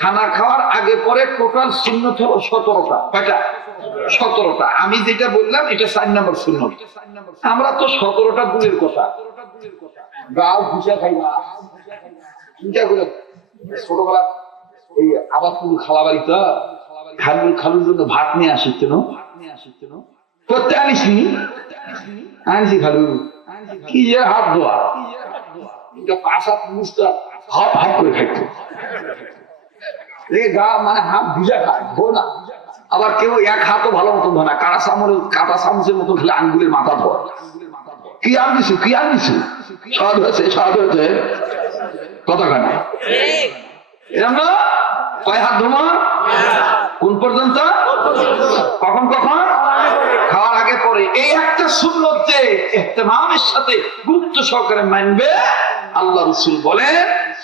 খানা খাওয়ার আগে পরে টোটাল সুন্নত হলো 17টা। কয়টা? 17টা। আমি যেটা বললাম এটা 4 নম্বর সুন্নত। আমরা তো 17টা গুণের কথা গাও ঘুষা খাই না, চিন্তা করে ছোটবেলা এই আবার খালা বাড়িতে খালুর জন্য ভাত নিয়ে আসিস করতে আনিসনি, আনছি খালু কি যে হাত ধোয়া, পাশাত মুসটা হাফ হাফ করে খাইতো, গা মানে হাত ভিজা খায়, ধো না। আবার কেউ এক হাতও ভালো মতন ধোয় না, কাটা চামচের মতন খেলে আঙ্গুলের মাথা ধোয়। কি আনিস কি আনিস, স্বাদ হয়েছে স্বাদ হয়েছে, কথা কয় না। এরকম না? কয় হাত ধোয়া? কোন পর্যন্ত? কখন কখন? খাওয়ার আগে পরে। এই একটা সুন্নত যে ইহতিমামের সাথে গুরুত্ব সহকারে মানবে, আল্লাহ রাসূল বলেন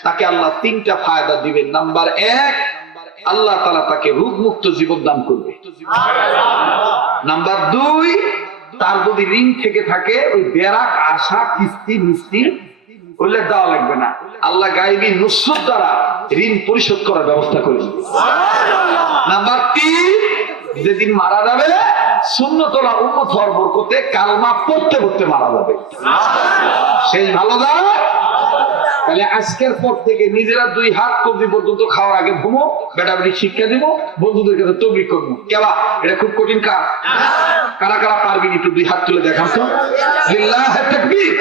তাকে আল্লাহ 3টা ফায়দা দিবেন। নাম্বার 1, আল্লাহ তাআলা তাকে রোগ মুক্ত জীবন দান করবে। নাম্বার 2, তার যদি ঋণ থেকে থাকে ওই বেরাক আশা কিস্তি মিস্তি বললে দেওয়া লাগবে না, আল্লাহ গায়েবী নুসরত দ্বারা ঋণ পরিশোধ করার ব্যবস্থা করে দিবে। নাম্বার 3, যেদিন মারা যাবে সুন্নতলা উম্মত হওয়ার বরকতে কালমা পড়তে পড়তে মারা যাবে। সেই ভালো দাও। তাহলে আজকের পর থেকে নিজেরা 2 হাত কবজি পর্যন্ত খাওয়ার আগে ঘুমো, বেটাবেটি শিক্ষা দিব, বন্ধুদের কাছে তবলিগ করবো। কেবা এটা খুব কঠিন কাজ, কারা কারা পারবেন একটু 2 হাত তুলে দেখান তো। লিল্লাহি তাকবীর।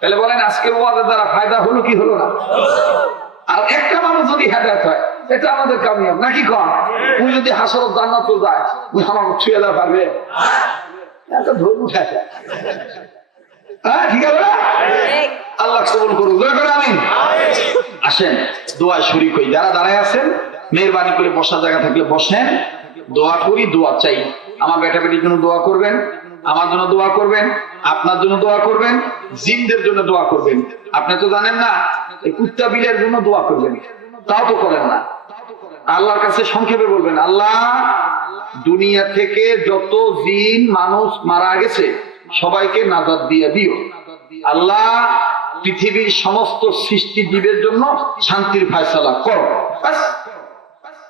তাহলে বলেন আজকের ওয়াজের দ্বারা ফায়দা হলো কি হলো না? আর একটা মানুষ যদি হেদায়েত হয় এটা আমাদের কামিয়াব নাকি কম? তুই যদি হাসরত জান্নাত যায় তুই আমার ছুঁয়ে দেওয়া পারবে? একটা ধর্ম উঠাছে। হ্যাঁ ঠিক আছে, আল্লাহ কবুল করুন, দোয়া করে আমিন। আসেন দোয়ায় শরীক হই। যারা দাঁড়ায় আছেন মেহেরবানি করে বসার জায়গা থাকলে বসেন, দোয়া করি, দোয়া চাই। আমার বেটা বেটির জন্য দোয়া করবেন, আমার জন্য দোয়া করবেন, আপনার জন্য দোয়া করবেন, জিনদের জন্য দোয়া করবেন। আপনি তো জানেন না এই কুত্তা বিলের জন্য দোয়া করবেন, তাও তো করেন না। আল্লাহর কাছে সংক্ষেপে বলবেন, আল্লাহ দুনিয়া থেকে যত জিন মানুষ মারা গেছে সবাইকে নাজাত দিয়ে দিও। আল্লাহ পৃথিবীর সমস্ত সৃষ্টি জীবের জন্য শান্তির ফয়সালা করো, ব্যাস।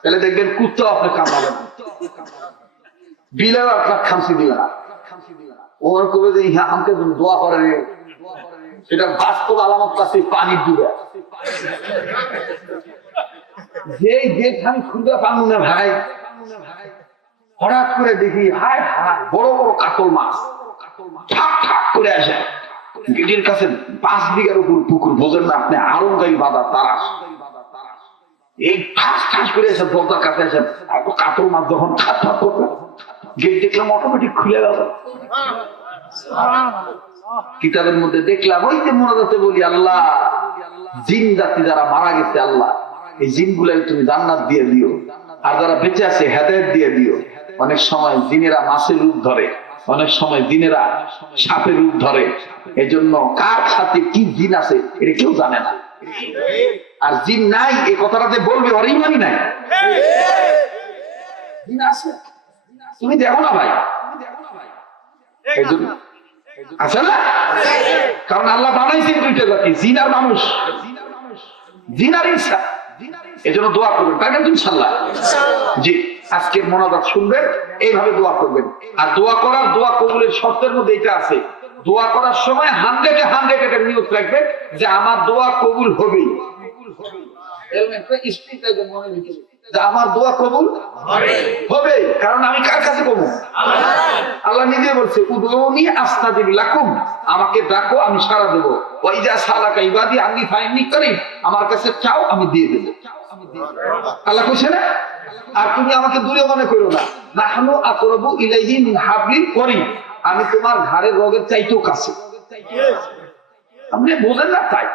তাহলে দেখবেন কুত্তা আপনি কামড়াবে না, বিড়াল আপনার খামসি দিবে না। ওর কবে যে ইহা আমাকে দোয়া করে, এটা বাস্তব আলামত আছে পানি ডুবে। যেই গেট আমি খুঁজে পাবো না ভাই, হঠাৎ করে দেখি হায় হায় বড় বড় কাতল মাছ ঠাক ঠাক করে আসে। গেটের কাছে 5 বিঘার উপর পুকুর, বোঝেন না আপনি, আরঙ্গাই বাঁধা তারাস, এই ঠাস ঠাস করে এসে দরজার কাছে এসে এত কাতল মাছ যখন ঠাক ঠাক করবে, গেট দেখলাম অটোমেটিক খুলে গেল। কিতাবের মধ্যে দেখলাম, ওই যে মোনাজাতে বলি, আল্লাহ জিন জাতি যারা মারা গেছে, আল্লাহ এই জিন গুলাই তুমি জান্নাত দিয়ে দিও, আর যারা বেঁচে আছে হেদায়েত দিয়ে দিও। অনেক সময় জিনেরা মাছের রূপ ধরে, অনেক সময় জিনেরা সাপের রূপ ধরে। এই জন্য কার সাথে কি জিন আছে এটা কেউ জানে না। আর জিন নাই এই কথাটাতে বলবে ওর ইমানই নাই। জিন আছে, তুমি দেখো না ভাই, এই জন্য আছে না, কারণ আল্লাহ বানাইছেন দুইটা জাতি, জিন আর মানুষ, জিন আর ইনসান। এই জন্য দোয়া করবেন, তাই না ইনশাআল্লাহ? জি, আজকের মোনাজাত শুনবেন, এইভাবে দোয়া করবেন। আর দোয়া করার, দোয়া কবুলের শর্তের মধ্যে এটা আছে, দোয়া করার সময় 100-100 এটা নিয়ত রাখবেন যে আমার দোয়া কবুল হবেই। আমার দোয়া কবুল হবে, কারণ আমি কার কাছে কবুল? আল্লাহ নিজে বলছে, উদউনি আস্তাজিব লাকুম, আমাকে ডাকো আমি সাড়া দেবো। ওয়া ইযা সালাকা ইবাদি আন্নী ফাইন্নী করিব, আমার কাছে চাও আমি দিয়ে দেব। আল্লাহ কইছে না? আর তুমি আমাকে দূরে মনে করো না, নাহনু আকরাবু ইলাইহি মিন হাবলিল ওয়ারিদ, আমি তোমার ঘাড়ের রগের চাইতেও কাছে। আপনি বোঝেন না তাই?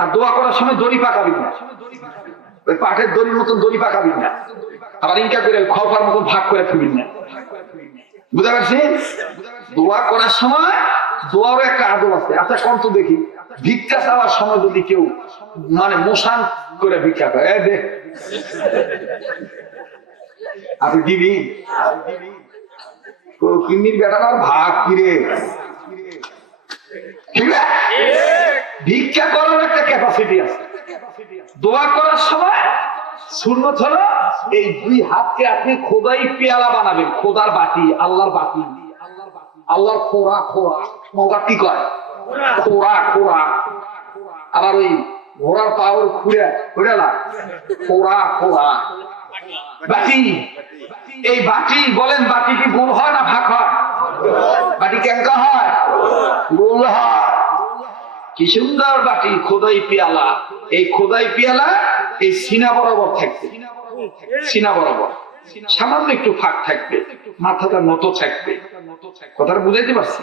আর দোয়া করার সময় দড়ি পাকাবি না, ওই পাটের দড়ির মতন দড়ি পাকাবি না, আবার ইনকা করে খড়পার মতন ভাগ করে ফেলবি না। বুঝতে পারছি? দোয়া করার সময় দোয়ারও একটা আদব আছে। আচ্ছা কোন তো দেখি, ভিক্ষা চাওয়ার সময় যদি কেউ মানে মোশান করে ভিক্ষা করে, দেখ আপনি দিবি কিন্নির বেটার ভাগ কিরে, ঠিক আছে? ভিক্ষা করার একটা ক্যাপাসিটি আছে। দোয়া করার সময় সুন্নত হলো এই দুই হাতকে আপনি খোদাই পেয়ালা বানাবেন, খোদার বাটি, আল্লাহর বাটি, আল্লাহর খোরা খোরা, মগা কি কয় খোরা খোরা, আবার ওই ঘোড়ার পাওয়ার খুঁড়ে খুঁড়ে না, খোরা খোরা বাটি। এই বাটি বলেন, বাটি কি গোল হয় না ভাগ হয়? বাটি কেঙ্কা হয়? গোল হয়। কি সুন্দর বাটি, খোদাই পেয়ালা। এই খোদাই পেয়ালা এই সিনা বরাবর থাকবে, সিনা বরাবর সামান্য একটু ফাঁক থাকবে, মাথাটা নত থাকবে। কথাটা বুঝাইতে পারছি?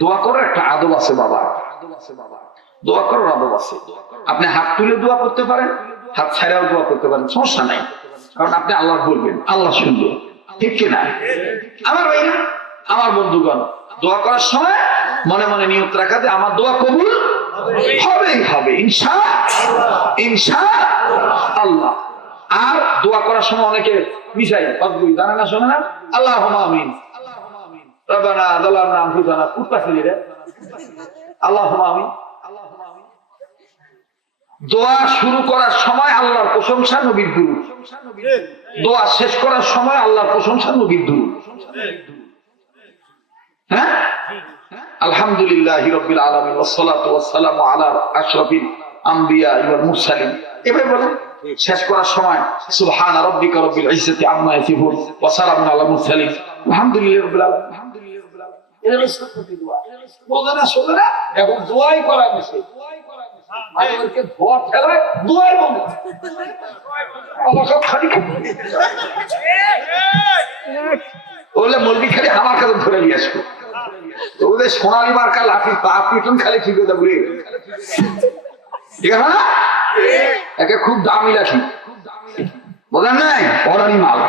দোয়া করার একটা আদব আছে বাবা, দোয়া করার আদব আছে। আপনি হাত তুলে দোয়া করতে পারেন, হাত ছাড়াও দোয়া করতে পারেন, সমস্যা নাই। কারণ আপনি আল্লাহ বলবেন, আল্লাহ শুনবেন, ঠিক কিনা? আমার ভাইরা, আমার বন্ধুগণ, দোয়া করার সময় মনে মনে নিয়ত রাখা যে আমার দোয়া কবুল হবেই হবে ইনশাআল্লাহ, ইনশাআল্লাহ। আর দোয়া করার সময় অনেকে মিশাই পাগড়ি জানে না, শোনে না, আল্লাহুম্মা আমিন, রব্বানা যালামনা আনফুসানা, কুত্তাছিলি রে, আল্লাহুম্মা আমিন। দোয়া শুরু করার সময় আল্লাহর প্রশংসা, নবীর দুরূদ। দোয়া শেষ করার সময় আল্লাহর প্রশংসা, নবীর দুরূদ। হ্যাঁ, আলহামদুলিল্লাহি রাব্বিল আলামিন ওয়াস সালাতু ওয়াস সালামু আলা আশরাফিল আমবিয়া ওয়াল মুরসালিন। এভাবে বলেন। শেষ করার সময় সুবহান রাব্বিকা রাব্বিল ইজ্জাতি আম্মা ইয়াসিফুন ওয়া সালামুন আলাল মুরসালিন আলহামদুলিল্লাহি রাব্বিল আলামিন। এটা হলো সত্যি দোয়া। বলেন না, শোনে না, এবং দোয়াই করা গেছে, আমাদেরকে দোয়া ফেলায় দোয়াই বলে আল্লাহ সব খালি বলে মলবি খালি আমার কাছে ধরে নিয়ে আসবো, ওদের সোনালী মার্কা লাঠি পা পিটন খালি ঠিক হয়ে যাবে, ঠিক আছে না? একে খুব দামি লাঠি, বোঝেন নাই? অরানি মাল,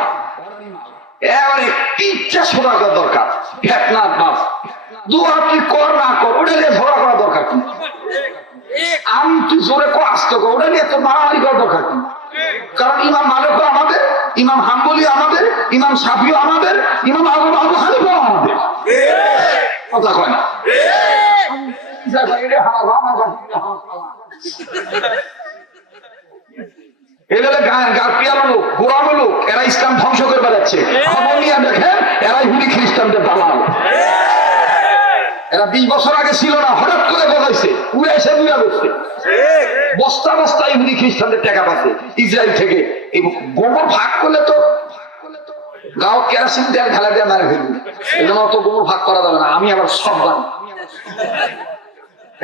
এবারে ইচ্ছা সোনা করা দরকার, ফেতনার বাস। দোয়া তুই কর না কর, ওটা নিয়ে ঝগড়া করা দরকার কি? আমি তুই জোরে আসতে কর, ওটা নিয়ে তোর মারামারি করা দরকার কি? কারণ ইমাম মালিকও আমাদের, ইমাম হাম্বলি আমাদের, ইমাম শাফিও আমাদের, ইমাম আবু হানিফাও আমাদের। কথা কয় না? এরা ইসলাম ধ্বংস করে বেড়াচ্ছে। খবর নিয়ে দেখেন এরা ইহুদি খ্রিস্টানদের দালাল। এরা 20 বছর আগে ছিল না, হঠাৎ করে বলাইছে, উড়ে এসে উড়ে বসছে। বস্তা বস্তা ইহুদি খ্রিস্টানদের টাকা পাচ্ছে ইসরায়েল থেকে। এই গোবর ভাগ করলে তো গাঁও কেরাসিন তেল ঢালা দিয়ে মারা ফেলবি, এই জন্য অত গোবর ভাগ করা যাবে না। আমি আবার সব জানি,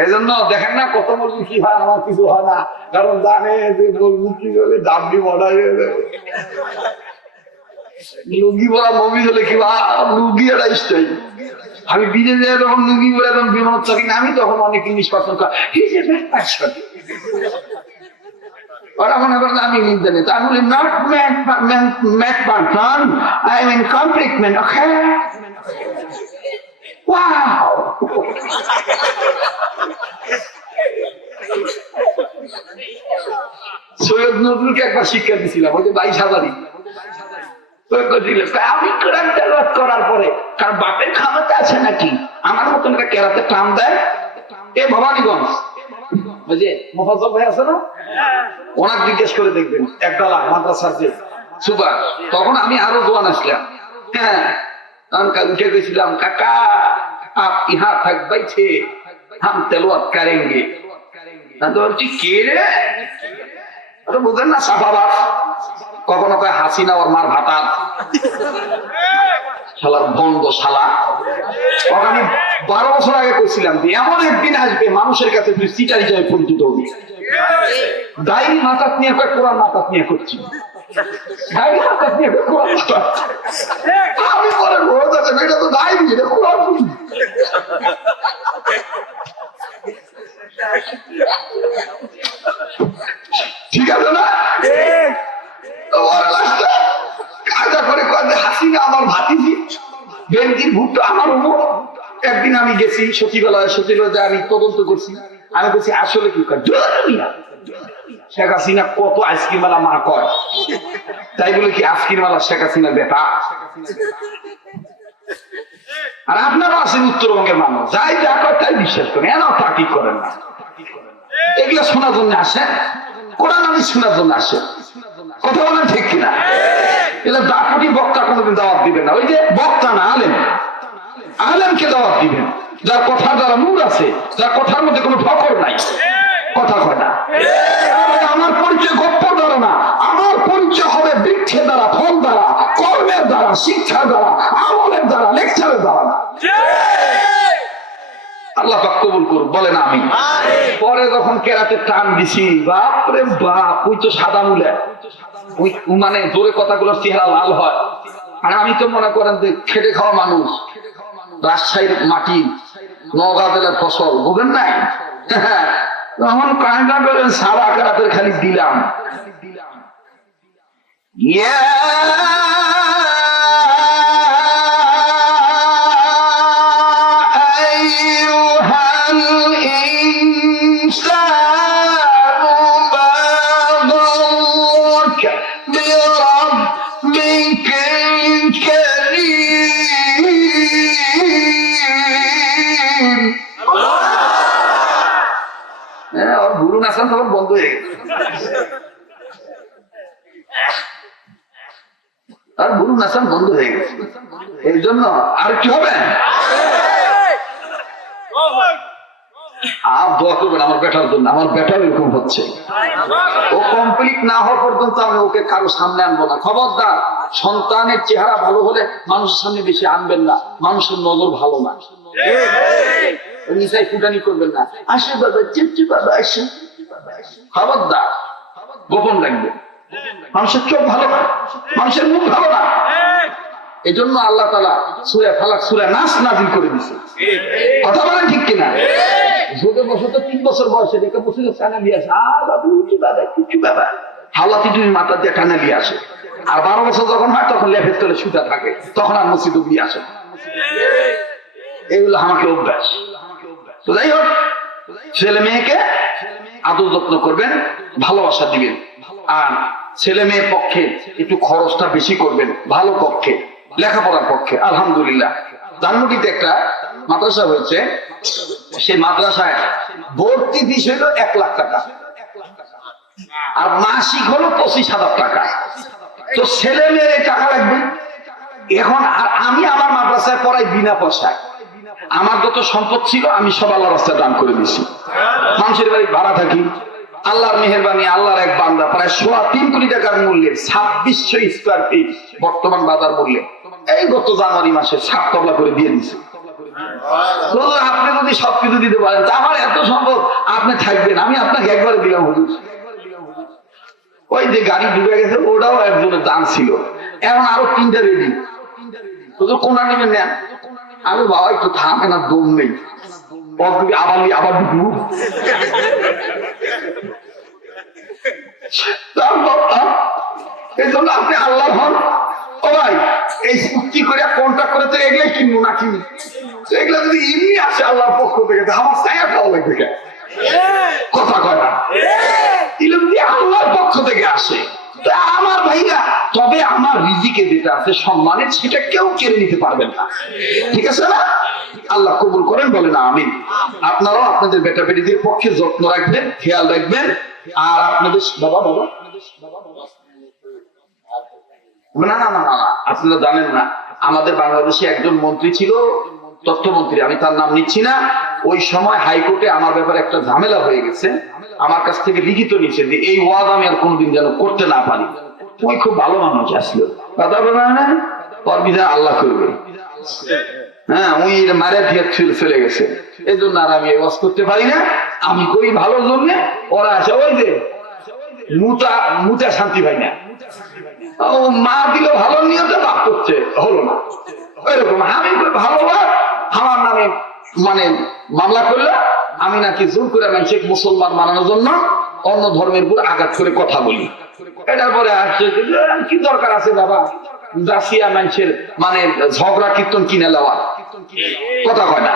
এই জন্য দেখেন না কত মুরগি কি হয়, আমার কিছু হয় না, কারণ জানে যে মুরগি হলে দাবি বড় হয়ে যাবে। লুঙ্গি পরা মমি হলে কি লুঙ্গি একটা স্টাইল। আমি বিদেশে যখন লুঙ্গি পরে যখন বিমান চাকরি না, আমি তখন অনেক ইংলিশ পার্সন ওরা মনে করেন আমি ইংলিশ জানি। তা আমি বলি not math person, I mean complete man. Okay wow, Syed নজরুলকে একবার শিক্ষা দিছিলাম, ওই যে 22,000 আমি কোরআন তেলাওয়াত করার পরে কার বাপের ক্ষমতা আছে নাকি আমার মতন একটা কেরাতে টান দেয়। এ ভবানীগঞ্জ ওই যে মোফাজ্জল ভাই আছে না, ওনাকে জিজ্ঞেস করে দেখবেন, একডালা মাদ্রাসার যে সুপার। তখন আমি আরো জোয়ান আসলাম। হ্যাঁ, উঠে গেছিলাম, কাকা আপ ইহা থাক বাইছে হাম তেলাওয়াত করেंगे। তো বলছি কে রে, বুঝেন না সাফাবাদ। কখনো কয় হাসিনা ওর মার ভাতা শালার বন্ধ শালা। আমি 12 বছর আগে কইছিলাম যে এমন একদিন আসবে মানুষের কাছে তুই সিটারি হিসেবে পরিচিত হবি। ডাইরি মাতাত নিয়ে কয় কোরআন মাতাত নিয়ে করছি, ডাইরি মাতাত নিয়ে কয় কোরআন মাতাত। আমি পরে রোজ আছে এটা তো ডাইরি, এটা কোরআন। ঠিক আছে না? হাসিনা আমার ভাতিজি, বেনজির ভুট্টো আমার উপর। একদিন আমি গেছি সচিবালয়ে, সচিবালয়ে আমি তদন্ত করছি। আমি বলছি আসলে কি শেখ হাসিনা কত আইসক্রিম মালা মা কয়, তাই বলে কি আইসক্রিম মালা শেখ হাসিনার বেটা? আর আপনারা আছেন উত্তরবঙ্গের মানুষ, যাই যা কয় তাই বিশ্বাস করেন, এনাও তা ঠিক করেন না। এগুলো শোনার জন্য আসেন, কোরআন হাদিস শোনার জন্য আসেন, কথা বলেন ঠিক কিনা? এগুলো দাপুটি বক্তা কোনোদিন দাওয়াত দিবেন না। ওই যে বক্তা না, আলেম, আলেমকে দাওয়াত দিবেন যার কথার দ্বারা নূর আছে, যার কথার মধ্যে কোনো ফকর নাই, কথা কয় না। আমার পরিচয় গপ্প দ্বারা না, আমার পরিচয় হবে বৃক্ষের দ্বারা, ফল দ্বারা, কর্মের দ্বারা, শিক্ষার দ্বারা, আমলের দ্বারা, লেকচারের দ্বারা না। আল্লাহ পাক কবুল করুন, বলেন আমিন। পরে যখন কেরাতে টান দিছি, বাপরে বাপ, ওই তো সাদা মুলে, ওই মানে জোরে কথাগুলোর চেহারা লাল হয়। আর আমি তো মনে করেন যে খেটে খাওয়া মানুষ, রাজশাহীর মাটি, নওগাঁ জেলার ফসল, বুঝেন নাই? তখন কায়দা করে সারা কেরাতের খালি দিলাম, তখন বন্ধ হয়ে গেছে। আর গুরু নাচান বন্ধ হয়ে গেছে। এই জন্য আর কি হবে, দোয়া করবেন আমার বেটার জন্য। আমার বেটা এরকম হচ্ছে, ও কমপ্লিট না হওয়া পর্যন্ত আমি ওকে কারো সামনে আনবো না। খবরদার, সন্তানের চেহারা ভালো হলে মানুষের সামনে বেশি আনবেন না, মানুষের নজর ভালো না। নিশায় ফুটানি করবেন না, আসে বাবা চিপচি বাবা আসে, খবরদার, গোপন রাখবেন। মানুষের চোখ ভালো না, মানুষের মুখ ভালো না। এই জন্য আল্লাহ তাআলা সূরা ফালাক, সূরা নাস নাযিল করে দিয়েছে। কথা বলেন ঠিক কিনা? যোগে বসত 3 বছর বয়সে একটা মুসলিম টানা নিয়ে আসে, বাবু বাবা কিছু বাবা হাওলাতি তুমি মাথা দিয়ে টানা নিয়ে আসে। আর 12 বছর যখন হয় তখন লেফের তলে সুতা থাকে, তখন আর মসজিদে নিয়ে আসে। এগুলো আমাকে অভ্যাস। তো যাই হোক, ছেলে মেয়েকে আদর যত্ন করবেন, ভালোবাসা দিবেন। আর ছেলে মেয়ের পক্ষে একটু খরচটা বেশি করবেন, ভালো পক্ষে, লেখাপড়ার পক্ষে। আলহামদুলিল্লাহ, ধানমন্ডিতে একটা মাদ্রাসা হয়েছে, সেই মাদ্রাসায় ভর্তি ফিস হইল 1 লাখ টাকা, আর মাসিক হলো 25,000 টাকা। তো ছেলে মেয়ের টাকা লাগবে। এখন আর আমি আমার মাদ্রাসায় পড়াই বিনা পয়সায়। আমার যত সম্পদ ছিল আমি সব আল্লাহর রাস্তায় দান করে দিছি। মানুষের বাড়ি ভাড়া থাকি, আল্লাহর মেহেরবানি, আল্লাহর এক বান্দা প্রায় 3.25 কোটি টাকার মূল্যের 2600 স্কয়ার ফিট বর্তমান বাজার মূল্যে এই গত জানুয়ারি মাসে ছাপ তবলা করে দিয়ে দিছে। আপনি যদি সবকিছু দিতে পারেন, আমার এত সম্পদ, আপনি থাকবেন, আমি আপনাকে একবারে দিলাম হুজুর। ওই যে গাড়ি ডুবে গেছে ওটাও একজনের দান ছিল, এখন আরো 3টা রেডি। হুজুর কোনটা নেবেন নেন। আমি বাবা একটু থামে না, দম নেই, আবার ঢুকবো। এই জন্য আপনি আল্লাহ হন। ও ভাই, এই চুক্তি করে কন্ট্রাক্ট করে তো এগুলো কিনবো না কিনি, এগুলো যদি এমনি আসে আল্লাহর পক্ষ থেকে, আমার ছায়া খাওয়া লাগবে কেন? কথা কয় না, এগুলো যদি আল্লাহর পক্ষ থেকে আসে আমার ভাইরা, তবে আমার রিজিকে যেটা আছে সম্মানের, সেটা কেউ কেড়ে নিতে পারবেন না। ঠিক আছে না? আল্লাহ কবুল করেন, বলেন আমিন। আপনারাও আপনাদের বেটা বেটিদের পক্ষে যত্ন রাখবেন, খেয়াল রাখবেন। আর আপনাদের বাবা বাবা না না না না আপনারা জানেন না, আমাদের বাংলাদেশে একজন মন্ত্রী ছিল, তথ্যমন্ত্রী, আমি তার নাম নিচ্ছি না। ওই সময় হাইকোর্টে আমার ব্যাপারে একটা ঝামেলা হয়ে গেছে, আমার কাছ থেকে লিখিত নিচ্ছে যে এই ওয়াদ আমি আর কোনোদিন যেন করতে না পারি। ওই খুব ভালো মানুষ আসলো, কথা বলে না, পরবিজা আল্লাহ করবে। হ্যাঁ, ওই মারে দিয়ে চলে গেছে, এই জন্য আর আমি ওয়াজ করতে পারি না। আমি করি ভালোর জন্য, ওরা আসে ওই যে মুতা শান্তি পাই না, ও মা দিল ভালো নিয়তে বাপ করছে, হলো না ওইরকম। আমি ভালো আমার নামে মানে মামলা করলে আমি নাকি জোর করে মানুষকে মুসলমান বানানোর জন্য অন্য ধর্মের উপর আঘাত করে কথা বলি। এটার পরে আসছে কি দরকার আছে বাবা, দাসিয়া মানুষের মানে ঝগড়া কীর্তন কিনে নেওয়া, কথা কয় না।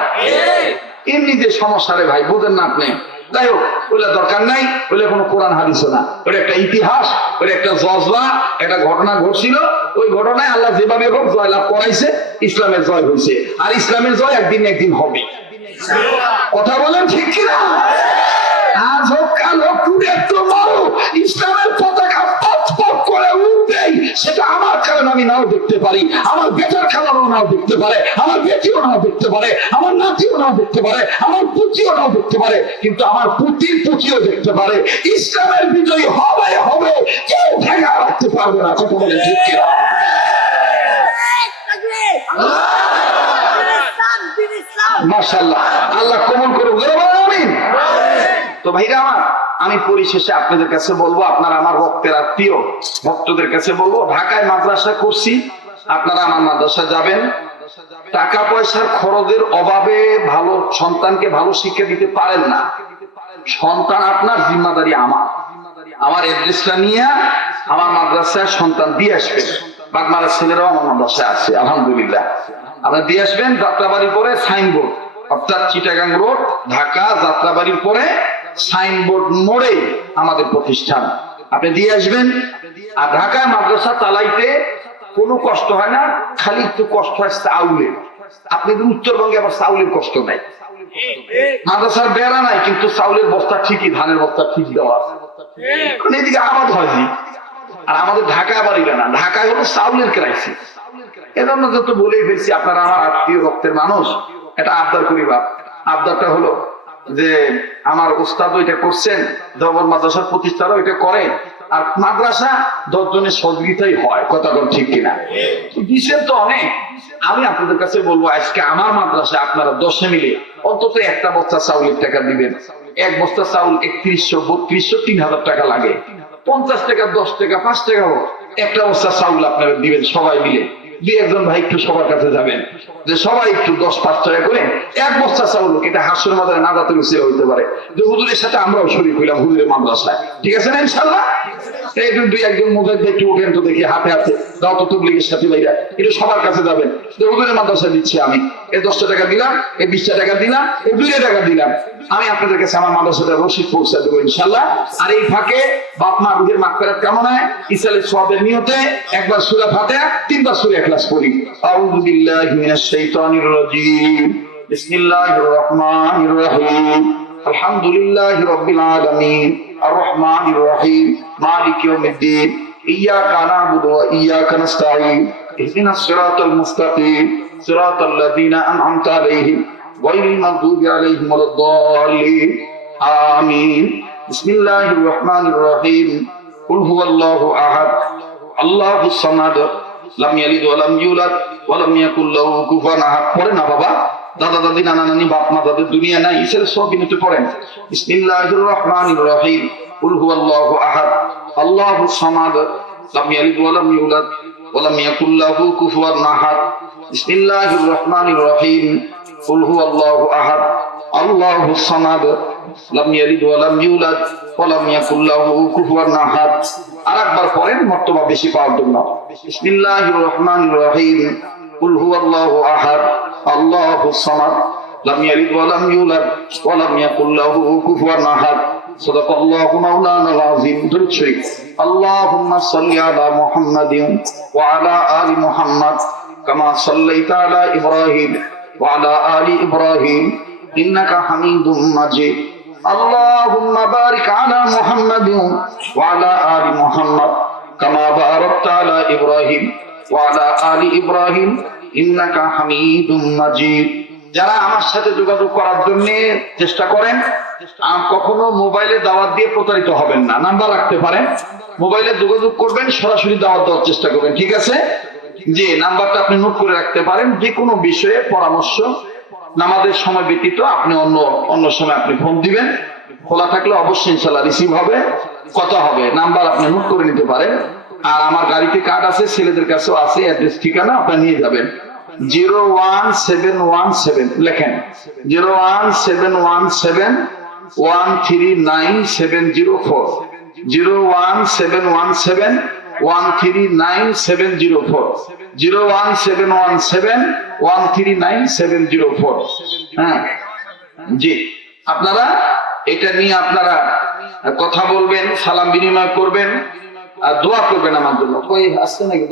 এমনি যে সমস্যা রে ভাই, বুঝেন না আপনি। যাই হোক, ওইটা দরকার নাই, ওইটা কোনো কোরআন হাদিসও না, ওটা একটা ইতিহাস, ওটা একটা জজবা, একটা ঘটনা ঘটছিল। ওই ঘটনায় আল্লাহ যেভাবে হোক জয়লাভ করাইছে, ইসলামের জয় হয়েছে। আর ইসলামের জয় একদিন একদিন হবে, কথা বলেন ঠিক কিনা? আজ হোক কাল হোক, ইসলামের পতাকা পথ পথ করে উঠবেই। সেটা আমার কারণ আমি নাও দেখতে পারি, আমার বেটার কারণও নাও দেখতে পারে, আমার বেটিও নাও দেখতে পারে, আমার নাতিও নাও দেখতে পারে, আমার পুতিও নাও দেখতে পারে, কিন্তু আমার পুতির পুতিও দেখতে পারে। ইসলামের বিজয়ী হবে হবে, কেউ ঠেকা রাখতে পারবে না, কথা বলে ঠিক কিনা? মাশাআল্লাহ, আল্লাহ কবুল করুক, আমিন। তো ভাইরা আমার, আমি পরিশেষে আপনাদের কাছে বলবো, আপনারা আমার রক্তের আত্মীয়, ভক্তদের কাছে বলবো, ঢাকায় মাদ্রাসা করছি, আপনারা আমার মাদ্রাসা যাবেন। টাকা পয়সার খরচের অভাবে ভালো সন্তানকে ভালো শিক্ষা দিতে পারেন না, সন্তান আপনার, জিম্মাদারি আমার। আমার অ্যাড্রেসটা নিয়ে আমার মাদ্রাসায় সন্তান দিয়ে আসবেন। বাগমারার ছেলেরাও আমার মাদ্রাসায় আছে, আলহামদুলিল্লাহ। আপনারা দিয়ে আসবেন। যাত্রাবাড়ির পরে সাইনবোর্ড, অর্থাৎ চিটাগাং রোড ঢাকা, যাত্রাবাড়ির পরে সাইনবোর্ড মোড়ে আমাদের প্রতিষ্ঠান, আপনি দিয়ে আসবেন। আর ঢাকায় মাদ্রাসা চালাইতে কোনো কষ্ট হয় না, খালি একটু কষ্ট হয় চাউলের। আপনি উত্তরবঙ্গে আবার চাউলের কষ্ট নাই, মাদ্রাসার বেড়া নাই, কিন্তু চাউলের বস্তা ঠিকই, ধানের বস্তা ঠিক দেওয়া আছে, এদিকে আবাদ হয়। আর আমাদের ঢাকা আবার এটা না, ঢাকায় হলো চাউলের ক্রাইসিস। এজন্য যত বলেই ফেলছি, আপনারা আমার আত্মীয় রক্তের মানুষ, এটা আবদার করি। বাপ আবদারটা হলো যে আমার ওস্তাদ ওইটা করছেন, ধর্ম মাদ্রাসার প্রতিষ্ঠারা ওইটা করে, আর মাদ্রাসা 10 জনের সহযোগিতাই হয়, কথা বল ঠিক কিনা? বিষয় তো অনেক। আমি আপনাদের কাছে বলবো, আজকে আমার মাদ্রাসা আপনারা 10 মিলে অন্তত একটা বস্তা চাউলের টাকা দিবেন। এক বস্তা চাউল 3100, 3200, 3000 টাকা লাগে। 50 টাকা, 10 টাকা, 5 টাকা হোক, একটা বস্তা চাউল আপনারা দিবেন সবাই মিলে। 2-1 ভাই একটু সবার কাছে যাবেন, যে সবাই একটু 10-5 টাকা করে এক বস্তা চাউল, এটা হাসুর মাদারে নাজাতে মিশে হইতে পারে, যে হুজুরের সাথে আমরাও শরীক হইলাম হুজুরের মাদ্রাসায়, ঠিক আছে না ইনশাআল্লাহ? এই 2-1 মুজাহিদ একটু ওঠেন তো দেখি, হাতে হাতে দাও তো তবলিগের সাথে ভাইরা, একটু সবার কাছে যাবেন, যে হুজুরের মাদ্রাসা দিচ্ছি আমি, এই 10 টাকা দিলাম, এই 20 টাকা দিলাম, এই 2 টাকা দিলাম, আমি আপনাদের কাছে আমার মাদ্রাসাটা রসিদ পৌঁছে দেবো ইনশাআল্লাহ। আর এই ফাঁকে বাপ মা রুহের মাগফিরাত কামনায় ইসলামের সওয়াবের নিয়তে একবার সূরা ফাতিহা, 3বার সূরা ইখলাস পড়ি। আউযু বিল্লাহি মিনাশ শাইতানির রাজীম। বিসমিল্লাহির রহমানির রহিম আলহামদুলিল্লাহি রাব্বিল আলামিন আর রহমানির রহিম মালিকি ইয়াউমিদ্দিন ইয়াকা না'বুদু ওয়া ইয়াকা নাস্তাঈন ইহদিনাস সিরাতাল মুস্তাকিম সিরাতাল লাযীনা আন'আমতা আলাইহিম গায়রিল মাগদুবি আলাইহিম ওয়ালাদ-দাল্লিন আমিন বিসমিল্লাহির রহমানির রহিম কুল হুয়াল্লাহু আহাদ আল্লাহুস সামাদ লাম ইয়ালিদ ওয়া লাম ইউলাদ ওয়া লাম ইয়াকুল লাহু কুফুয়ান আহাদ। পড়ে না বাবা, দাদা দাদি নানা নানি বাপ মা তাদের দুনিয়া নাই, ইসের সব বিনতে পড়েন। বিসমিল্লাহির রহমানির রহিম কুল হুয়াল্লাহু আহাদ আল্লাহুস সামাদ লাম ইয়ালিদ ওয়া লাম ইউলাদ ওয়া লাম ইয়াকুল লাহু কুফুয়ান আহাদ। বিসমিল্লাহির রহমানির রহিম কুল হুয়াল্লাহু আহাদ আল্লাহুস সামাদ লাম ইয়ালিদ ওয়া লাম ইউলাদ ওয়া লাম ইয়াকুল লাহু কুফুয়ান আহাদ। আরেকবার পড়েন মর্তবা বেশি পাওয়ার জন্য। বিসমিল্লাহির রহমানির রহিম কুল হুয়াল্লাহু আহাদ আল্লাহুস সামাদ লাম ইয়ালিদ ওয়া লাম ইউলাদ ওয়া লাম ইয়াকুল লাহু কুফুয়ান আহাদ। সাদাকাল্লাহু মাওলানাল আযীম। দুরূদ শরীফ। আল্লাহুম্মা সাল্লি আলা মুহাম্মাদিন ওয়া আলা আলি মুহাম্মাদ কামা সাল্লাইতা আলা ইব্রাহিম ওয়া আলা আলি ইব্রাহিম ইন্নাকা হামিদুম মাজিদ। اللهم بارك على محمد وعلى آل محمد كما باركت على إبراهيم وعلى آل إبراهيم إنك حميد مجيد। যারা আমার সাথে যোগাযোগ করার জন্য চেষ্টা করেন, কখনো মোবাইলে দাওয়াত দিয়ে প্রতারিত হবেন না। নাম্বার রাখতে পারেন, মোবাইলে যোগাযোগ করবেন, সরাসরি দাওয়াত দেওয়ার চেষ্টা করবেন, ঠিক আছে? যে নাম্বারটা আপনি নোট করে রাখতে পারেন, যে কোনো বিষয়ে পরামর্শ নামাজের সময় ব্যতীত আপনি অন্য সময় আপনি ফোন দিবেন, খোলা থাকলে অবশ্যই ইনশাআল্লাহ রিসিভ হবে, কথা হবে। নাম্বার আপনি নোট করে নিতে পারেন। আর আমার গাড়িতে কার্ড আছে, ছেলেদের কাছেও আছে, অ্যাড্রেস ঠিকানা আপনি নিয়ে যাবেন। 01717 লেখেন 01717139704 01717 139,704 01717 139,704। হ্যাঁ জি, আপনারা এটা নিয়ে আপনারা কথা বলবেন, সালাম বিনিময় করবেন আর দোয়া করবেন আমার জন্য। কই আসছে নাকি?